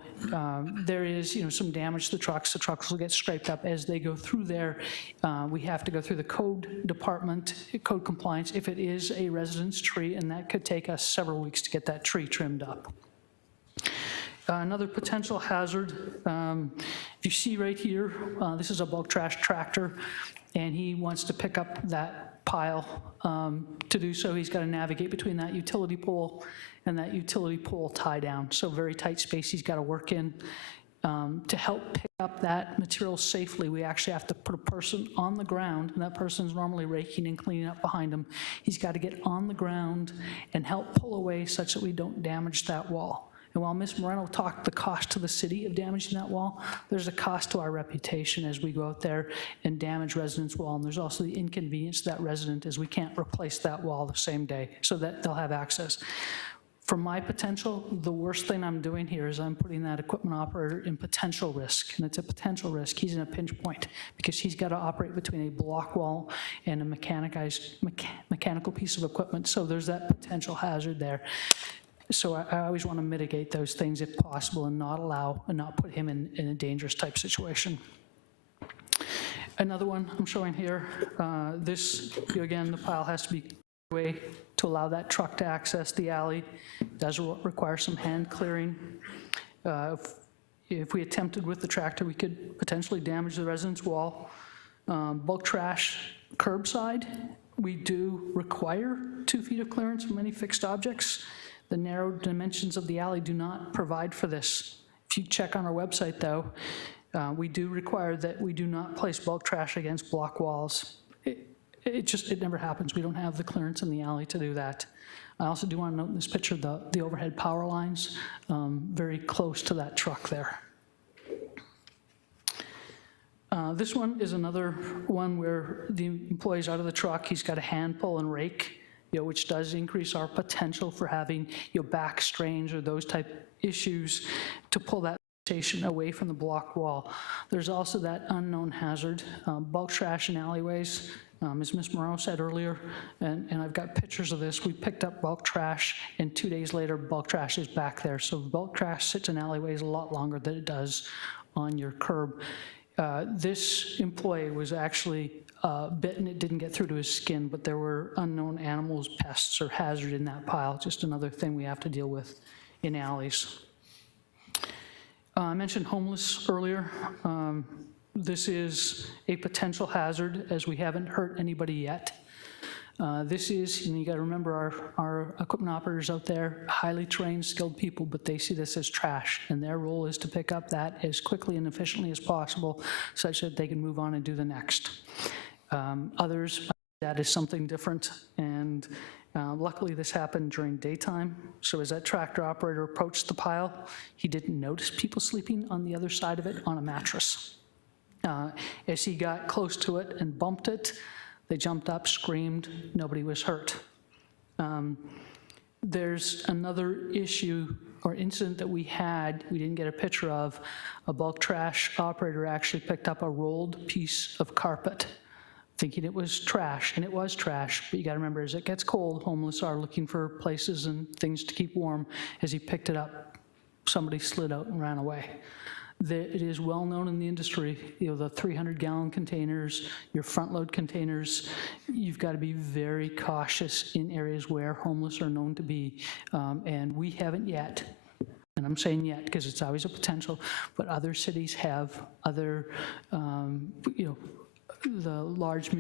there is some damage to the trucks. The trucks will get scraped up as they go through there. We have to go through the code department, code compliance, if it is a residence tree, and that could take us several weeks to get that tree trimmed up. Another potential hazard, if you see right here, this is a bulk trash tractor, and he wants to pick up that pile. To do so, he's got to navigate between that utility pole and that utility pole tie down. So very tight space he's got to work in. To help pick up that material safely, we actually have to put a person on the ground, and that person's normally raking and cleaning up behind him. He's got to get on the ground and help pull away such that we don't damage that wall. And while Ms. Moreno talked the cost to the city of damaging that wall, there's a cost to our reputation as we go out there and damage residents' wall. And there's also the inconvenience to that resident as we can't replace that wall the same day so that they'll have access. For my potential, the worst thing I'm doing here is I'm putting that equipment operator in potential risk, and it's a potential risk. He's in a pinch point because he's got to operate between a block wall and a mechanical piece of equipment, so there's that potential hazard there. So I always want to mitigate those things if possible and not allow and not put him in a dangerous type situation. Another one I'm showing here, again, the pile has to be way to allow that truck to access the alley. It does require some hand clearing. If we attempted with the tractor, we could potentially damage the residence wall. Bulk trash curbside, we do require 2 feet of clearance from any fixed objects. The narrow dimensions of the alley do not provide for this. If you check on our website though, we do require that we do not place bulk trash against block walls. It never happens. We don't have the clearance in the alley to do that. I also do want to note in this picture the overhead power lines very close to that truck there. This one is another one where the employee's out of the truck. He's got a hand pull and rake, which does increase our potential for having back strains or those type issues to pull that station away from the block wall. There's also that unknown hazard, bulk trash in alleyways. As Ms. Morrow said earlier, and I've got pictures of this, we picked up bulk trash, and 2 days later, bulk trash is back there. So bulk trash sits in alleyways a lot longer than it does on your curb. This employee was actually bitten. It didn't get through to his skin, but there were unknown animals, pests, or hazard in that pile. Just another thing we have to deal with in alleys. I mentioned homeless earlier. This is a potential hazard as we haven't hurt anybody yet. This is, you gotta remember our equipment operators out there, highly trained, skilled people, but they see this as trash, and their role is to pick up that as quickly and efficiently as possible such that they can move on and do the next. Others, that is something different, and luckily this happened during daytime, so as that tractor operator approached the pile, he didn't notice people sleeping on the other side of it on a mattress. As he got close to it and bumped it, they jumped up, screamed, nobody was hurt. There's another issue or incident that we didn't get a picture of. A bulk trash operator actually picked up a rolled piece of carpet, thinking it was trash, and it was trash, but you gotta remember, as it gets cold, homeless are looking for places and things to keep warm. As he picked it up, somebody slid out and ran away. It is well known in the industry, the 300-gallon containers, your front-load containers, you've got to be very cautious in areas where homeless are known to be, and we haven't yet, and I'm saying yet because it's always a potential, but other cities have other, the large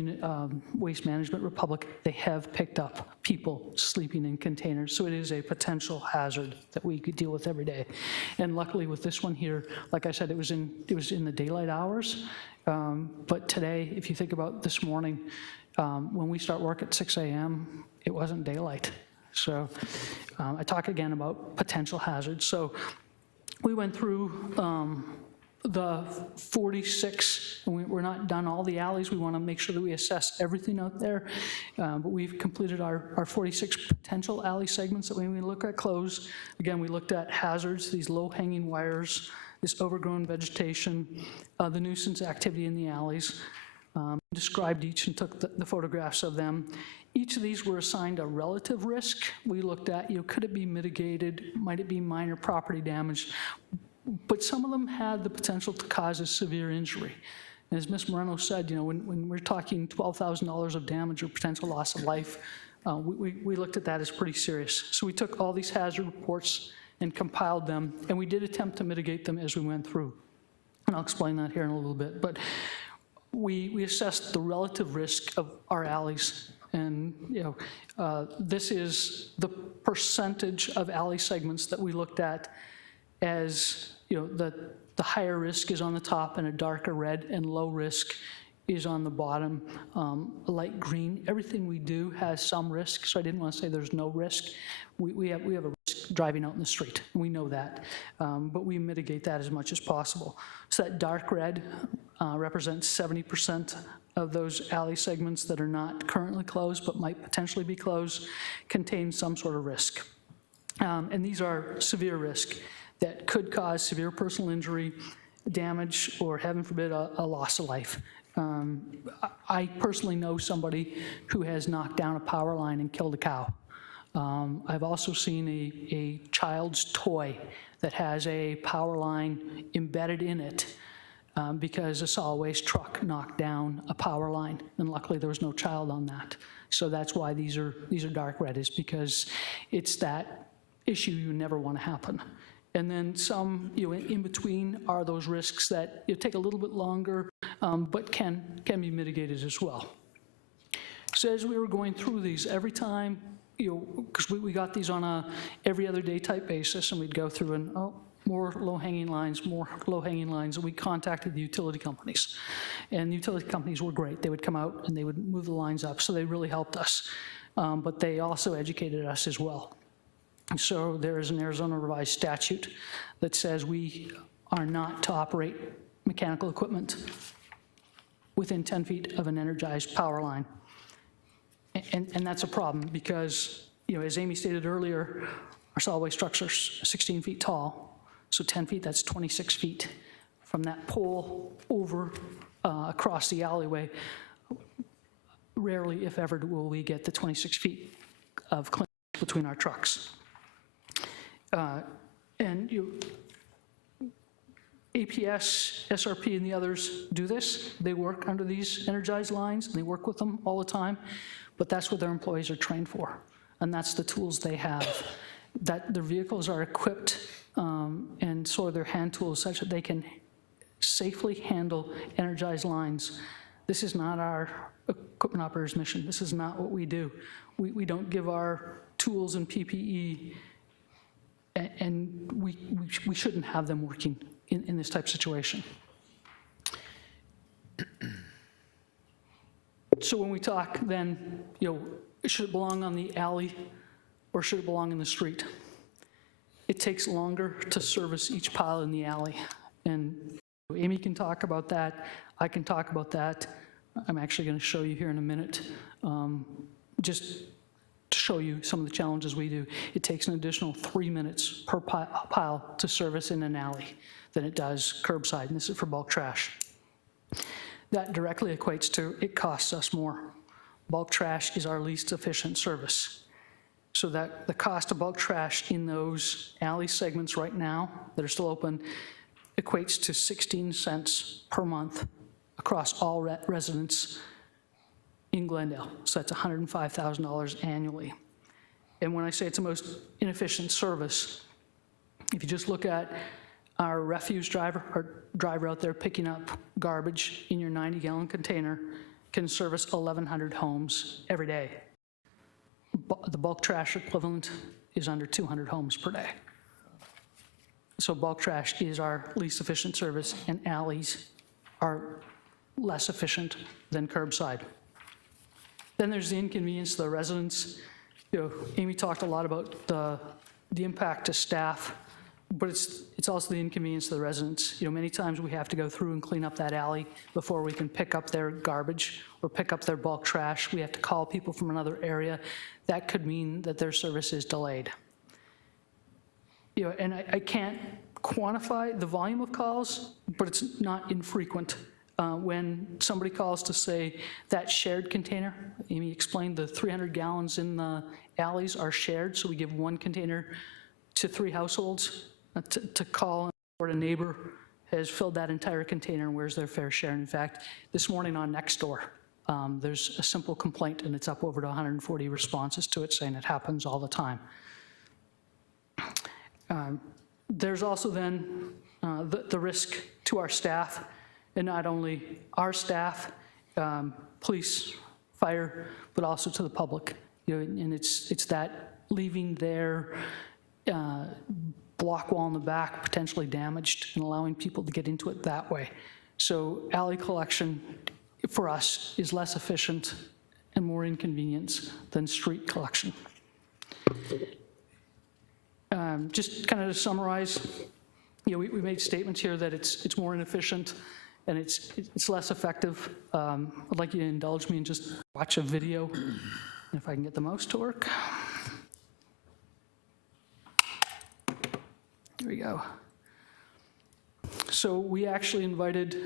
waste management republic, they have picked up people sleeping in containers, so it is a potential hazard that we could deal with every day. And luckily with this one here, like I said, it was in the daylight hours, but today, if you think about this morning, when we start work at 6 a.m., it wasn't daylight. So I talk again about potential hazards. So we went through the 46, and we're not done all the alleys. We want to make sure that we assess everything out there, but we've completed our 46 potential alley segments that when we look at close, again, we looked at hazards, these low-hanging wires, this overgrown vegetation, the nuisance activity in the alleys, described each and took the photographs of them. Each of these were assigned a relative risk. We looked at, could it be mitigated? Might it be minor property damage? But some of them had the potential to cause a severe injury. And as Ms. Moreno said, when we're talking $12,000 of damage or potential loss of life, we looked at that as pretty serious. So we took all these hazard reports and compiled them, and we did attempt to mitigate them as we went through. And I'll explain that here in a little bit. But we assessed the relative risk of our alleys. And this is the percentage of alley segments that we looked at as the higher risk is on the top and a darker red, and low risk is on the bottom, light green. Everything we do has some risk, so I didn't want to say there's no risk. We have a risk driving out in the street, and we know that, but we mitigate that as much as possible. So that dark red represents 70% of those alley segments that are not currently closed but might potentially be closed, contain some sort of risk. And these are severe risk that could cause severe personal injury, damage, or heaven forbid, a loss of life. I personally know somebody who has knocked down a power line and killed a cow. I've also seen a child's toy that has a power line embedded in it because a solid waste truck knocked down a power line, and luckily there was no child on that. So that's why these are dark red, is because it's that issue you never want to happen. And then some, in between are those risks that take a little bit longer, but can be mitigated as well. So as we were going through these, every time, because we got these on a every other day type basis, and we'd go through and, more low-hanging lines, and we contacted the utility companies. And the utility companies were great. They would come out and they would move the lines up, so they really helped us. But they also educated us as well. So there is an Arizona revised statute that says we are not to operate mechanical equipment within 10 feet of an energized power line. And that's a problem because, as Amy stated earlier, our solid waste trucks are 16 feet tall. So 10 feet, that's 26 feet from that pole over across the alleyway. Rarely, if ever, will we get the 26 feet of clearance between our trucks. And APS, SRP, and the others do this. They work under these energized lines, and they work with them all the time, but that's what their employees are trained for, and that's the tools they have. That their vehicles are equipped and so are their hand tools such that they can safely handle energized lines. This is not our equipment operator's mission. This is not what we do. We don't give our tools and PPE, and we shouldn't have them working in this type of situation. So when we talk then, should it belong on the alley or should it belong in the street? It takes longer to service each pile in the alley. And Amy can talk about that. I can talk about that. I'm actually going to show you here in a minute, just to show you some of the challenges we do. It takes an additional 3 minutes per pile to service in an alley than it does curbside, and this is for bulk trash. That directly equates to it costs us more. Bulk trash is our least efficient service. So that the cost of bulk trash in those alley segments right now that are still open equates to 16 cents per month across all residents in Glendale. So that's $105,000 annually. And when I say it's the most inefficient service, if you just look at our refuse driver, or driver out there picking up garbage in your 90-gallon container, can service 1,100 homes every day. The bulk trash equivalent is under 200 homes per day. So bulk trash is our least efficient service, and alleys are less efficient than curbside. Then there's the inconvenience to the residents. Amy talked a lot about the impact to staff, but it's also the inconvenience to the residents. Many times we have to go through and clean up that alley before we can pick up their garbage or pick up their bulk trash. We have to call people from another area. That could mean that their service is delayed. And I can't quantify the volume of calls, but it's not infrequent. When somebody calls to say that shared container, Amy explained the 300 gallons in the alleys are shared, so we give one container to 3 households to call, or a neighbor has filled that entire container and where's their fair share. And in fact, this morning on Nextdoor, there's a simple complaint and it's up over to 140 responses to it saying it happens all the time. There's also then the risk to our staff, and not only our staff, police, fire, but also to the public. And it's that leaving their block wall in the back potentially damaged and allowing people to get into it that way. So alley collection for us is less efficient and more inconvenience than street collection. Just kind of to summarize, we made statements here that it's more inefficient and it's less effective. I'd like you to indulge me and just watch a video, if I can get the mouse to work. There we go. So we actually invited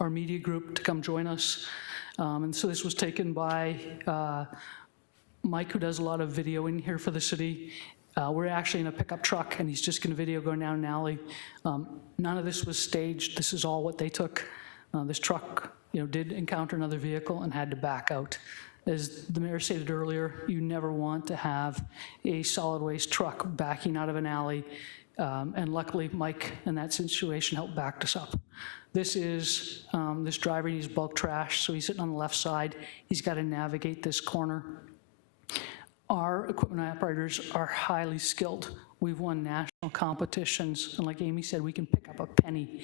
our media group to come join us. And so this was taken by Mike, who does a lot of videoing here for the city. We're actually in a pickup truck, and he's just going to video going down an alley. None of this was staged. This is all what they took. This truck, did encounter another vehicle and had to back out. As the mayor stated earlier, you never want to have a solid waste truck backing out of an alley. And luckily, Mike, in that situation, helped back us up. This is, this driver needs bulk trash, so he's sitting on the left side. He's got to navigate this corner. Our equipment operators are highly skilled. We've won national competitions, and like Amy said, we can pick up a penny.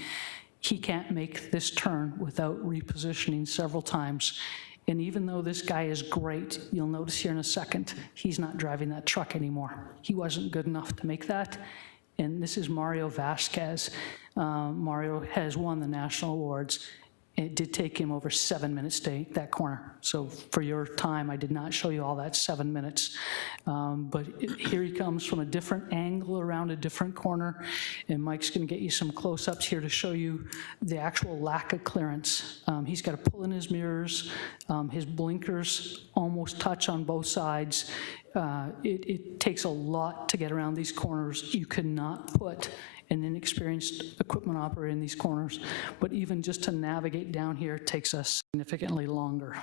He can't make this turn without repositioning several times. And even though this guy is great, you'll notice here in a second, he's not driving that truck anymore. He wasn't good enough to make that. And this is Mario Vasquez. Mario has won the national awards. It did take him over 7 minutes to take that corner. So for your time, I did not show you all that 7 minutes. But here he comes from a different angle around a different corner. And Mike's gonna get you some close-ups here to show you the actual lack of clearance. He's got to pull in his mirrors. His blinkers almost touch on both sides. It takes a lot to get around these corners. You cannot put an inexperienced equipment operator in these corners, but even just to navigate down here takes us significantly longer.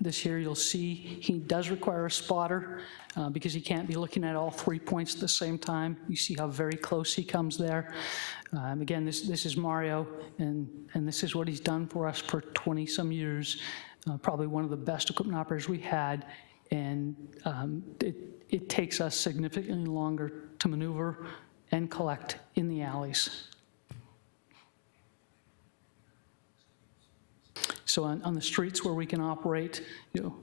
This here you'll see he does require a spotter because he can't be looking at all 3 points at the same time. You see how very close he comes there. Again, this is Mario, and this is what he's done for us for 20-some years. Probably one of the best equipment operators we had, and it takes us significantly longer to maneuver and collect in the alleys. So on the streets where we can operate,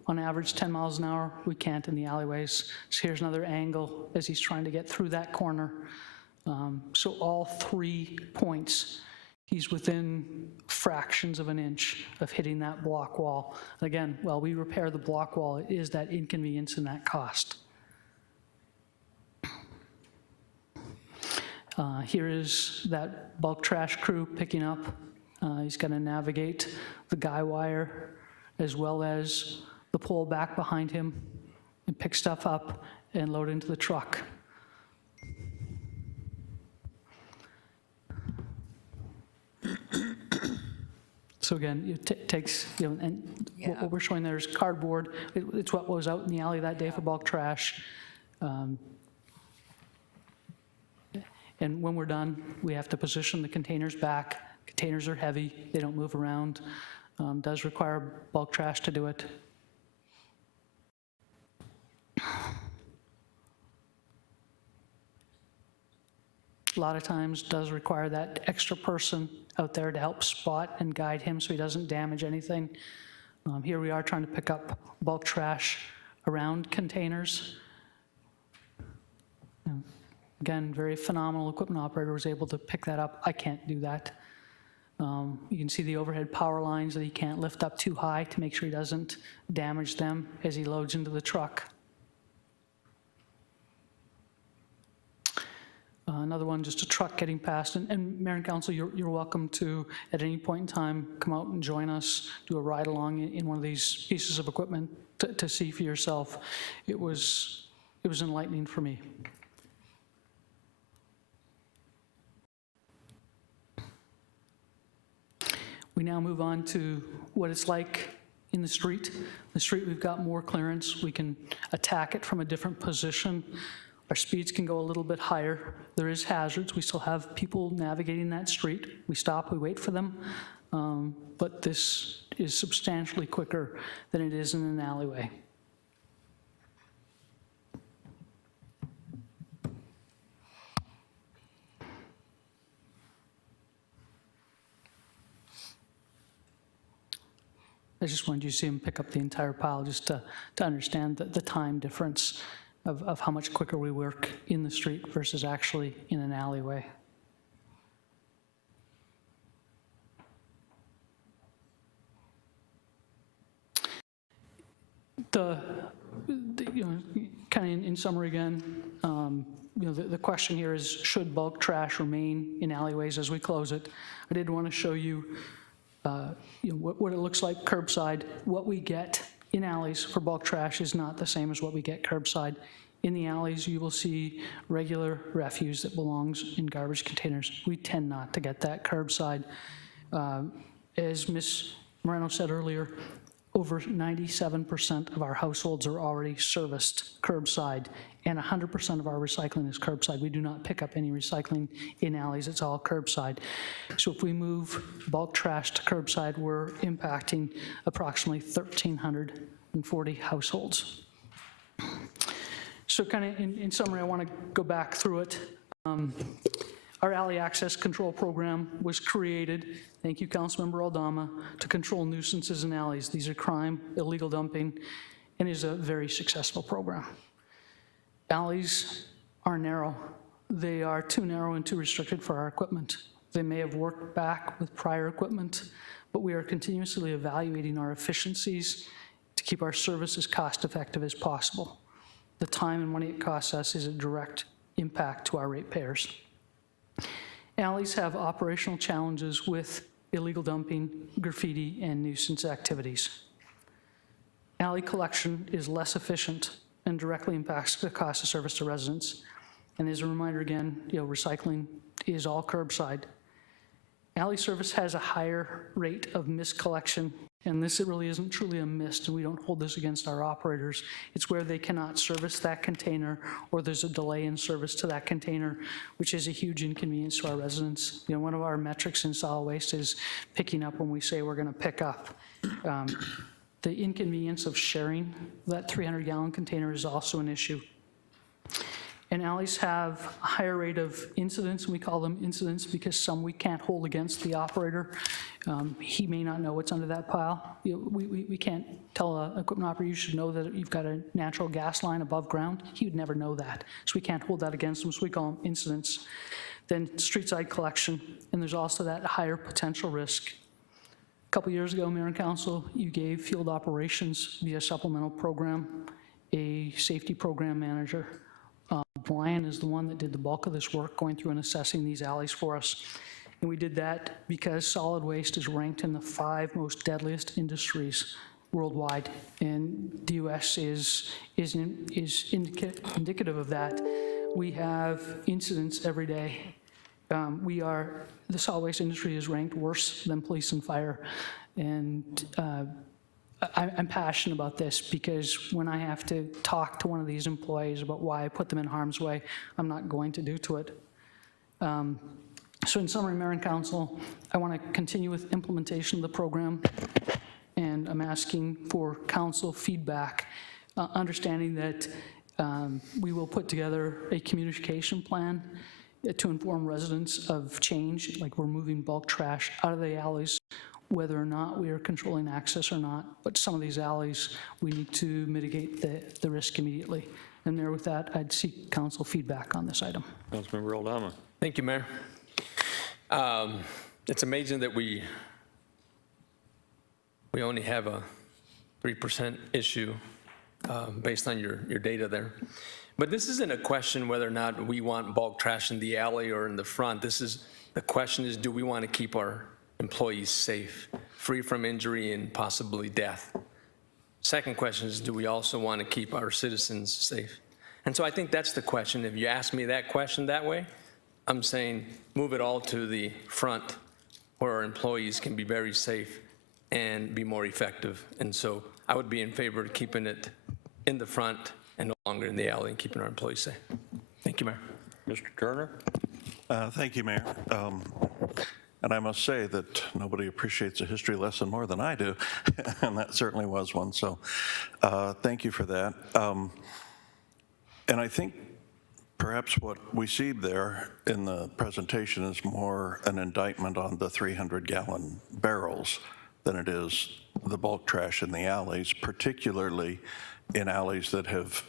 on average 10 miles an hour, we can't in the alleyways. So here's another angle as he's trying to get through that corner. So all 3 points, he's within fractions of an inch of hitting that block wall. Again, while we repair the block wall, it is that inconvenience and that cost. Here is that bulk trash crew picking up. He's going to navigate the guy wire as well as the pole back behind him and pick stuff up and load into the truck. So again, it takes, and what we're showing there is cardboard. It's what was out in the alley that day for bulk trash. And when we're done, we have to position the containers back. Containers are heavy, they don't move around. Does require bulk trash to do it. A lot of times does require that extra person out there to help spot and guide him so he doesn't damage anything. Here we are trying to pick up bulk trash around containers. Again, very phenomenal equipment operator was able to pick that up. I can't do that. You can see the overhead power lines that he can't lift up too high to make sure he doesn't damage them as he loads into the truck. Another one, just a truck getting past. And Mayor and Council, you're welcome to, at any point in time, come out and join us, do a ride along in one of these pieces of equipment to see for yourself. It was enlightening for me. We now move on to what it's like in the street. The street, we've got more clearance. We can attack it from a different position. Our speeds can go a little bit higher. There is hazards. We still have people navigating that street. We stop, we wait for them. But this is substantially quicker than it is in an alleyway. I just wanted you to see him pick up the entire pile just to understand the time difference of how much quicker we work in the street versus actually in an alleyway. kind of in summary again, the question here is, should bulk trash remain in alleyways as we close it? I did want to show you, what it looks like curbside. What we get in alleys for bulk trash is not the same as what we get curbside. In the alleys, you will see regular refuse that belongs in garbage containers. We tend not to get that curbside. As Ms. Moreno said earlier, over 97% of our households are already serviced curbside, and 100% of our recycling is curbside. We do not pick up any recycling in alleys, it's all curbside. So if we move bulk trash to curbside, we're impacting approximately 1,340 households. So kind of in summary, I want to go back through it. Our alley access control program was created, thank you, Councilmember Aldama, to control nuisances in alleys. These are crime, illegal dumping, and is a very successful program. Alleys are narrow. They are too narrow and too restricted for our equipment. They may have worked back with prior equipment, but we are continuously evaluating our efficiencies to keep our service as cost-effective as possible. The time and money it costs us is a direct impact to our ratepayers. Alleys have operational challenges with illegal dumping, graffiti, and nuisance activities. Alley collection is less efficient and directly impacts the cost of service to residents. And as a reminder again, recycling is all curbside. Alley service has a higher rate of miscollection, and this really isn't truly a mist, and we don't hold this against our operators. It's where they cannot service that container, or there's a delay in service to that container, which is a huge inconvenience to our residents. One of our metrics in solid waste is picking up when we say we're gonna pick up. The inconvenience of sharing that 300-gallon container is also an issue. And alleys have a higher rate of incidents, and we call them incidents because some we can't hold against the operator. He may not know what's under that pile. We can't tell an equipment operator, you should know that you've got a natural gas line above ground. He would never know that. So we can't hold that against him, so we call them incidents. Then street side collection, and there's also that higher potential risk. A couple years ago, Mayor and Council, you gave field operations via supplemental program a safety program manager. Brian is the one that did the bulk of this work, going through and assessing these alleys for us. And we did that because solid waste is ranked in the 5 most deadliest industries worldwide. And the US is indicative of that. We have incidents every day. The solid waste industry is ranked worse than police and fire. And I'm passionate about this because when I have to talk to one of these employees about why I put them in harm's way, I'm not going to do to it. So in summary, Mayor and Council, I want to continue with implementation of the program, and I'm asking for council feedback, understanding that we will put together a communication plan to inform residents of change, like we're moving bulk trash out of the alleys, whether or not we are controlling access or not. But some of these alleys, we need to mitigate the risk immediately. And Mayor, with that, I'd seek council feedback on this item. Councilmember Aldama. Thank you, Mayor. It's amazing that we only have a 3% issue based on your data there. But this isn't a question whether or not we want bulk trash in the alley or in the front. The question is, do we want to keep our employees safe, free from injury and possibly death? Second question is, do we also want to keep our citizens safe? And so I think that's the question. If you ask me that question that way, I'm saying move it all to the front where our employees can be very safe and be more effective. And so I would be in favor of keeping it in the front and no longer in the alley and keeping our employees safe. Thank you, Mayor. Mr. Turner? Thank you, Mayor. And I must say that nobody appreciates a history lesson more than I do, and that certainly was one. So thank you for that. And I think perhaps what we see there in the presentation is more an indictment on the 300-gallon barrels than it is the bulk trash in the alleys, particularly in alleys that have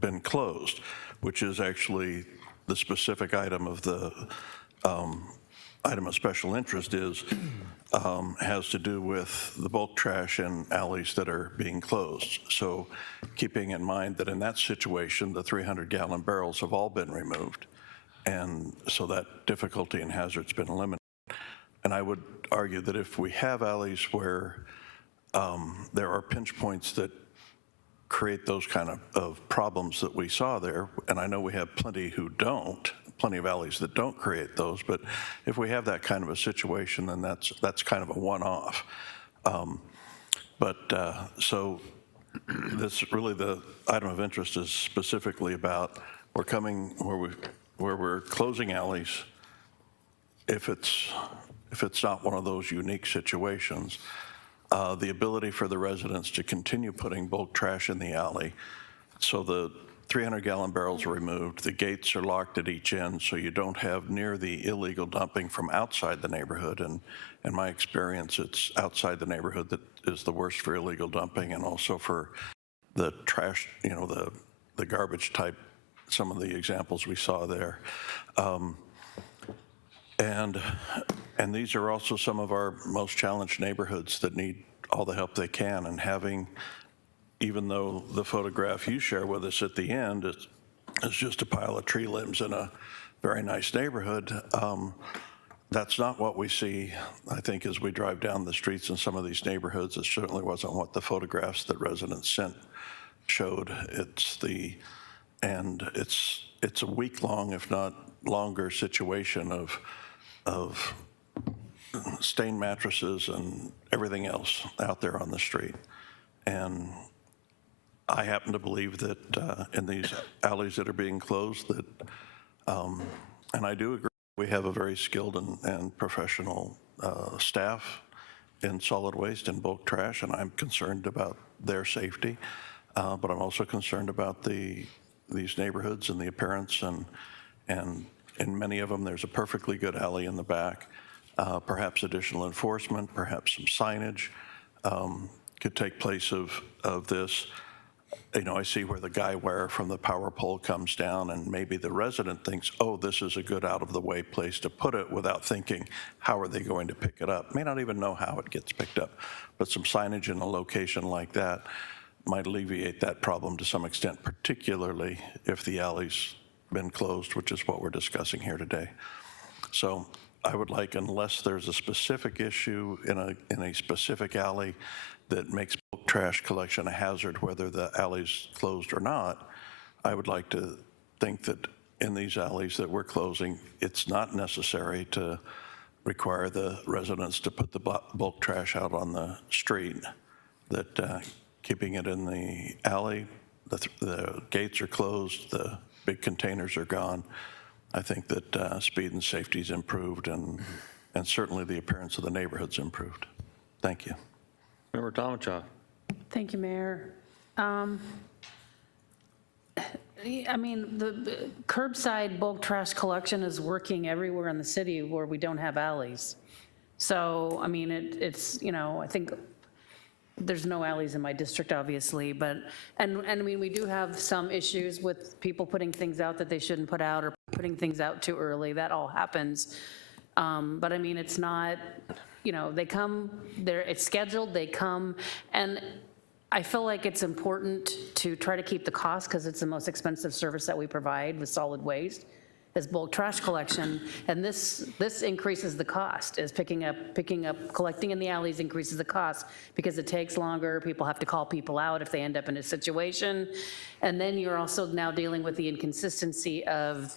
been closed, which is actually the specific item of the item of special interest is, has to do with the bulk trash in alleys that are being closed. So keeping in mind that in that situation, the 300-gallon barrels have all been removed. And so that difficulty and hazard's been eliminated. And I would argue that if we have alleys where there are pinch points that create those kind of problems that we saw there, and I know we have plenty of alleys that don't create those, but if we have that kind of a situation, then that's kind of a one-off. So this really, the item of interest is specifically about we're coming where we're closing alleys. If it's not one of those unique situations, the ability for the residents to continue putting bulk trash in the alley. So the 300-gallon barrels are removed, the gates are locked at each end, so you don't have near the illegal dumping from outside the neighborhood. And in my experience, it's outside the neighborhood that is the worst for illegal dumping, and also for the trash, the garbage type, some of the examples we saw there. And these are also some of our most challenged neighborhoods that need all the help they can. And having, even though the photograph you share with us at the end is just a pile of tree limbs in a very nice neighborhood, that's not what we see, I think, as we drive down the streets in some of these neighborhoods. It certainly wasn't what the photographs that residents sent showed. It's a week-long, if not longer, situation of stained mattresses and everything else out there on the street. And I happen to believe that in these alleys that are being closed, that, and I do agree, we have a very skilled and professional staff in solid waste and bulk trash, and I'm concerned about their safety, but I'm also concerned about these neighborhoods and the appearance, and in many of them, there's a perfectly good alley in the back. Perhaps additional enforcement, perhaps some signage could take place of this. I see where the guy wire from the power pole comes down, and maybe the resident thinks, oh, this is a good out-of-the-way place to put it, without thinking, how are they going to pick it up? May not even know how it gets picked up, but some signage in a location like that might alleviate that problem to some extent, particularly if the alley's been closed, which is what we're discussing here today. So I would like, unless there's a specific issue in a specific alley that makes bulk trash collection a hazard, whether the alley's closed or not, I would like to think that in these alleys that we're closing, it's not necessary to require the residents to put the bulk trash out on the street, that keeping it in the alley, the gates are closed, the big containers are gone. I think that speed and safety's improved, and certainly the appearance of the neighborhood's improved. Thank you. Member Tomachoff. Thank you, Mayor. I mean, the curbside bulk trash collection is working everywhere in the city where we don't have alleys. So, I mean, it's, I think there's no alleys in my district, obviously, but, and I mean, we do have some issues with people putting things out that they shouldn't put out, or putting things out too early. That all happens. But I mean, it's not, they come, it's scheduled, they come, and I feel like it's important to try to keep the cost, because it's the most expensive service that we provide with solid waste, is bulk trash collection, and this increases the cost, is picking up, collecting in the alleys increases the cost, because it takes longer, people have to call people out if they end up in a situation, and then you're also now dealing with the inconsistency of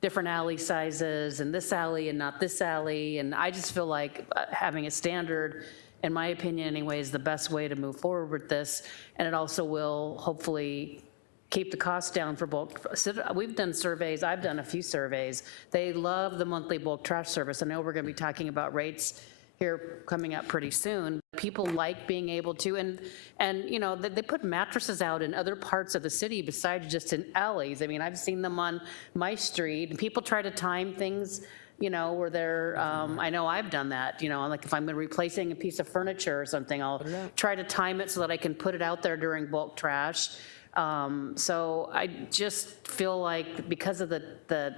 different alley sizes, and this alley and not this alley, and I just feel like having a standard, in my opinion anyway, is the best way to move forward with this, and it also will hopefully keep the costs down for bulk. We've done surveys, I've done a few surveys. They love the monthly bulk trash service. I know we're gonna be talking about rates here coming up pretty soon. People like being able to, and they put mattresses out in other parts of the city besides just in alleys. I mean, I've seen them on my street, and people try to time things, where they're, I know I've done that, like if I'm replacing a piece of furniture or something, I'll try to time it so that I can put it out there during bulk trash. So I just feel like because of the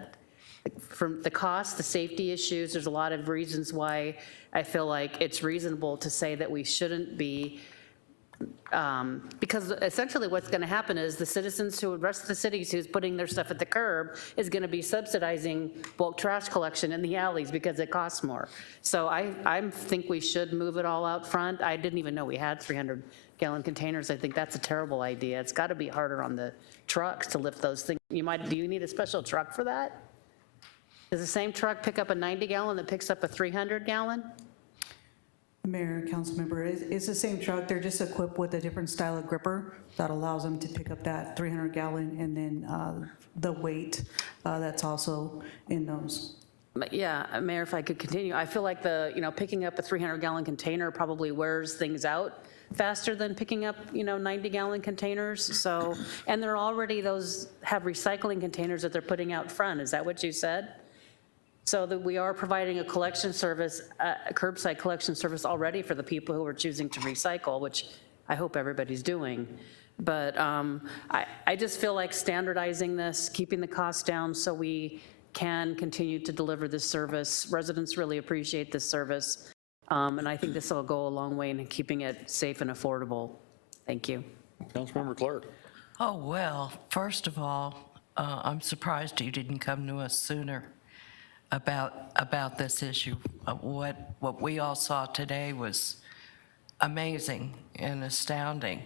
from the cost, the safety issues, there's a lot of reasons why I feel like it's reasonable to say that we shouldn't be, because essentially what's going to happen is the citizens who, the rest of the cities who's putting their stuff at the curb is going to be subsidizing bulk trash collection in the alleys because it costs more. So I think we should move it all out front. I didn't even know we had 300-gallon containers. I think that's a terrible idea. It's got to be harder on the trucks to lift those things. Do you need a special truck for that? Does the same truck pick up a 90-gallon that picks up a 300-gallon? Mayor, council member, it's the same truck. They're just equipped with a different style of gripper that allows them to pick up that 300-gallon and then the weight that's also in those. But yeah, Mayor, if I could continue, I feel like picking up a 300-gallon container probably wears things out faster than picking up, 90-gallon containers. So, and they're already, those have recycling containers that they're putting out front. Is that what you said? So that we are providing a collection service, a curbside collection service already for the people who are choosing to recycle, which I hope everybody's doing. But I just feel like standardizing this, keeping the costs down so we can continue to deliver this service. Residents really appreciate this service. And I think this will go a long way in keeping it safe and affordable. Thank you. Councilmember Clark. Oh, well, first of all, I'm surprised you didn't come to us sooner about this issue. What we all saw today was amazing and astounding.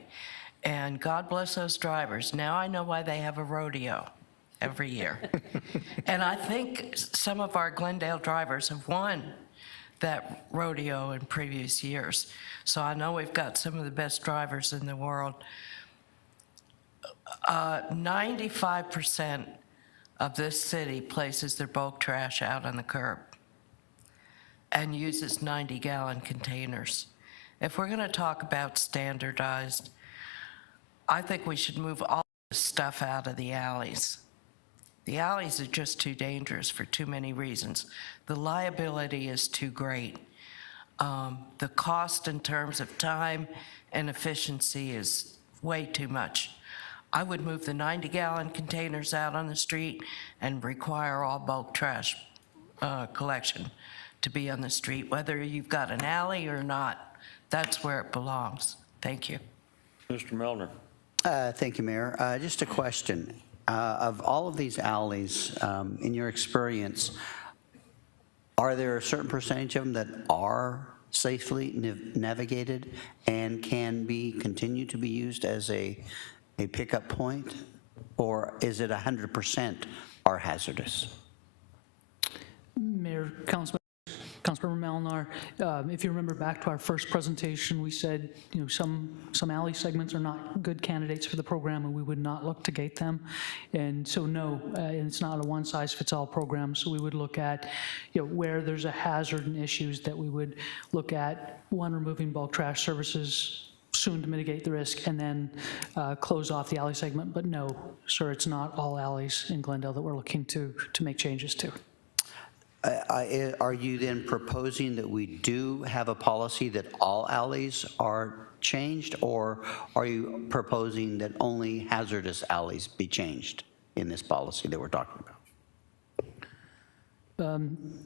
And God bless those drivers. Now I know why they have a rodeo every year. And I think some of our Glendale drivers have won that rodeo in previous years. So I know we've got some of the best drivers in the world. 95% of this city places their bulk trash out on the curb and uses 90-gallon containers. If we're going to talk about standardized, I think we should move all this stuff out of the alleys. The alleys are just too dangerous for too many reasons. The liability is too great. The cost in terms of time and efficiency is way too much. I would move the 90-gallon containers out on the street and require all bulk trash collection to be on the street, whether you've got an alley or not. That's where it belongs. Thank you. Mr. Melner. Thank you, Mayor. Just a question. Of all of these alleys, in your experience, are there a certain percentage of them that are safely navigated and can continue to be used as a pickup point, or is it 100% are hazardous? Mayor, Councilmember Melnar, if you remember back to our first presentation, we said, some alley segments are not good candidates for the program and we would not look to gate them. And so no, it's not a one-size-fits-all program. So we would look at, where there's a hazard and issues that we would look at, one, removing bulk trash services soon to mitigate the risk, and then close off the alley segment. But no, sir, it's not all alleys in Glendale that we're looking to make changes to. Are you then proposing that we do have a policy that all alleys are changed, or are you proposing that only hazardous alleys be changed in this policy that we're talking about?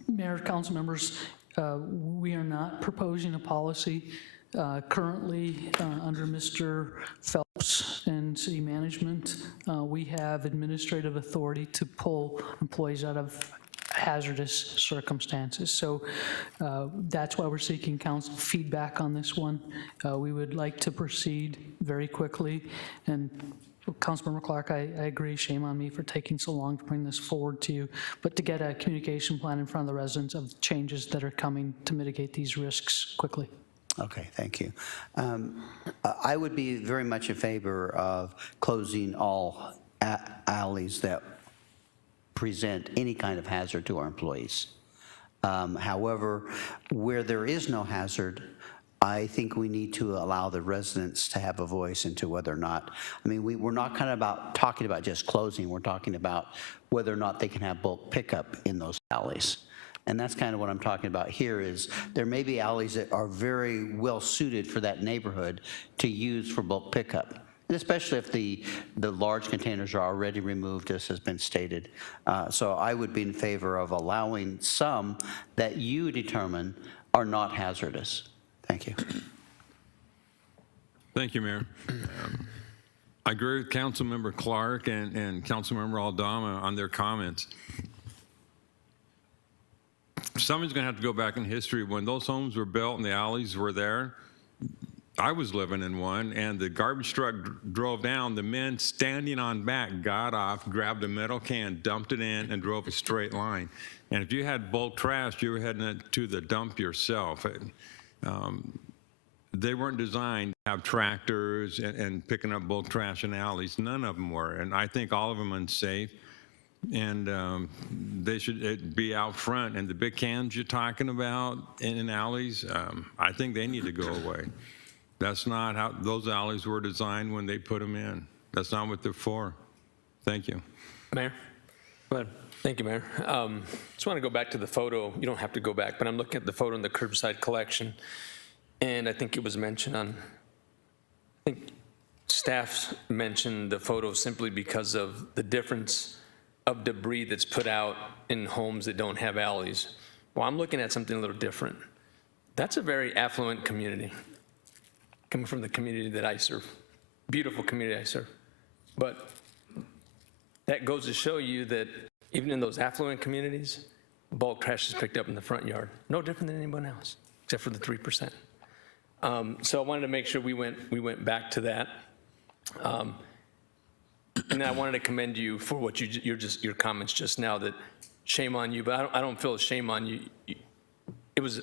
Mayor, council members, we are not proposing a policy. Currently, under Mr. Phelps and city management, we have administrative authority to pull employees out of hazardous circumstances. So that's why we're seeking council feedback on this one. We would like to proceed very quickly. And Councilmember Clark, I agree, shame on me for taking so long to bring this forward to you, but to get a communication plan in front of the residents of the changes that are coming to mitigate these risks quickly. Okay, thank you. I would be very much in favor of closing all alleys that present any kind of hazard to our employees. However, where there is no hazard, I think we need to allow the residents to have a voice into whether or not, we're not talking about just closing, we're talking about whether or not they can have bulk pickup in those alleys. And that's kind of what I'm talking about here is there may be alleys that are very well suited for that neighborhood to use for bulk pickup. And especially if the large containers are already removed, as has been stated. So I would be in favor of allowing some that you determine are not hazardous. Thank you. Thank you, Mayor. I agree with Councilmember Clark and Councilmember Aldama on their comments. Somebody's going to have to go back in history. When those homes were built and the alleys were there, I was living in one, and the garbage truck drove down. The men standing on back got off, grabbed a metal can, dumped it in, and drove a straight line. And if you had bulk trash, you were heading it to the dump yourself. They weren't designed to have tractors and picking up bulk trash in alleys. None of them were, and I think all of them unsafe. And they should be out front. And the big cans you're talking about in alleys, I think they need to go away. That's not how those alleys were designed when they put them in. That's not what they're for. Thank you. Mayor? Go ahead. Thank you, Mayor. Just want to go back to the photo. You don't have to go back, but I'm looking at the photo in the curbside collection, and I think it was mentioned on, I think staff mentioned the photo simply because of the difference of debris that's put out in homes that don't have alleys. Well, I'm looking at something a little different. That's a very affluent community, coming from the community that I serve. Beautiful community I serve. But that goes to show you that even in those affluent communities, bulk trash is picked up in the front yard. No different than anyone else, except for the 3%. So I wanted to make sure we went back to that. And I wanted to commend you for what your comments just now, that shame on you, but I don't feel shame on you. It was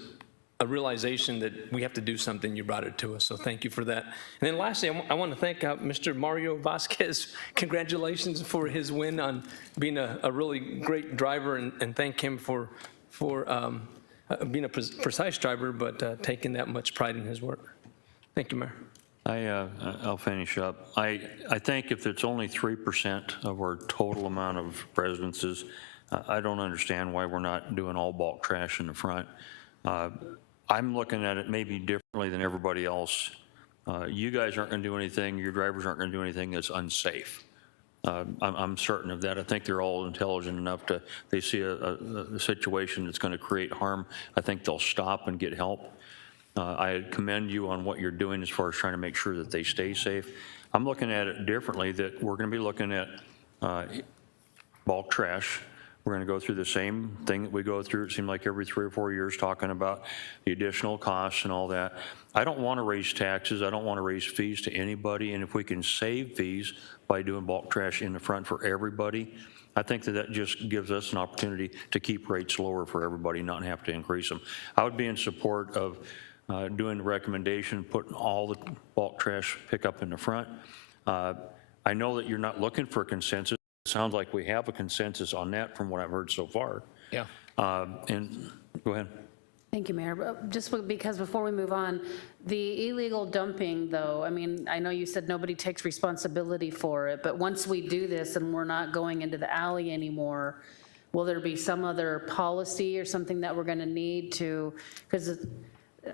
a realization that we have to do something. You brought it to us, so thank you for that. And then lastly, I want to thank Mr. Mario Vasquez. Congratulations for his win on being a really great driver, and thank him for being a precise driver, but taking that much pride in his work. Thank you, Mayor. I'll finish up. I think if it's only 3% of our total amount of residences, I don't understand why we're not doing all bulk trash in the front. I'm looking at it maybe differently than everybody else. You guys aren't going to do anything, your drivers aren't going to do anything that's unsafe. I'm certain of that. I think they're all intelligent enough to, they see a situation that's going to create harm, I think they'll stop and get help. I commend you on what you're doing as far as trying to make sure that they stay safe. I'm looking at it differently, that we're going to be looking at bulk trash. We're going to go through the same thing that we go through, it seemed like every 3 or 4 years, talking about the additional costs and all that. I don't want to raise taxes. I don't want to raise fees to anybody. And if we can save fees by doing bulk trash in the front for everybody, I think that just gives us an opportunity to keep rates lower for everybody, not have to increase them. I would be in support of doing the recommendation, putting all the bulk trash pickup in the front. I know that you're not looking for a consensus. It sounds like we have a consensus on that from what I've heard so far. Yeah. And go ahead. Thank you, Mayor. Just because before we move on, the illegal dumping, though, I mean, I know you said nobody takes responsibility for it, but once we do this and we're not going into the alley anymore, will there be some other policy or something that we're going to need to, because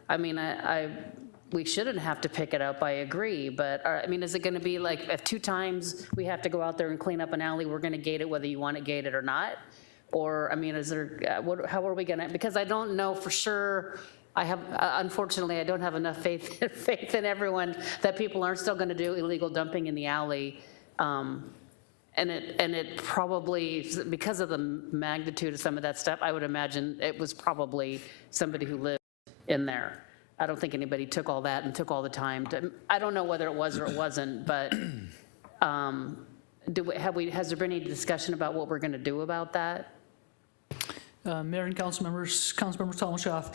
I mean, we shouldn't have to pick it up, I agree, but I mean, is it going to be like if 2 times we have to go out there and clean up an alley, we're going to gate it whether you want it gated or not? Or, I mean, is there, how are we going to, because I don't know for sure, unfortunately, I don't have enough faith in everyone that people aren't still going to do illegal dumping in the alley. And it probably, because of the magnitude of some of that stuff, I would imagine it was probably somebody who lived in there. I don't think anybody took all that and took all the time to, I don't know whether it was or it wasn't, but has there been any discussion about what we're going to do about that? Mayor and council members, Councilmember Talmadge,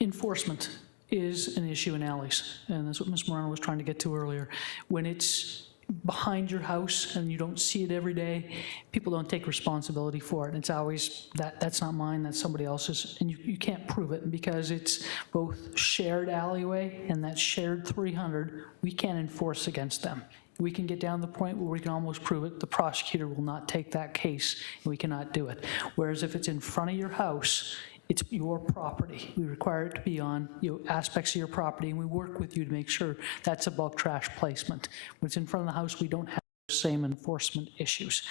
enforcement is an issue in alleys, and that's what Ms. Morano was trying to get to earlier. When it's behind your house and you don't see it every day, people don't take responsibility for it. And it's always, that's not mine, that's somebody else's, and you can't prove it because it's both shared alleyway and that shared 300, we can't enforce against them. We can get down to the point where we can almost prove it. The prosecutor will not take that case, and we cannot do it. Whereas if it's in front of your house It's your property. We require it to be on aspects of your property, and we work with you to make sure that's a bulk trash placement. When it's in front of the house, we don't have those same enforcement issues.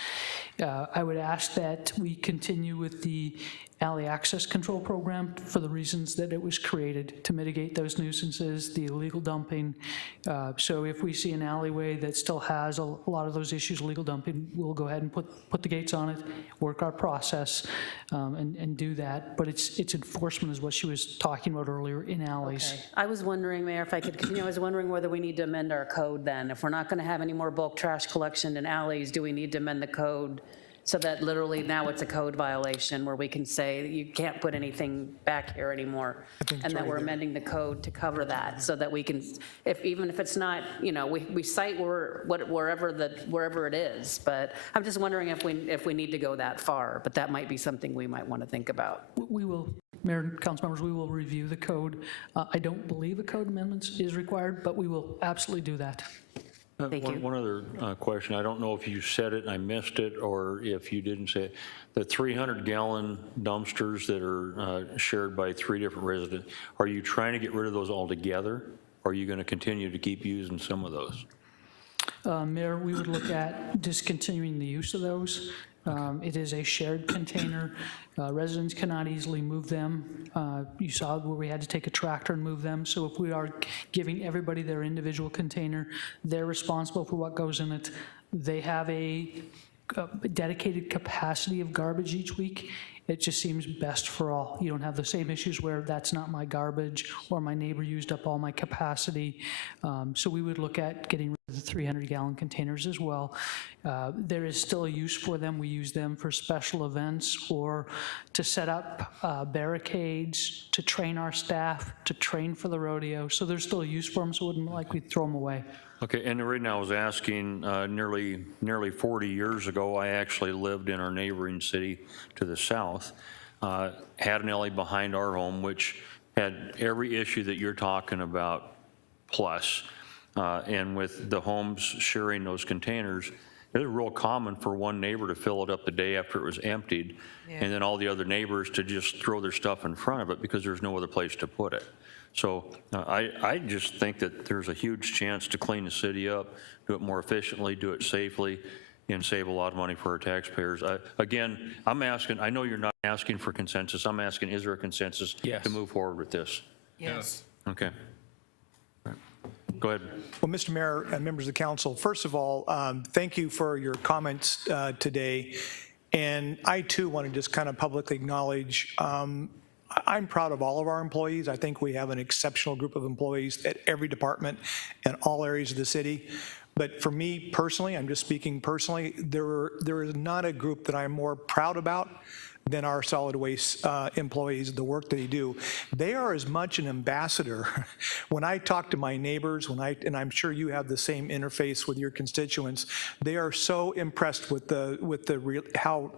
I would ask that we continue with the alley access control program for the reasons that it was created, to mitigate those nuisances, the illegal dumping. So if we see an alleyway that still has a lot of those issues, illegal dumping, we'll go ahead and put the gates on it, work our process, and do that. But it's enforcement is what she was talking about earlier in alleys. Okay. I was wondering, Mayor, if I could continue, I was wondering whether we need to amend our code then. If we're not going to have any more bulk trash collection in alleys, do we need to amend the code so that literally now it's a code violation where we can say that you can't put anything back here anymore? And that we're amending the code to cover that, so that we can, even if it's not, we cite wherever it is, but I'm just wondering if we need to go that far, but that might be something we might want to think about. We will, Mayor and council members, we will review the code. I don't believe a code amendment is required, but we will absolutely do that. Thank you. One other question. I don't know if you said it and I missed it, or if you didn't say it. The 300-gallon dumpsters that are shared by 3 different residents, are you trying to get rid of those altogether? Or are you going to continue to keep using some of those? Mayor, we would look at discontinuing the use of those. It is a shared container. Residents cannot easily move them. You saw where we had to take a tractor and move them. So if we are giving everybody their individual container, they're responsible for what goes in it. They have a dedicated capacity of garbage each week. It just seems best for all. You don't have the same issues where that's not my garbage or my neighbor used up all my capacity. So we would look at getting rid of the 300-gallon containers as well. There is still a use for them. We use them for special events or to set up barricades, to train our staff, to train for the rodeo. So there's still a use for them, so it wouldn't like we'd throw them away. Okay, and the reason I was asking, nearly 40 years ago, I actually lived in our neighboring city to the south, had an alley behind our home, which had every issue that you're talking about plus. And with the homes sharing those containers, it was real common for one neighbor to fill it up the day after it was emptied, and then all the other neighbors to just throw their stuff in front of it because there's no other place to put it. So I just think that there's a huge chance to clean the city up, do it more efficiently, do it safely, and save a lot of money for our taxpayers. Again, I'm asking, I know you're not asking for consensus, I'm asking, is there a consensus to move forward with this? Yes. Okay. All right. Go ahead. Well, Mr. Mayor and members of the council, first of all, thank you for your comments today. And I too want to just kind of publicly acknowledge I'm proud of all of our employees. I think we have an exceptional group of employees at every department in all areas of the city. But for me personally, I'm just speaking personally, there is not a group that I'm more proud about than our solid waste employees, the work they do. They are as much an ambassador. When I talk to my neighbors, and I'm sure you have the same interface with your constituents, they are so impressed with how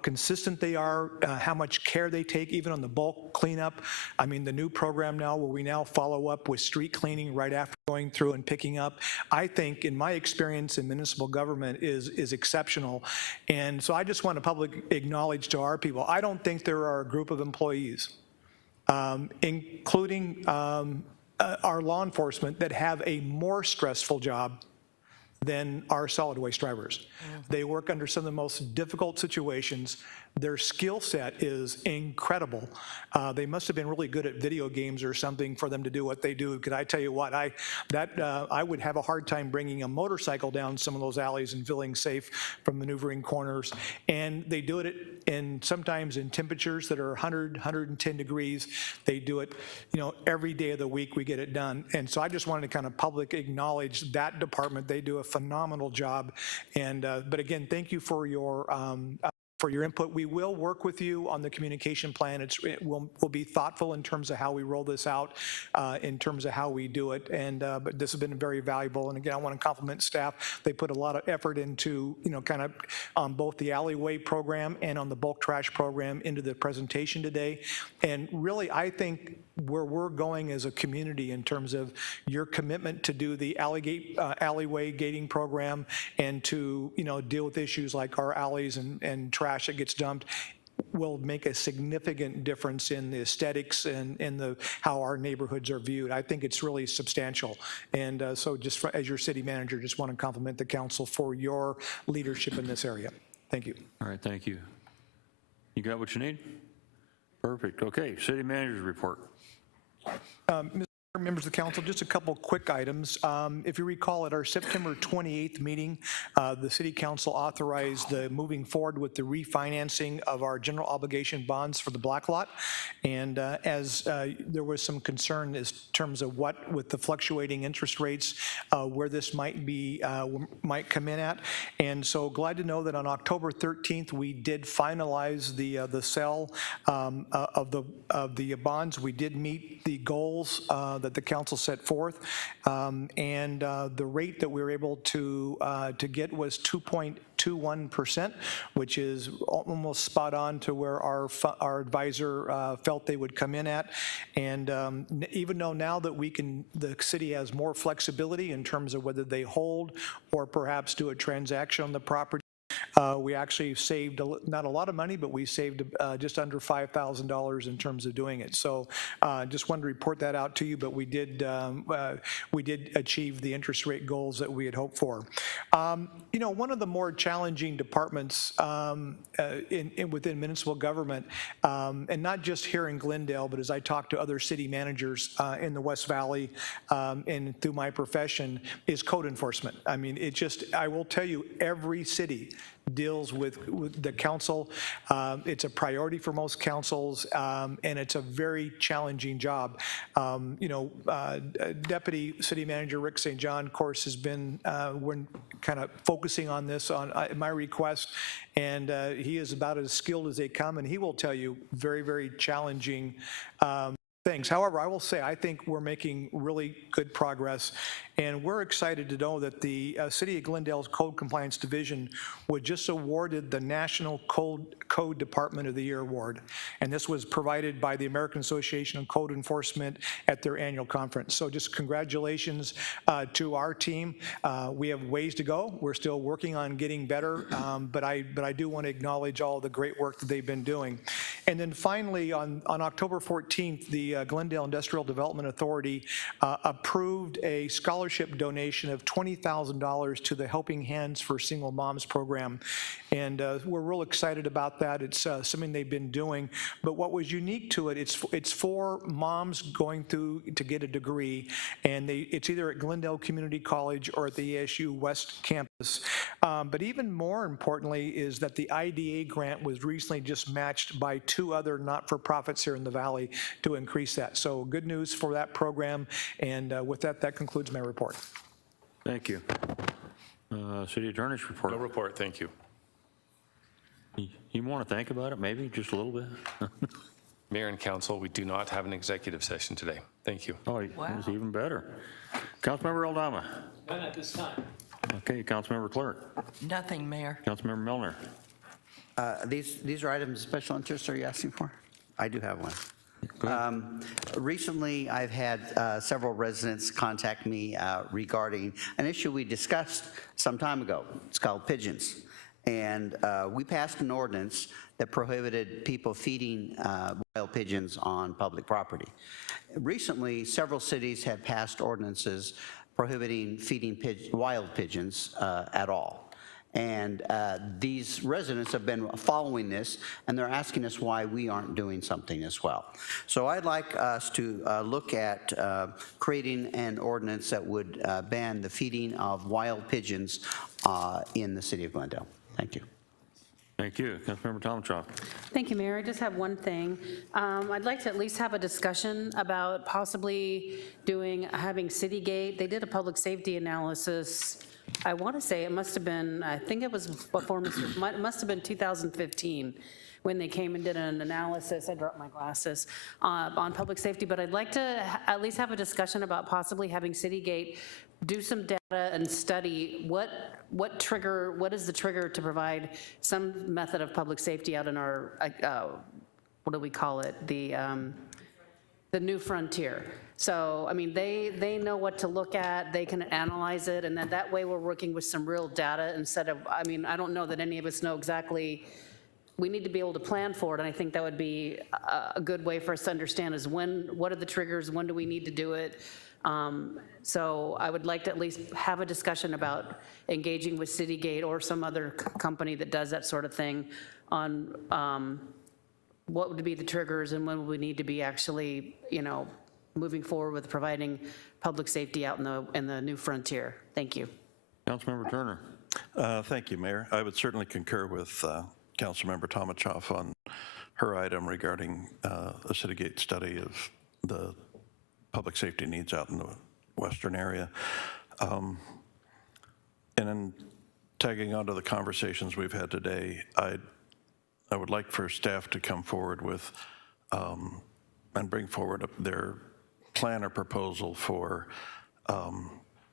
consistent they are, how much care they take, even on the bulk cleanup. I mean, the new program now where we now follow up with street cleaning right after going through and picking up, I think, in my experience in municipal government, is exceptional. And so I just want to publicly acknowledge to our people, I don't think there are a group of employees, including our law enforcement, that have a more stressful job than our solid waste drivers. They work under some of the most difficult situations. Their skill set is incredible. They must have been really good at video games or something for them to do what they do. Because I tell you what, I would have a hard time bringing a motorcycle down some of those alleys and feeling safe from maneuvering corners. And they do it sometimes in temperatures that are 100, 110 degrees. They do it, every day of the week we get it done. And so I just wanted to kind of publicly acknowledge that department. They do a phenomenal job. And but again, thank you for your input. We will work with you on the communication plan. We'll be thoughtful in terms of how we roll this out, in terms of how we do it. And but this has been very valuable. And again, I want to compliment staff. They put a lot of effort into, kind of on both the alleyway program and on the bulk trash program into the presentation today. And really, I think where we're going as a community in terms of your commitment to do the alleyway gating program and to deal with issues like our alleys and trash that gets dumped, will make a significant difference in the aesthetics and how our neighborhoods are viewed. I think it's really substantial. And so just as your city manager, just want to compliment the council for your leadership in this area. Thank you. All right, thank you. You got what you need? Perfect. Okay, city manager's report. Mr. Mayor, members of the council, just a couple quick items. If you recall, at our September 28th meeting, the city council authorized the moving forward with the refinancing of our general obligation bonds for the black lot. And as there was some concern in terms of what, with the fluctuating interest rates, where this might come in at. And so glad to know that on October 13th, we did finalize the sale of the bonds. We did meet the goals that the council set forth, and the rate that we were able to get was 2.21%, which is almost spot on to where our advisor felt they would come in at. And even though now that the city has more flexibility in terms of whether they hold or perhaps do a transaction on the property, we actually saved not a lot of money, but we saved just under $5,000 in terms of doing it. So just wanted to report that out to you, but we did achieve the interest rate goals that we had hoped for. You know, one of the more challenging departments within municipal government, and not just here in Glendale, but as I talk to other city managers in the West Valley and through my profession, is code enforcement. I mean, I will tell you, every city deals with the council. It's a priority for most councils, and it's a very challenging job. You know, Deputy City Manager Rick St. John, of course, has been kind of focusing on this on my request, and he is about as skilled as they come, and he will tell you very, very challenging things. However, I will say I think we're making really good progress, and we're excited to know that the City of Glendale's Code Compliance Division was just awarded the National Code Department of the Year Award, and this was provided by the American Association of Code Enforcement at their annual conference. So just congratulations to our team. We have ways to go. We're still working on getting better, but I do want to acknowledge all the great work that they've been doing. And then finally, on October 14th, the Glendale Industrial Development Authority approved a scholarship donation of $20,000 to the Helping Hands for Single Moms program. And we're real excited about that. It's something they've been doing. But what was unique to it, it's for moms going through to get a degree, and it's either at Glendale Community College or at the ASU West campus. But even more importantly is that the IDA grant was recently just matched by 2 other not-for-profits here in the Valley to increase that. So good news for that program. And with that, that concludes my report. Thank you. City Attorney's report. No report, thank you. You want to think about it, maybe, just a little bit? Mayor and council, we do not have an executive session today. Thank you. Oh, that's even better. Councilmember Aldama. None at this time. Okay, Councilmember Clerk. Nothing, Mayor. Councilmember Milner. These are items of special interest are you asking for? I do have one. Recently, I've had several residents contact me regarding an issue we discussed some time ago. It's called pigeons. And we passed an ordinance that prohibited people feeding wild pigeons on public property. Recently, several cities have passed ordinances prohibiting feeding wild pigeons at all. And these residents have been following this, and they're asking us why we aren't doing something as well. So I'd like us to look at creating an ordinance that would ban the feeding of wild pigeons in the city of Glendale. Thank you. Thank you. Councilmember Tomachoff. Thank you, Mayor. I just have one thing. I'd like to at least have a discussion about possibly having Citygate. They did a public safety analysis. I want to say it must have been, I think it was before, it must have been 2015 when they came and did an analysis, I dropped my glasses, on public safety, but I'd like to at least have a discussion about possibly having Citygate do some data and study what is the trigger to provide some method of public safety out in our, what do we call it, the new frontier. So, I mean, they know what to look at, they can analyze it, and then that way we're working with some real data instead of, I mean, I don't know that any of us know exactly we need to be able to plan for it, and I think that would be a good way for us to understand is what are the triggers, when do we need to do it? So I would like to at least have a discussion about engaging with Citygate or some other company that does that sort of thing on what would be the triggers and when would we need to be actually, moving forward with providing public safety out in the new frontier. Thank you. Councilmember Turner. Thank you, Mayor. I would certainly concur with Councilmember Tomachoff on her item regarding a Citygate study of the public safety needs out in the western area. And then tagging onto the conversations we've had today, I would like for staff to come forward with and bring forward their plan or proposal for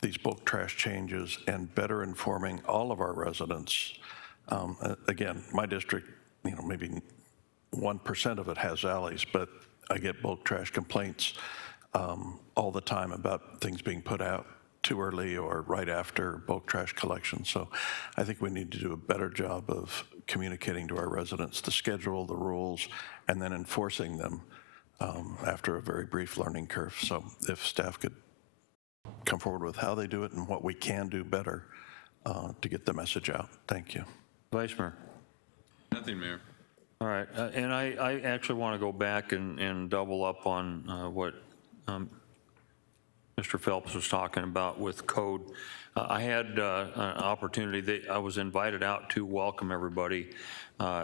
these bulk trash changes and better informing all of our residents. Again, my district, maybe 1% of it has alleys, but I get bulk trash complaints all the time about things being put out too early or right after bulk trash collection. So I think we need to do a better job of communicating to our residents the schedule, the rules, and then enforcing them after a very brief learning curve. So if staff could come forward with how they do it and what we can do better to get the message out. Thank you. Vice Mayor. Nothing, Mayor. All right, and I actually want to go back and double up on what Mr. Phelps was talking about with code. I had an opportunity, I was invited out to welcome everybody.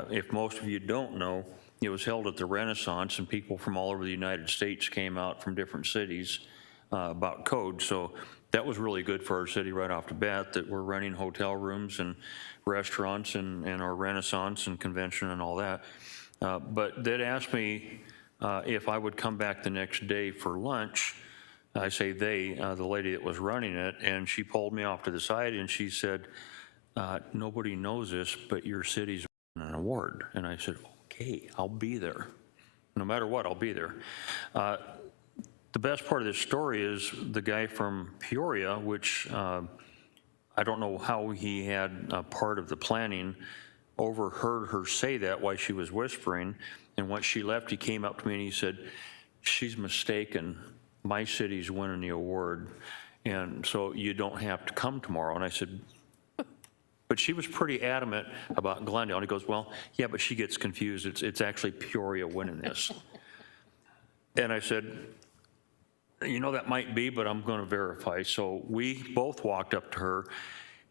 If most of you don't know, it was held at the Renaissance, and people from all over the United States came out from different cities about code. So that was really good for our city right off the bat, that we're renting hotel rooms and restaurants and our Renaissance and convention and all that. But they'd asked me if I would come back the next day for lunch. I say they, the lady that was running it, and she pulled me off to the side and she said, nobody knows this, but your city's winning an award. And I said, okay, I'll be there. No matter what, I'll be there. The best part of this story is the guy from Peoria, which I don't know how he had part of the planning, overheard her say that while she was whispering. And once she left, he came up to me and he said, she's mistaken. My city's winning the award, and so you don't have to come tomorrow. And I said, but she was pretty adamant about Glendale. And he goes, well, yeah, but she gets confused. It's actually Peoria winning this. And I said, that might be, but I'm going to verify. So we both walked up to her,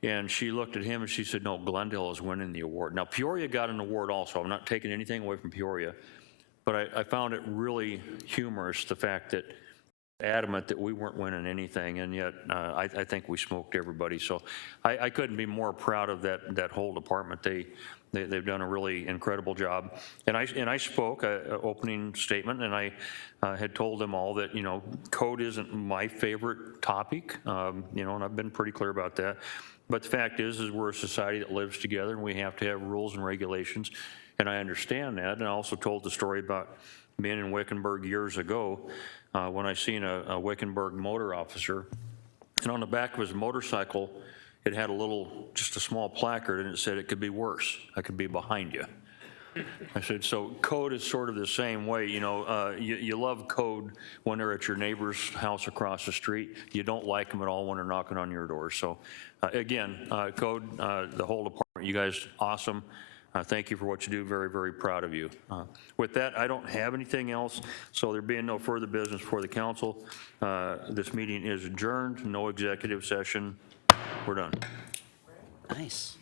and she looked at him and she said, no, Glendale is winning the award. Now, Peoria got an award also. I'm not taking anything away from Peoria, but I found it really humorous, the fact that adamant that we weren't winning anything, and yet I think we smoked everybody. So I couldn't be more proud of that whole department. They've done a really incredible job. And I spoke an opening statement, and I had told them all that code isn't my favorite topic, and I've been pretty clear about that. But the fact is we're a society that lives together, and we have to have rules and regulations, and I understand that. And I also told the story about being in Wickenburg years ago. When I seen a Wickenburg motor officer, and on the back of his motorcycle, it had just a small placard, and it said it could be worse. I could be behind you. I said, so code is sort of the same way. You love code when they're at your neighbor's house across the street. You don't like them at all when they're knocking on your door. So again, code, the whole department, you guys, awesome. Thank you for what you do. Very, very proud of you. With that, I don't have anything else. So there being no further business for the council, this meeting is adjourned. No executive session. We're done. Nice.